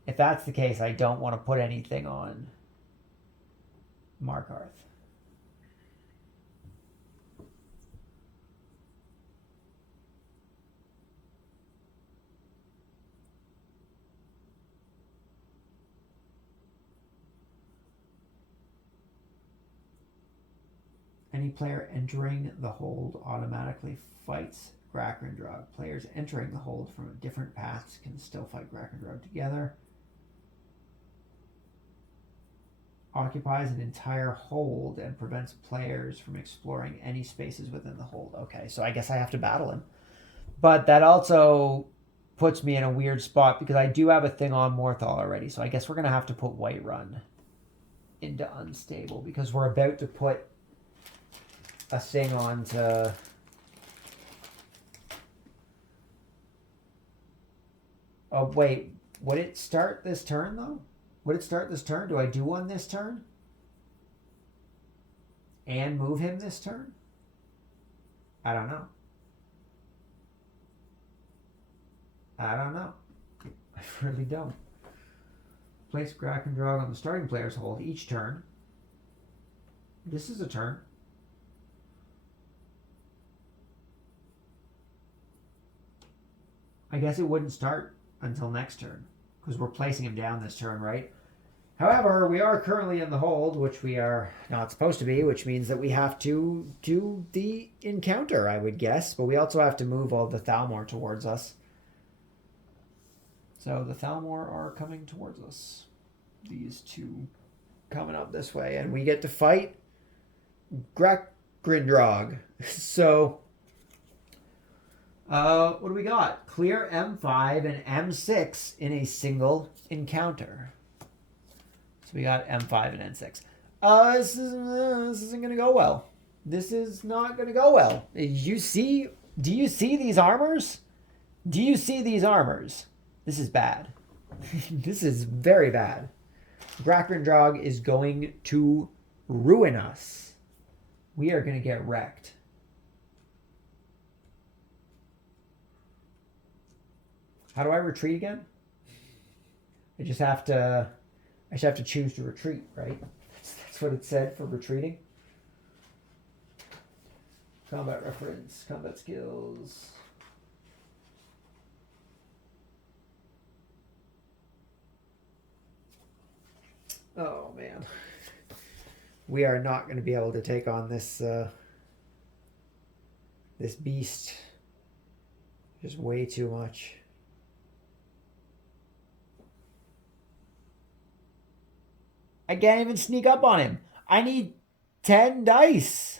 If that's the case, I don't want to put anything on Markarth. Any player entering the hold automatically fights Grahkrindrog. Players entering the hold from different paths can still fight Grahkrindrog together. Occupies an entire hold and prevents players from exploring any spaces within the hold. Okay, so I guess I have to battle him. But that also puts me in a weird spot because I do have a thing on Morthal already. So I guess we're going to have to put Whiterun into unstable because we're about to put a thing on to... Oh, wait. Would it start this turn, though? Would it start this turn? Do I do one this turn? And move him this turn? I don't know. I don't know. I really don't. Place Grahkrindrog on the starting player's hold each turn. This is a turn. I guess it wouldn't start until next turn because we're placing him down this turn, right? However, we are currently in the hold, which we are not supposed to be, which means that we have to do the encounter, I would guess. But we also have to move all the Thalmor towards us. So the Thalmor are coming towards us. These two coming up this way. And we get to fight Grahkrindrog. So... what do we got? Clear M5 and M6 in a single encounter. So we got M5 and N6. This isn't going to go well. This is not going to go well. Do you see these armors? Do you see these armors? This is bad. This is very bad. Grahkrindrog is going to ruin us. We are going to get wrecked. How do I retreat again? I just have to choose to retreat, right? That's what it said for retreating. Combat reference, combat skills. Oh man. We are not going to be able to take on this this beast. Just way too much. I can't even sneak up on him. I need 10 dice.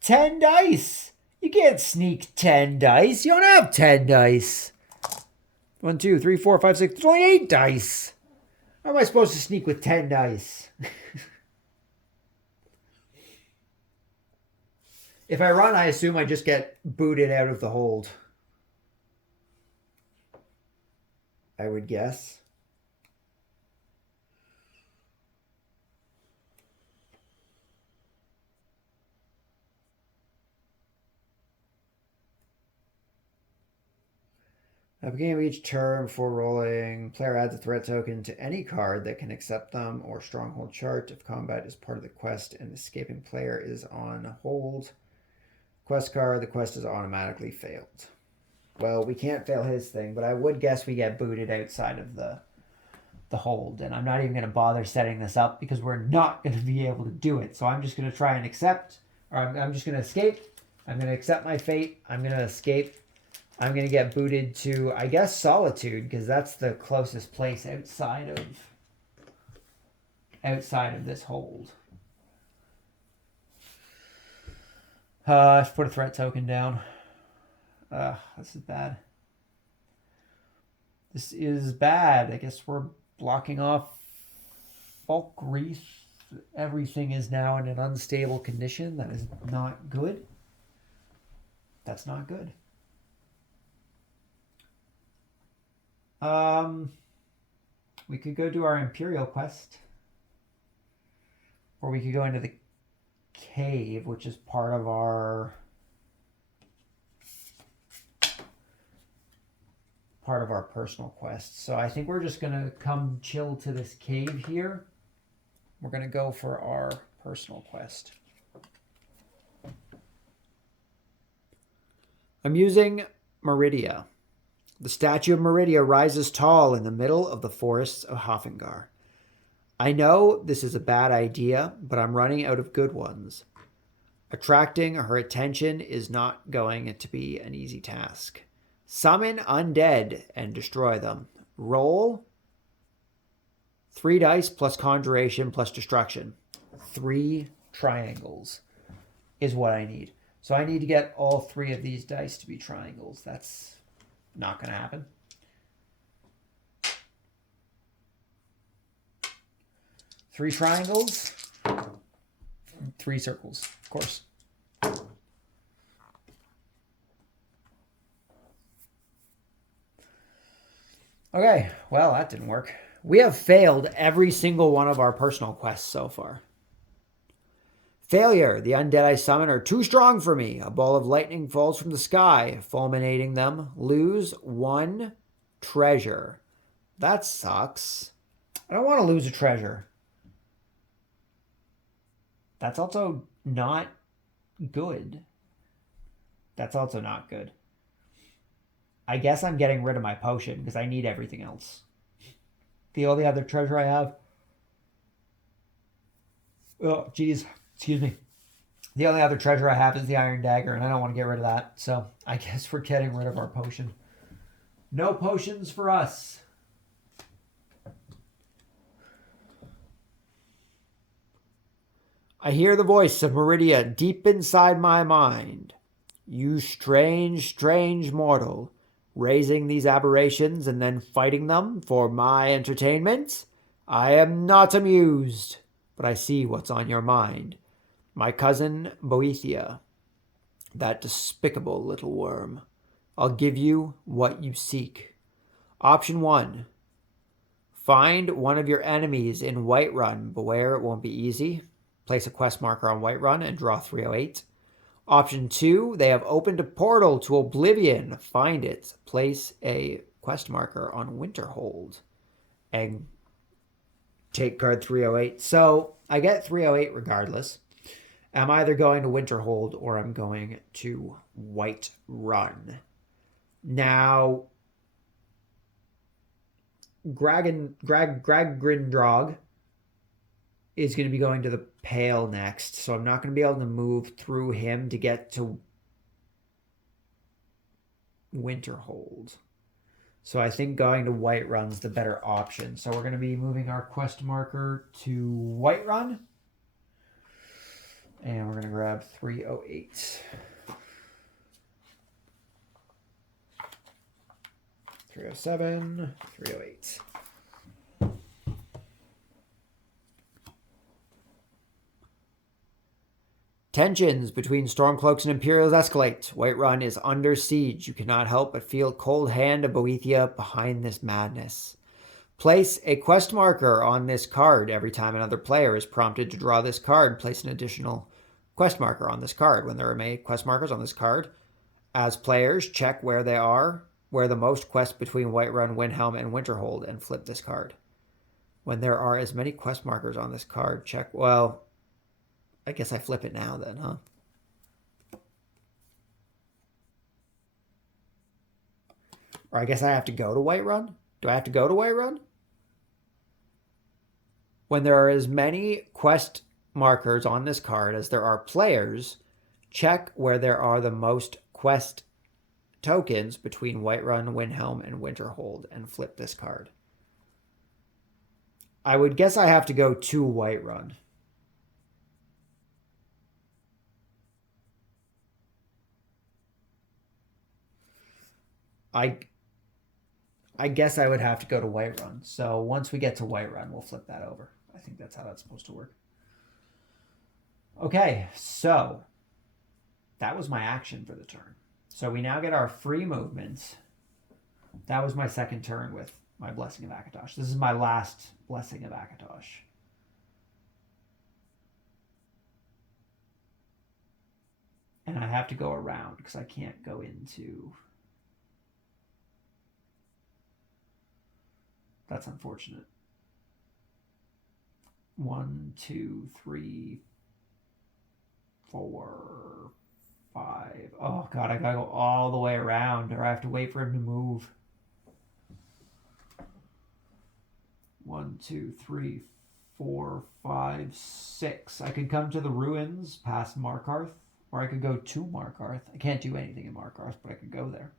10 dice. You can't sneak 10 dice. You don't have 10 dice. 1, 2, 3, 4, 5, 6. There's only 8 dice. How am I supposed to sneak with 10 dice? If I run, I assume I just get booted out of the hold. I would guess. At the beginning of each turn, before rolling, player adds a threat token to any card that can accept them or stronghold chart. If combat is part of the quest and the escaping player is on hold, quest card, the quest is automatically failed. Well, we can't fail his thing, but I would guess we get booted outside of the hold. And I'm not even going to bother setting this up because we're not going to be able to do it. So I'm just going to try and accept, or I'm just going to escape. I'm going to accept my fate. I'm going to escape. I'm going to get booted to, I guess, Solitude, because that's the closest place outside of this hold. Let's put a threat token down. This is bad. This is bad. I guess we're blocking off Falkreath. Everything is now in an unstable condition. That is not good. That's not good. We could go do our Imperial quest. Or we could go into the cave, which is part of our personal quest. So I think we're just going to come chill to this cave here. We're going to go for our personal quest. I'm using Meridia. The statue of Meridia rises tall in the middle of the forests of Hofengar. I know this is a bad idea, but I'm running out of good ones. Attracting her attention is not going to be an easy task. Summon undead and destroy them. Roll 3 dice plus conjuration plus destruction. 3 triangles is what I need. So I need to get all 3 of these dice to be triangles. That's not going to happen. Three triangles, 3 circles, of course. Okay, well, that didn't work. We have failed every single one of our personal quests so far. Failure. The undead I summon are too strong for me. A ball of lightning falls from the sky, fulminating them. Lose 1 treasure. That sucks. I don't want to lose a treasure. That's also not good. That's also not good. I guess I'm getting rid of my potion because I need everything else. The only other treasure I have... Oh, geez. Excuse me. The only other treasure I have is the Iron Dagger, and I don't want to get rid of that. So I guess we're getting rid of our potion. No potions for us. I hear the voice of Meridia deep inside my mind. You strange, strange mortal, raising these aberrations and then fighting them for my entertainment? I am not amused, but I see what's on your mind. My cousin Boethia, that despicable little worm. I'll give you what you seek. Option 1. Find one of your enemies in Whiterun. Beware, it won't be easy. Place a quest marker on Whiterun and draw 308. Option 2, they have opened a portal to Oblivion. Find it. Place a quest marker on Winterhold and take card 308. So I get 308 regardless. I'm either going to Winterhold or I'm going to Whiterun. Now, Grahkrindrog is going to be going to the Pale next, so I'm not going to be able to move through him to get to Winterhold. So I think going to Whiterun's the better option. So we're going to be moving our quest marker to Whiterun. And we're going to grab 308. 307, 308. Tensions between Stormcloaks and Imperials escalate. Whiterun is under siege. You cannot help but feel cold hand of Boethia behind this madness. Place a quest marker on this card. Every time another player is prompted to draw this card, place an additional quest marker on this card. When there are many quest markers on this card, as players, check where they are, where the most quests between Whiterun, Windhelm, and Winterhold, and flip this card. When there are as many quest markers on this card, check... Well, I guess I flip it now then, huh? Or I guess I have to go to Whiterun? Do I have to go to Whiterun? When there are as many quest markers on this card as there are players, check where there are the most quest tokens between Whiterun, Windhelm, and Winterhold, and flip this card. I would guess I have to go to Whiterun. I guess I would have to go to Whiterun. So once we get to Whiterun, we'll flip that over. I think that's how that's supposed to work. Okay, so that was my action for the turn. So we now get our free movement That was my second turn with my Blessing of Akatosh. This is my last Blessing of Akatosh. And I have to go around because I can't go into... That's unfortunate. 1, 2, 3, 4, 5. Oh, God, I gotta go all the way around, or I have to wait for him to move. 1, 2, 3, 4, 5, 6. I could come to the ruins past Markarth, or I could go to Markarth. I can't do anything in Markarth, but I could go there.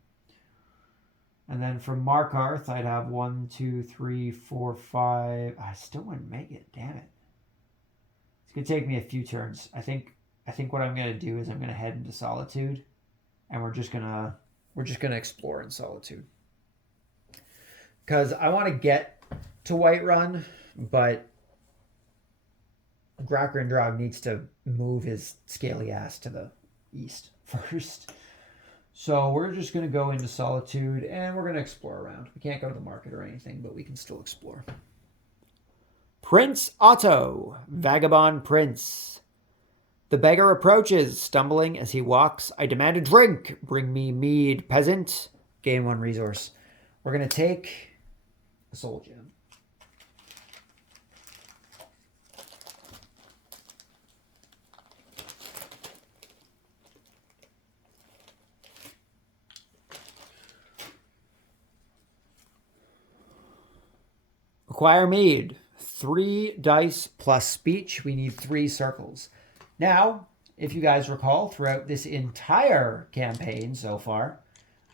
And then from Markarth, I'd have 1, 2, 3, 4, 5. I still wouldn't make it. Damn it. It's gonna take me a few turns. I think what I'm gonna do is I'm gonna head into Solitude, and we're just gonna explore in Solitude. Because I want to get to Whiterun, but Grahkrindrog needs to move his scaly ass to the east first. So we're just going to go into Solitude, and we're going to explore around. We can't go to the market or anything, but we can still explore. Prince Otto, Vagabond Prince. The beggar approaches, stumbling as he walks. I demand a drink. Bring me mead, peasant. Gain 1 resource. We're going to take a soul gem. Acquire mead. 3 dice plus speech. We need 3 circles. Now, if you guys recall, throughout this entire campaign so far,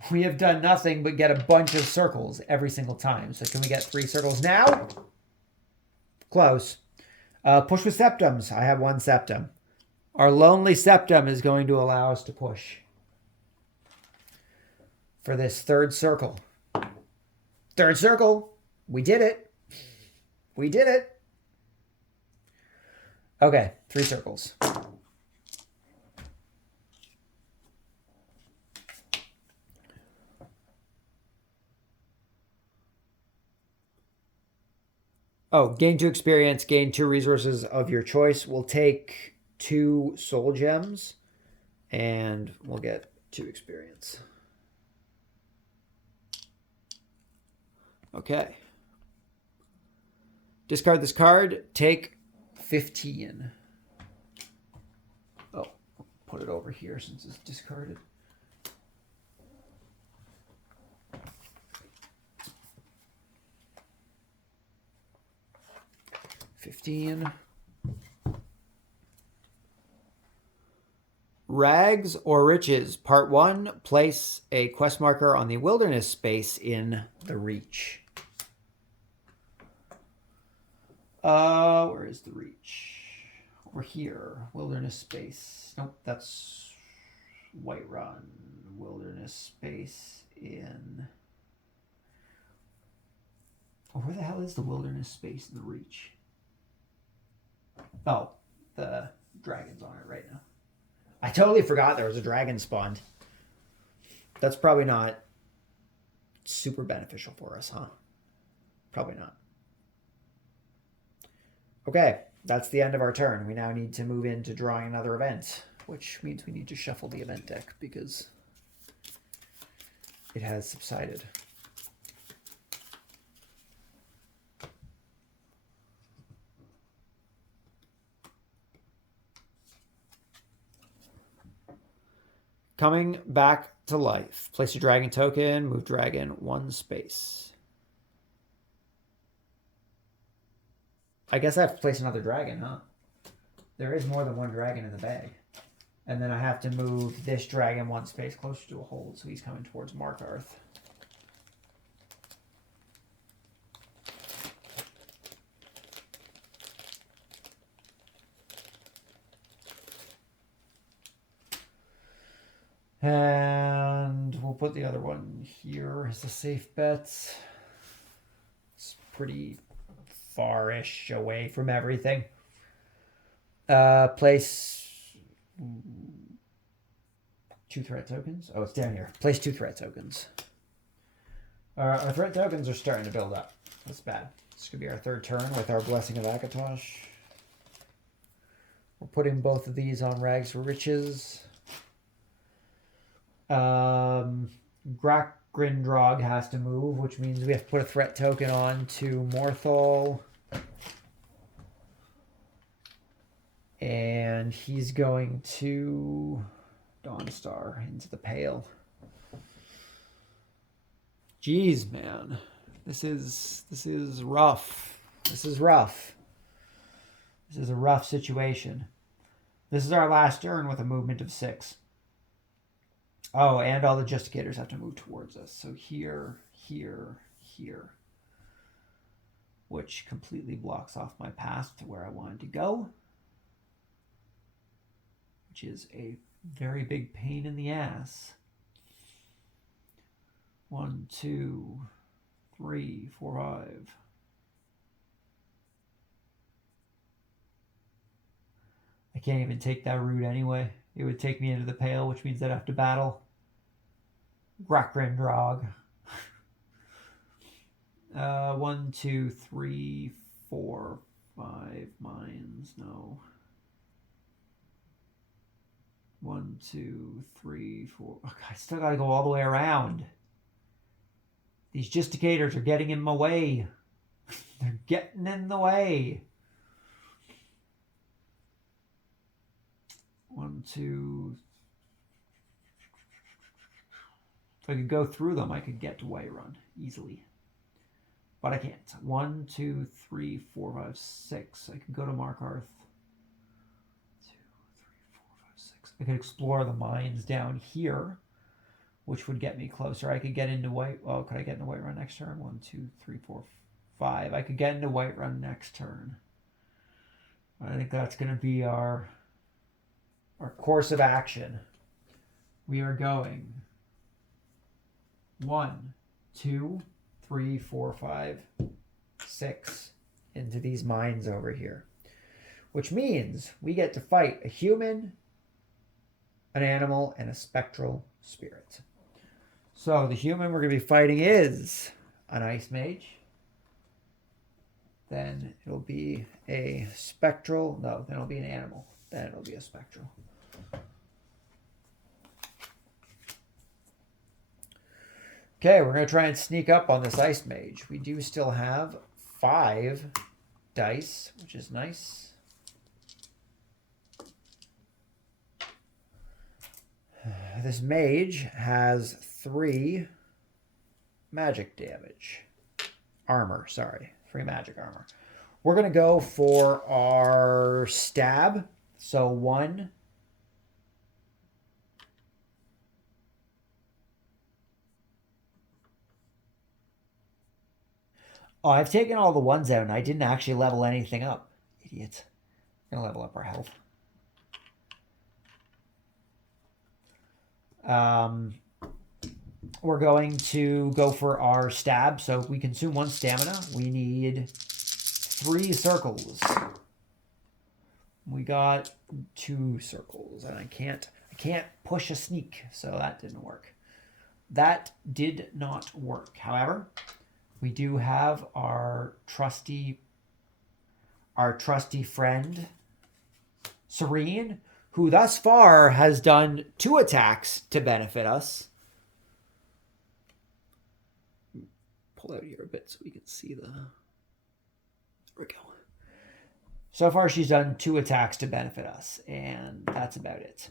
we have done nothing but get a bunch of circles every single time. So can we get 3 circles now? Close. Push with septums. I have 1 septum. Our lonely septum is going to allow us to push for this 3rd circle. 3rd circle. We did it. We did it. Okay, 3 circles. Oh, gain 2 experience, gain 2 resources of your choice. We'll take 2 soul gems, and we'll get 2 experience. Okay. Discard this card. Take 15. Oh, put it over here since it's discarded. Rags or Riches, Part 1. Place a quest marker on the wilderness space in the Reach. Where is the Reach? Over here. Wilderness space. Nope, that's Whiterun. Wilderness space in... Oh, where the hell is the wilderness space in the Reach? Oh, the dragon's on it right now. I totally forgot there was a dragon spawned. That's probably not super beneficial for us, huh? Probably not. Okay, that's the end of our turn. We now need to move into drawing another event, which means we need to shuffle the event deck because it has subsided. Coming back to life. Place a dragon token, move dragon 1 space. I guess I have to place another dragon, huh? There is more than 1 dragon in the bag. And then I have to move this dragon 1 space closer to a hold, so he's coming towards Markarth. And we'll put the other one here as a safe bet. It's pretty far-ish away from everything. Place 2 threat tokens. Oh, it's down here. Place 2 threat tokens. Our threat tokens are starting to build up. That's bad. This could be our third turn with our Blessing of Akatosh. We're putting both of these on Rags for Riches. Grahkrindrog has to move, which means we have to put a threat token on to Morthal. And he's going to Dawnstar into the Pale. Jeez, man. This is rough. This is rough. This is a rough situation. This is our last turn with a movement of 6. Oh, and all the Justicators have to move towards us. So here, here, here. Which completely blocks off my path to where I wanted to go. Which is a very big pain in the ass. 1, 2, 3, 4, 5. I can't even take that route anyway. It would take me into the Pale, which means I'd have to battle Grahkrindrog. 1, 2, 3, 4, 5 mines. No. 1, 2, 3, 4. Oh, God, I still gotta go all the way around. These Justicators are getting in my way. They're getting in the way. 1, 2. If I could go through them, I could get to Whiterun easily. But I can't. 1, 2, 3, 4, 5, 6. I could go to Markarth. 2, 3, 4, 5, 6. I could explore the mines down here, which would get me closer. I could get into Oh, could I get into Whiterun next turn? 1, 2, 3, 4, 5. I could get into Whiterun next turn. I think that's going to be our course of action. We are going 1, 2, 3, 4, 5, 6 into these mines over here. Which means we get to fight a human, an animal, and a spectral spirit. So the human we're going to be fighting is an Ice Mage. Then it'll be a spectral. No, then it'll be an animal. Then it'll be a spectral. Okay, we're going to try and sneak up on this Ice Mage. We do still have 5 dice, which is nice. This mage has 3 magic damage. Armor, sorry. 3 magic armor. We're going to go for our stab. So 1. Oh, I've taken all the 1s out and I didn't actually level anything up. Idiot. I'm going to level up our health. We're going to go for our stab. So if we consume 1 stamina, we need 3 circles. We got 2 circles, and I can't push a sneak, so that didn't work. That did not work. However, we do have our trusty friend Serene, who thus far has done 2 attacks to benefit us. Pull out here a bit so we can see the... There we go. So far, she's done 2 attacks to benefit us, and that's about it.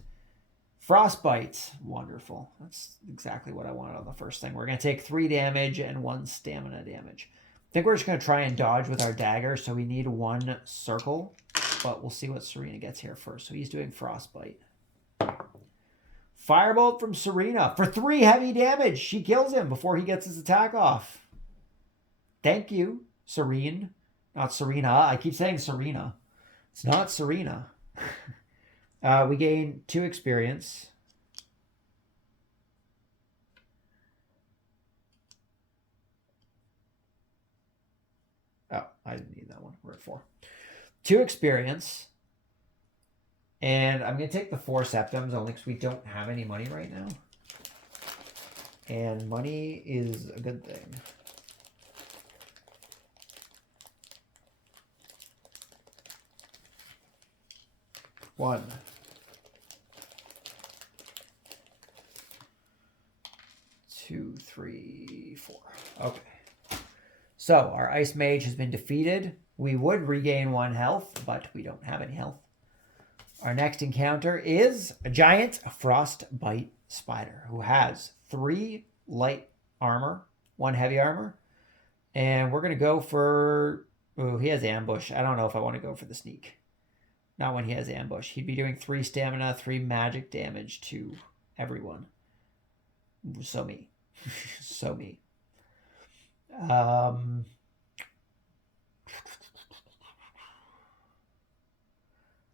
Frostbite, wonderful. That's exactly what I wanted on the first thing. We're going to take 3 damage and 1 stamina damage. I think we're just going to try and dodge with our dagger, so we need 1 circle, but we'll see what Serena gets here first. So he's doing Frostbite. Firebolt from Serena for 3 heavy damage. She kills him before he gets his attack off. Thank you, Serene. Not Serena. I keep saying Serena. It's not Serena. We gain 2 experience. Oh, I didn't need that one. We're at 4. 2 experience. And I'm going to take the 4 septims only because we don't have any money right now. And money is a good thing. One. Two, three, four. Okay. So our Ice Mage has been defeated. We would regain 1 health, but we don't have any health. Our next encounter is a giant Frostbite Spider who has 3 light armor, 1 heavy armor. And we're going to go for... Oh, he has ambush. I don't know if I want to go for the sneak. Not when he has ambush. He'd be doing 3 stamina, 3 magic damage to everyone. So me. So me.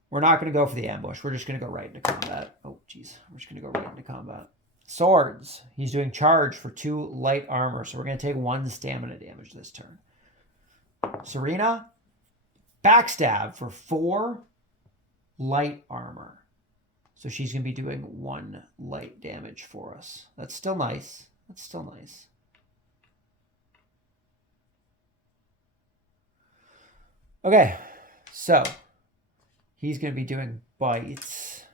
We're not going to go for the ambush. We're just going to go right into combat. Oh, jeez. We're just going to go right into combat. Swords. He's doing charge for 2 light armor. So we're going to take 1 stamina damage this turn. Serena. Backstab for 4 light armor. So she's going to be doing 1 light damage for us. That's still nice. That's still nice. Okay. So he's going to be doing bites.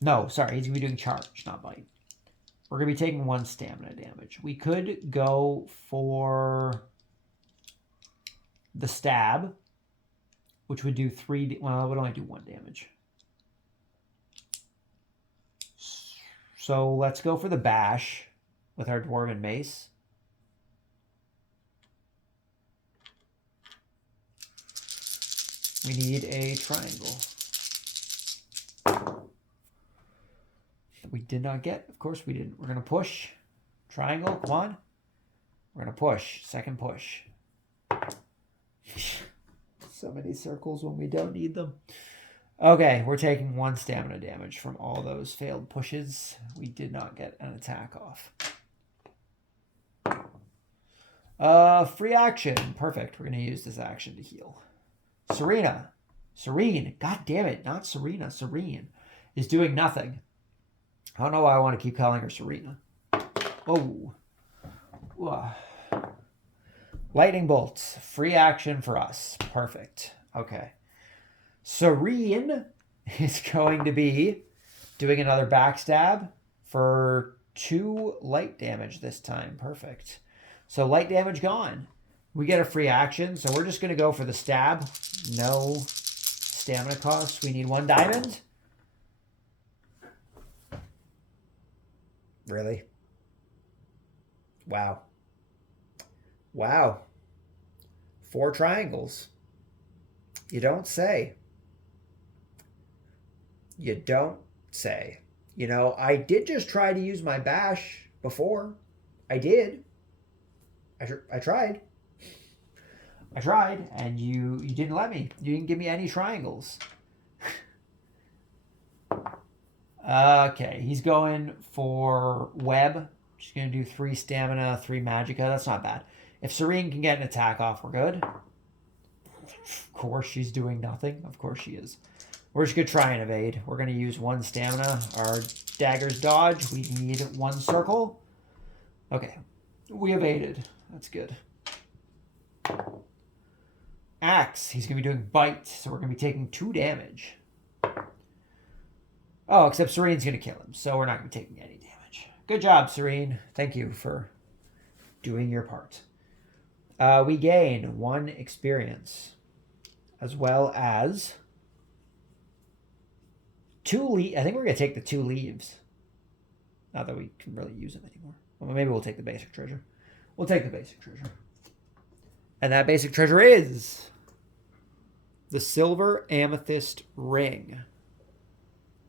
No, sorry. He's going to be doing charge, not bite. We're going to be taking 1 stamina damage. We could go for the stab, which would do 3... Well, it would only do 1 damage. So let's go for the bash with our Dwarven Mace. We need a triangle. We did not get. Of course we didn't. We're going to push. Triangle, come on. We're going to push. Second push. So many circles when we don't need them. Okay, we're taking 1 stamina damage from all those failed pushes. We did not get an attack off. Free action. Perfect. We're going to use this action to heal. Serena. Serene. God damn it. Not Serena. Serene is doing nothing. I don't know why I want to keep calling her Serena. Oh. Lightning bolts. Free action for us. Perfect. Okay. Serene is going to be doing another backstab for 2 light damage this time. Perfect. So light damage gone. We get a free action, so we're just going to go for the stab. No stamina costs. We need 1 diamond. Really? Wow. Wow. 4 triangles. You don't say. You don't say. You know, I did just try to use my bash before. I did. I tried. I tried, and you didn't let me. You didn't give me any triangles. Okay, he's going for web. She's going to do 3 stamina, 3 magicka. That's not bad. If Serene can get an attack off, we're good. Of course she's doing nothing. Of course she is. We're just going to try and evade. We're going to use 1 stamina. Our daggers dodge. We need 1 circle. Okay. We evaded. That's good. Axe. He's going to be doing bite. So we're going to be taking 2 damage. Oh, except Serene's going to kill him. So we're not going to be taking any damage. Good job, Serene. Thank you for doing your part. We gain 1 experience. As well as 2 leaves. I think we're going to take the 2 leaves. Not that we can really use them anymore. Well, maybe we'll take the basic treasure. We'll take the basic treasure. And that basic treasure is the silver amethyst ring,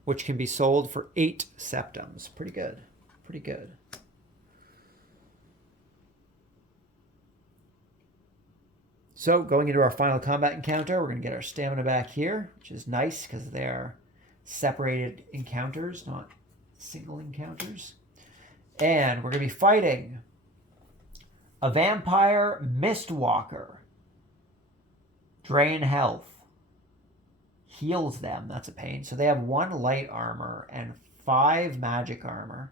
which can be sold for 8 septums. Pretty good. Pretty good. So going into our final combat encounter, we're going to get our stamina back here, which is nice because they are separated encounters, not single encounters. And we're going to be fighting a vampire Mistwalker. Drain health. Heals them. That's a pain. So they have 1 light armor and 5 magic armor.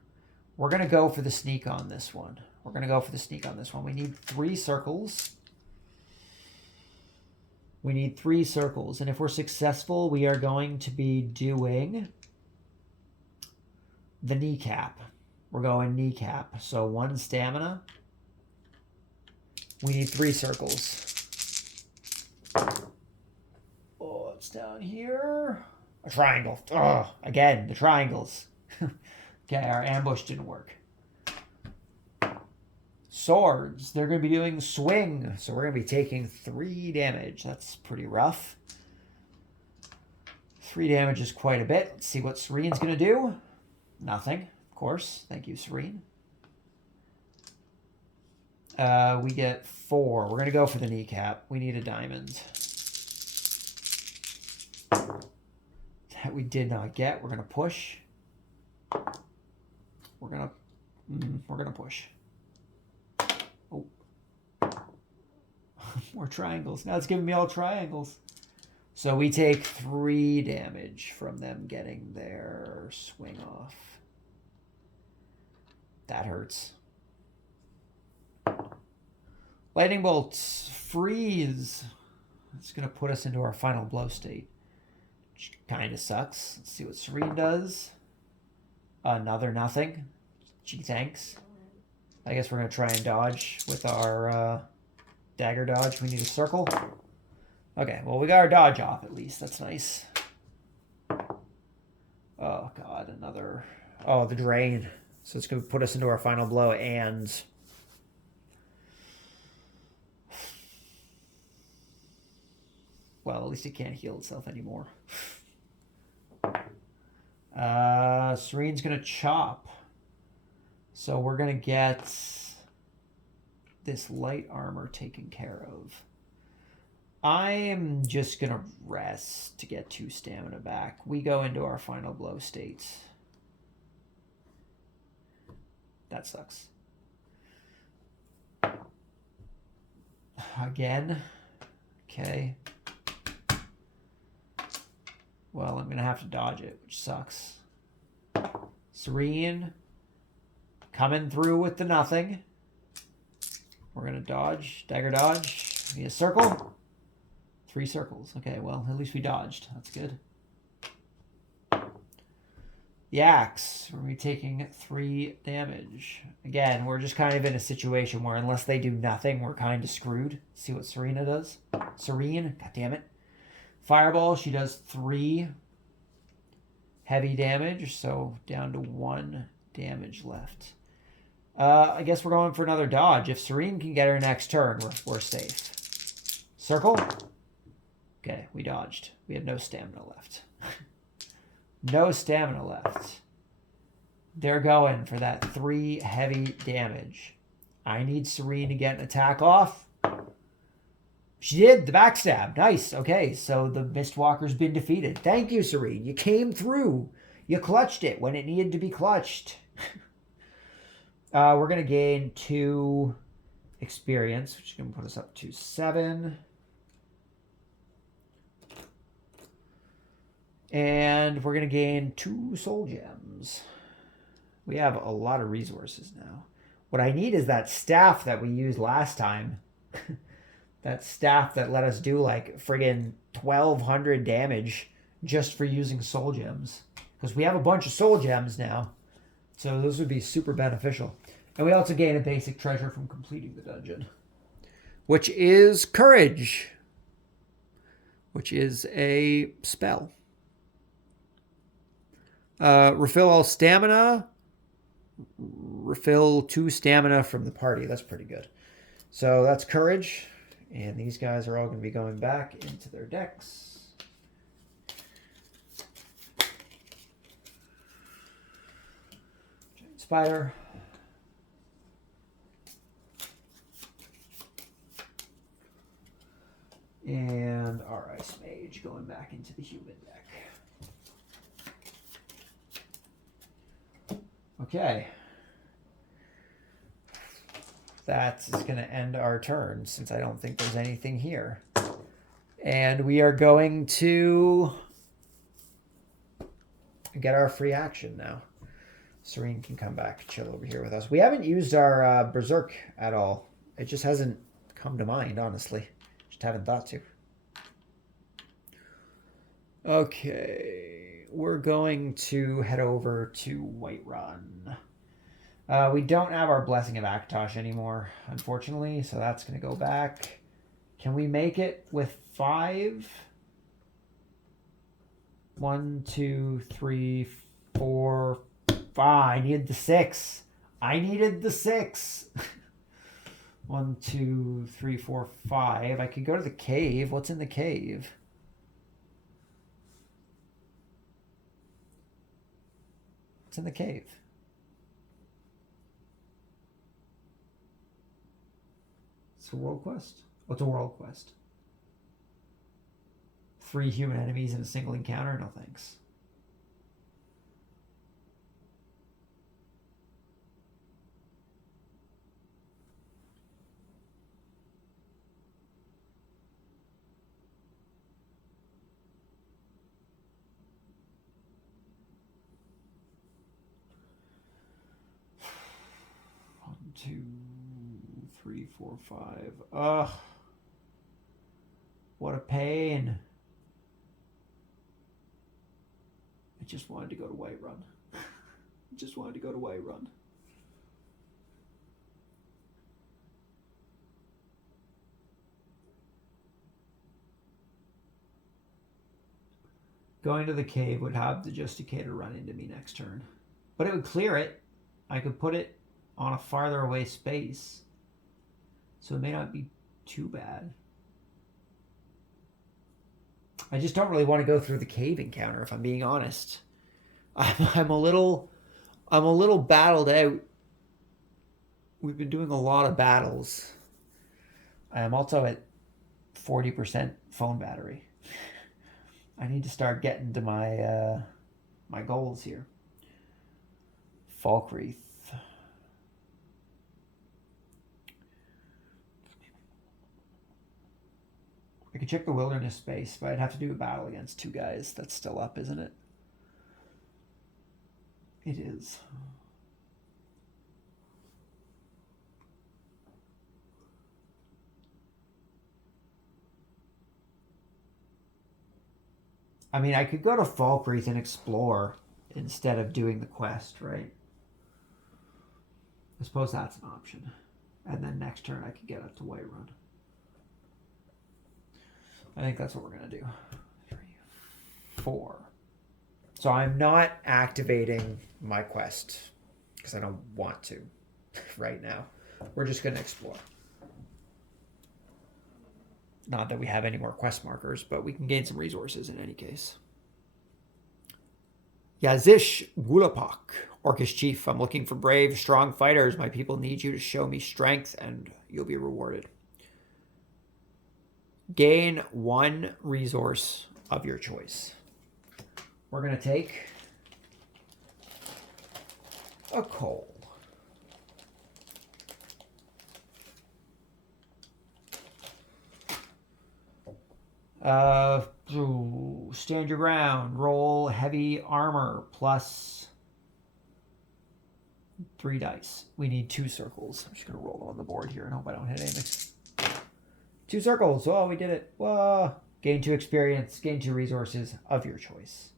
We're going to go for the sneak on this one. We need 3 circles. And if we're successful, we are going to be doing the kneecap. We're going kneecap. So 1 stamina. We need 3 circles. Oh, it's down here. A triangle. Oh, again, the triangles. Okay, our ambush didn't work. Swords. They're going to be doing swing. So we're going to be taking 3 damage. That's pretty rough. 3 damage is quite a bit. Let's see what Serene's going to do. Nothing, of course. Thank you, Serene. We get 4. We're going to go for the kneecap. We need a diamond. That we did not get. We're going to push. We're going to push. Oh. More triangles. Now it's giving me all triangles. So we take 3 damage from them getting their swing off. That hurts. Lightning bolts. Freeze. It's going to put us into our final blow state. Which kind of sucks. Let's see what Serene does. Another nothing. Gee, thanks. I guess we're going to try and dodge with our dagger dodge. We need a circle. Okay, well, we got our dodge off at least. That's nice. Oh, God, another... Oh, the drain. So it's going to put us into our final blow and... Well, at least it can't heal itself anymore. Serene's going to chop. So we're going to get this light armor taken care of. I'm just going to rest to get 2 stamina back. We go into our final blow state. That sucks. Again. Okay. Well, I'm going to have to dodge it, which sucks. Serene. Coming through with the nothing. We're going to dodge. Dagger dodge. Need a circle. 3 circles. Okay, well, at least we dodged. That's good. The axe. We're going to be taking 3 damage. Again, we're just kind of in a situation where unless they do nothing, we're kind of screwed. See what Serena does. Serene. God damn it. Fireball. She does 3 heavy damage. So down to 1 damage left. I guess we're going for another dodge. If Serene can get her next turn, we're safe. Circle. Okay, we dodged. We have no stamina left. No stamina left. They're going for that 3 heavy damage. I need Serene to get an attack off. She did. The backstab. Nice. Okay, so the Mistwalker's been defeated. Thank you, Serene. You came through. You clutched it when it needed to be clutched. We're going to gain 2 experience, which is going to put us up to 7. And we're going to gain 2 soul gems. We have a lot of resources now. What I need is that staff that we used last time. That staff that let us do like friggin' 1,200 damage just for using soul gems. Because we have a bunch of soul gems now. So those would be super beneficial. And we also gain a basic treasure from completing the dungeon. Which is Courage. Which is a spell. Refill all stamina. Refill 2 stamina from the party. That's pretty good. So that's Courage. And these guys are all going to be going back into their decks. Giant Spider. And our Ice Mage going back into the human deck. Okay. That is going to end our turn since I don't think there's anything here. And we are going to get our free action now. Serene can come back and chill over here with us. We haven't used our Berserk at all. It just hasn't come to mind, honestly. Just haven't thought to. Okay, we're going to head over to Whiterun. We don't have our Blessing of Akatosh anymore, unfortunately, so that's going to go back. Can we make it with 5? 1, 2, 3, 4, 5. I needed the 6. I needed the 6. 1, 2, 3, 4, 5. I could go to the cave. What's in the cave? What's in the cave? It's a world quest. What's a world quest? 3 human enemies in a single encounter? No thanks. Two, 3, 4, 5. Ugh. What a pain. I just wanted to go to Whiterun. I just wanted to go to Whiterun. Going to the cave would have the Justicator run into me next turn. But it would clear it. I could put it on a farther away space. So it may not be too bad. I just don't really want to go through the cave encounter, if I'm being honest. I'm a little battled out. We've been doing a lot of battles. I am also at 40% phone battery. I need to start getting to my my goals here. Falkreath. I could check the wilderness space, but I'd have to do a battle against 2 guys. That's still up, isn't it? It is. I mean, I could go to Falkreath and explore instead of doing the quest, right? I suppose that's an option. And then next turn I could get up to Whiterun. I think that's what we're going to do. 3, 4. So I'm not activating my quest because I don't want to right now. We're just going to explore. Not that we have any more quest markers, but we can gain some resources in any case. Yazish Gulapak, Orcish Chief. I'm looking for brave, strong fighters. My people need you to show me strength, and you'll be rewarded. Gain 1 resource of your choice. We're going to take a coal. Stand your ground. Roll heavy armor plus 3 dice. We need 2 circles. I'm just going to roll them on the board here and hope I don't hit anything. 2 circles. Oh, we did it. Whoa. Gain 2 experience. Gain 2 resources of your choice.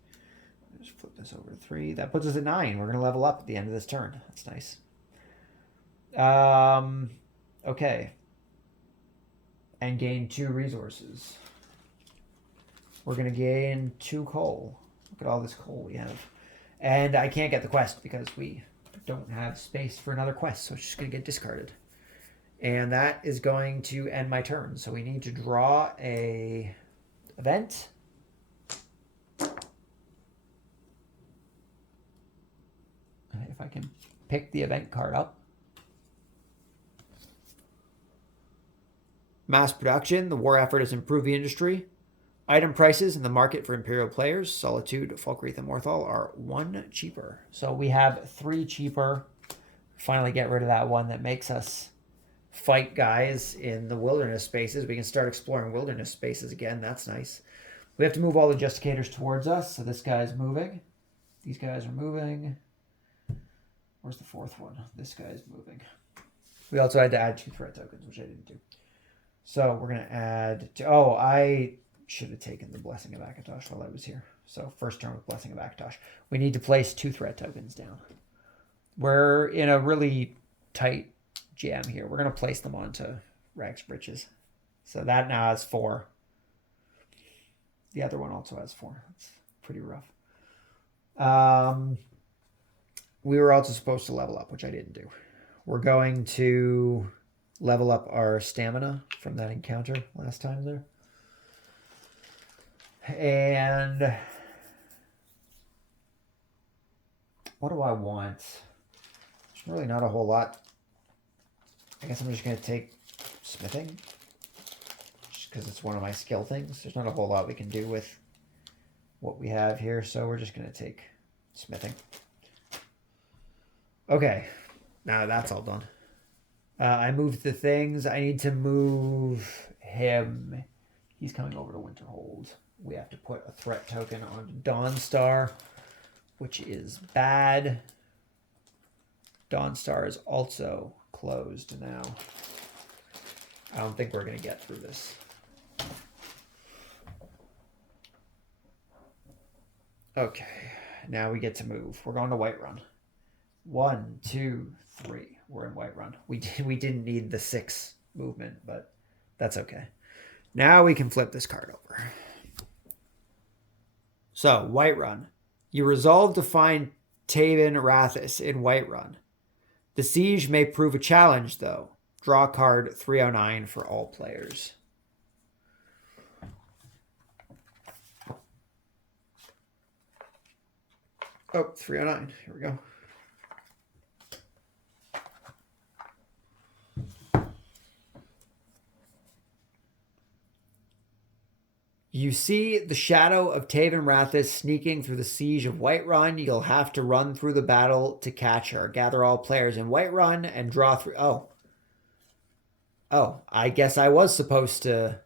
Just flip this over to 3. That puts us at 9. We're going to level up at the end of this turn. That's nice. Okay. And gain 2 resources. We're going to gain 2 coal. Look at all this coal we have. And I can't get the quest because we don't have space for another quest. So it's just going to get discarded. And that is going to end my turn. So we need to draw a event. If I can pick the event card up. Mass production. The war effort has improved the industry. Item prices in the market for Imperial players, Solitude, Falkreath, and Morthal, are 1 cheaper. So we have 3 cheaper. Finally get rid of that one that makes us fight guys in the wilderness spaces. We can start exploring wilderness spaces again. That's nice. We have to move all the Justicators towards us, so this guy's moving. These guys are moving. Where's the fourth one? This guy's moving. We also had to add 2 threat tokens, which I didn't do. So we're going to add... Oh, I should have taken the Blessing of Akatosh while I was here. So first turn with Blessing of Akatosh. We need to place 2 threat tokens down. We're in a really tight jam here. We're going to place them onto Rags Britches. So that now has 4. The other one also has 4. It's pretty rough. We were also supposed to level up, which I didn't do. We're going to level up our stamina from that encounter last time there. And what do I want? There's really not a whole lot. I guess I'm just going to take smithing. Just because it's one of my skill things. There's not a whole lot we can do with what we have here. So we're just going to take smithing. Okay. Now that's all done. I moved the things. I need to move him. He's coming over to Winterhold. We have to put a threat token on Dawnstar, which is bad. Dawnstar is also closed now. I don't think we're going to get through this. Okay, now we get to move. We're going to Whiterun. 1, 2, 3. We're in Whiterun. We didn't need the 6 movement, but that's okay. Now we can flip this card over. So, Whiterun. You resolve to find Taven Rathis in Whiterun. The siege may prove a challenge, though. Draw card 309 for all players. Oh, 309. Here we go. You see the shadow of Taven Rathis sneaking through the siege of Whiterun. You'll have to run through the battle to catch her. Gather all players in Whiterun and draw through... Oh, I guess I was supposed to...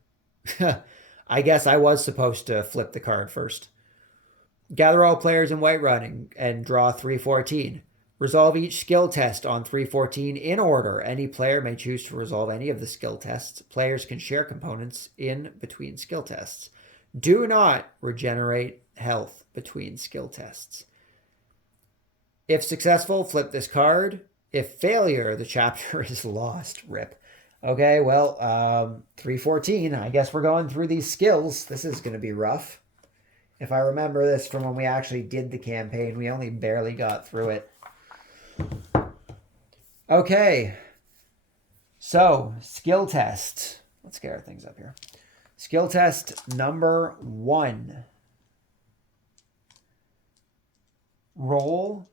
I guess I was supposed to flip the card first. Gather all players in Whiterun and draw 314. Resolve each skill test on 314 in order. Any player may choose to resolve any of the skill tests. Players can share components in between skill tests. Do not regenerate health between skill tests. If successful, flip this card. If failure, the chapter is lost. Rip. Okay, well, 314. I guess we're going through these skills. This is going to be rough. If I remember this from when we actually did the campaign, we only barely got through it. Okay. So, skill test. Let's get our things up here. Skill test number 1. Roll,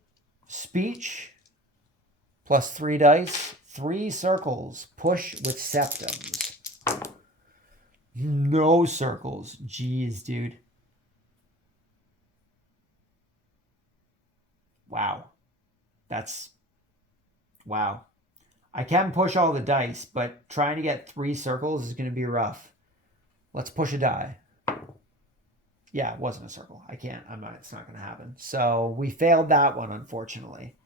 speech, plus 3 dice, 3 circles, push with septums. No circles. Jeez, dude. Wow. Wow. I can push all the dice, but trying to get 3 circles is going to be rough. Let's push a die. Yeah, it wasn't a circle. It's not going to happen. So we failed that one, unfortunately.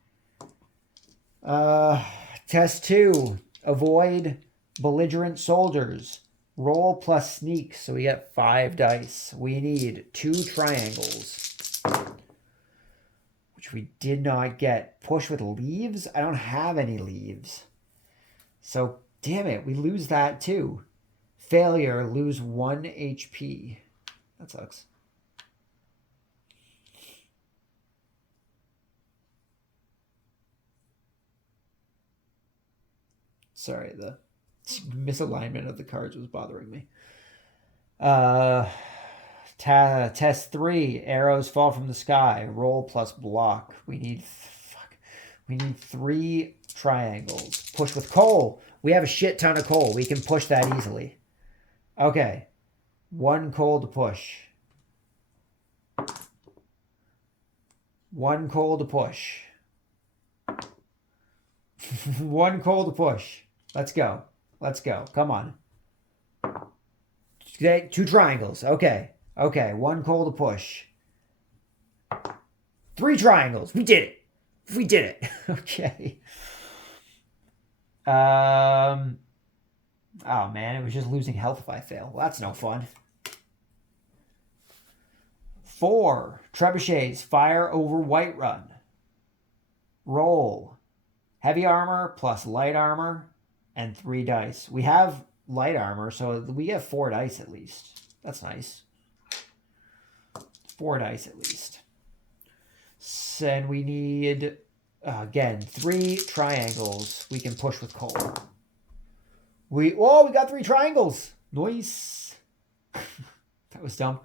Test 2. Avoid belligerent soldiers. Roll plus sneak, so we get 5 dice. We need 2 triangles, which we did not get. Push with leaves? I don't have any leaves. So, damn it, we lose that too. Failure, lose 1 HP. That sucks. Sorry, the misalignment of the cards was bothering me. Test 3. Arrows fall from the sky. Roll plus block. We need 3 triangles. Push with coal. We have a shit ton of coal. We can push that easily. Okay. 1 coal to push. 1 coal to push. 1 coal to push. Let's go. Let's go. Come on. 2 triangles. Okay. Okay. 1 coal to push. 3 triangles. We did it. We did it. Okay. Oh man, it was just losing health if I fail. Well, that's no fun. 4 trebuchets fire over Whiterun. Roll. Heavy armor plus light armor and 3 dice. We have light armor, so we have 4 dice at least. That's nice. 4 dice at least. And we need, again, 3 triangles we can push with coal. We got 3 triangles. Nice. That was dumb.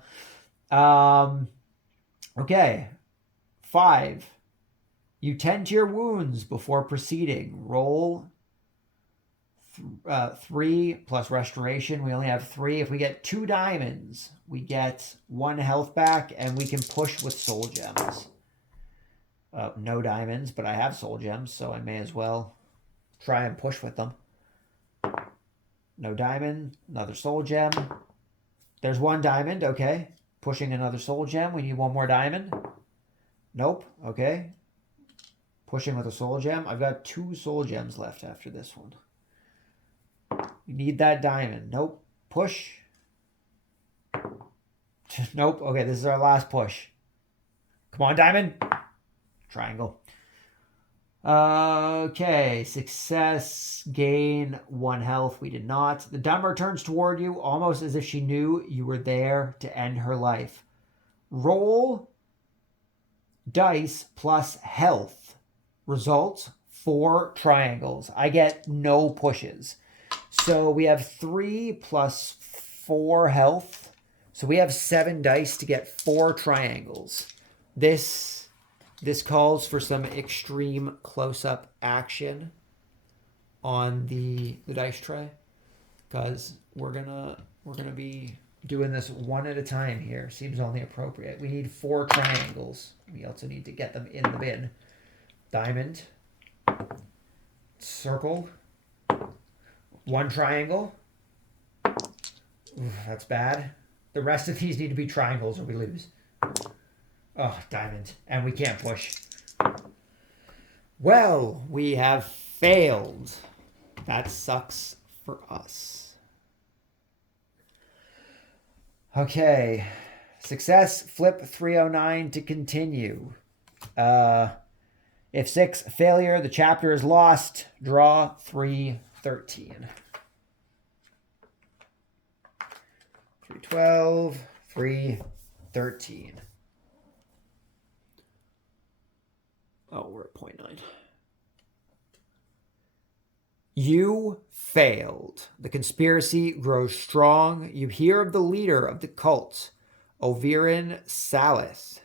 Okay. 5. You tend to your wounds before proceeding. Roll 3 plus restoration. We only have 3. If we get 2 diamonds, we get 1 health back, and we can push with soul gems. No diamonds, but I have soul gems, so I may as well try and push with them. No diamond, another soul gem. There's 1 diamond, okay. Pushing another soul gem. We need 1 more diamond. Nope, okay. Pushing with a soul gem. I've got 2 soul gems left after this one. You need that diamond. Nope. Push. Nope. Okay, this is our last push. Come on, diamond. Triangle. Okay, success, gain 1 health. We did not. The dumber turns toward you almost as if she knew you were there to end her life. Roll dice plus health. Result, 4 triangles. I get no pushes. So we have 3 plus 4 health. So we have 7 dice to get 4 triangles. This calls for some extreme close-up action on the dice tray, because we're gonna be doing this one at a time here. Seems only appropriate. We need 4 triangles. We also need to get them in the bin. Diamond, circle, 1 triangle. Oof, that's bad. The rest of these need to be triangles or we lose. Oh, diamond. And we can't push. Well, we have failed. That sucks for us. Okay. Success, flip 309 to continue. If 6, failure, the chapter is lost. Draw 313. 312, 313. Oh, we're at 0.9. You failed. The conspiracy grows strong. You hear of the leader of the cult, Ovirin Salith.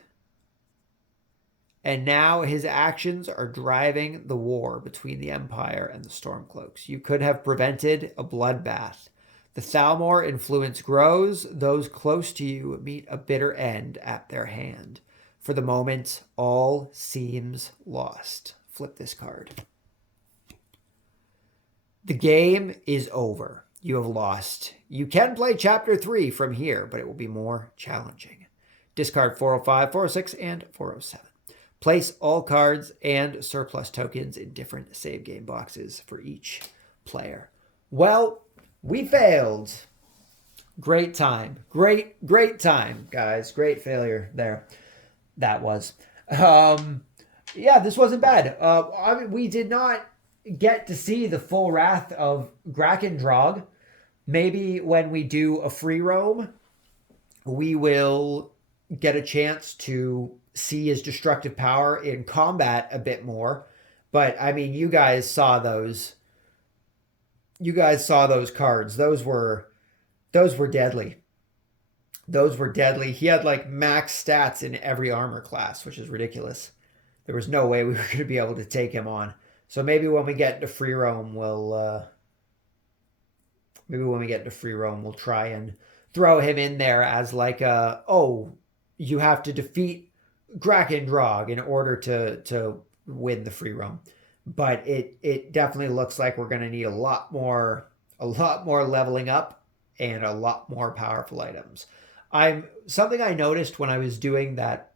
And now his actions are driving the war between the Empire and the Stormcloaks. You could have prevented a bloodbath. The Thalmor influence grows. Those close to you meet a bitter end at their hand. For the moment, all seems lost. Flip this card. The game is over. You have lost. You can play Chapter 3 from here, but it will be more challenging. Discard 405, 406, and 407. Place all cards and surplus tokens in different save game boxes for each player. Well, we failed. Great time. Great time, guys. Great failure there. That was. Yeah, this wasn't bad. I mean, we did not get to see the full wrath of Grahkrindrog. Maybe when we do a free roam, we will get a chance to see his destructive power in combat a bit more. But I mean, you guys saw those. You guys saw those cards. Those were deadly. Those were deadly. He had like max stats in every armor class, which is ridiculous. There was no way we were going to be able to take him on. So maybe when we get into free roam, we'll try and throw him in there as like you have to defeat Grahkrindrog in order to win the free roam. But it definitely looks like we're going to need a lot more leveling up and a lot more powerful items. Something I noticed when I was doing that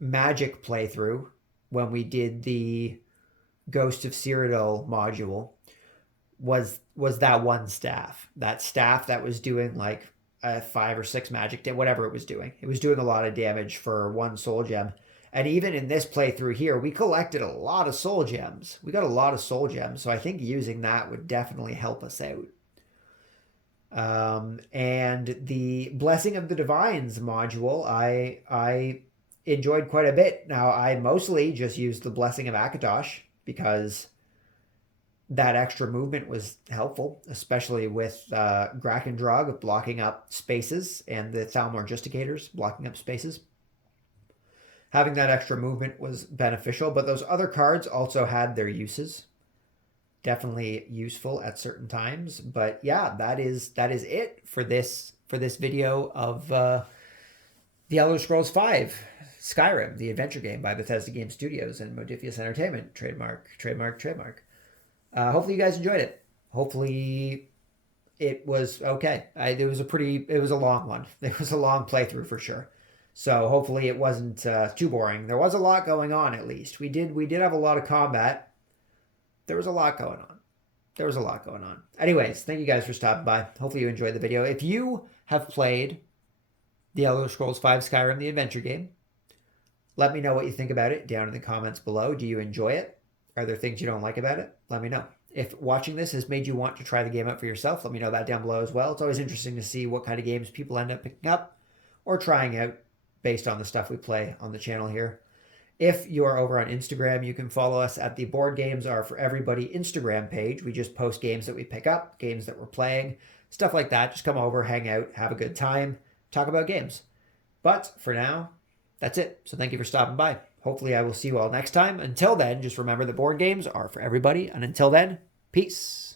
Magic playthrough when we did the Ghost of Cyrodiil module was that one staff. That staff that was doing like a 5 or 6 magic, whatever it was doing. It was doing a lot of damage for one soul gem. And even in this playthrough here, we collected a lot of soul gems. We got a lot of soul gems, so I think using that would definitely help us out. And the Blessing of the Divines module, I enjoyed quite a bit. Now, I mostly just used the Blessing of Akatosh because that extra movement was helpful, especially with Grahkrindrog blocking up spaces and the Thalmor blocking up spaces. Having that extra movement was beneficial, but those other cards also had their uses. Definitely useful at certain times. But yeah, that is it for this video of The Elder Scrolls V Skyrim, the adventure game by Bethesda Game Studios and Modiphius Entertainment. Trademark. Hopefully you guys enjoyed it. Hopefully it was okay. It was a long one. It was a long playthrough for sure. So hopefully it wasn't too boring. There was a lot going on, at least. We did have a lot of combat. There was a lot going on. Anyways, thank you guys for stopping by. Hopefully you enjoyed the video. If you have played The Elder Scrolls V Skyrim, the adventure game, let me know what you think about it down in the comments below. Do you enjoy it? Are there things you don't like about it? Let me know. If watching this has made you want to try the game out for yourself, let me know that down below as well. It's always interesting to see what kind of games people end up picking up or trying out based on the stuff we play on the channel here. If you are over on Instagram, you can follow us at the Board Games Are For Everybody Instagram page. We just post games that we pick up, games that we're playing, stuff like that. Just come over, hang out, have a good time, talk about games. But for now, that's it. So thank you for stopping by. Hopefully I will see you all next time. Until then, just remember the board games are for everybody. And until then, peace.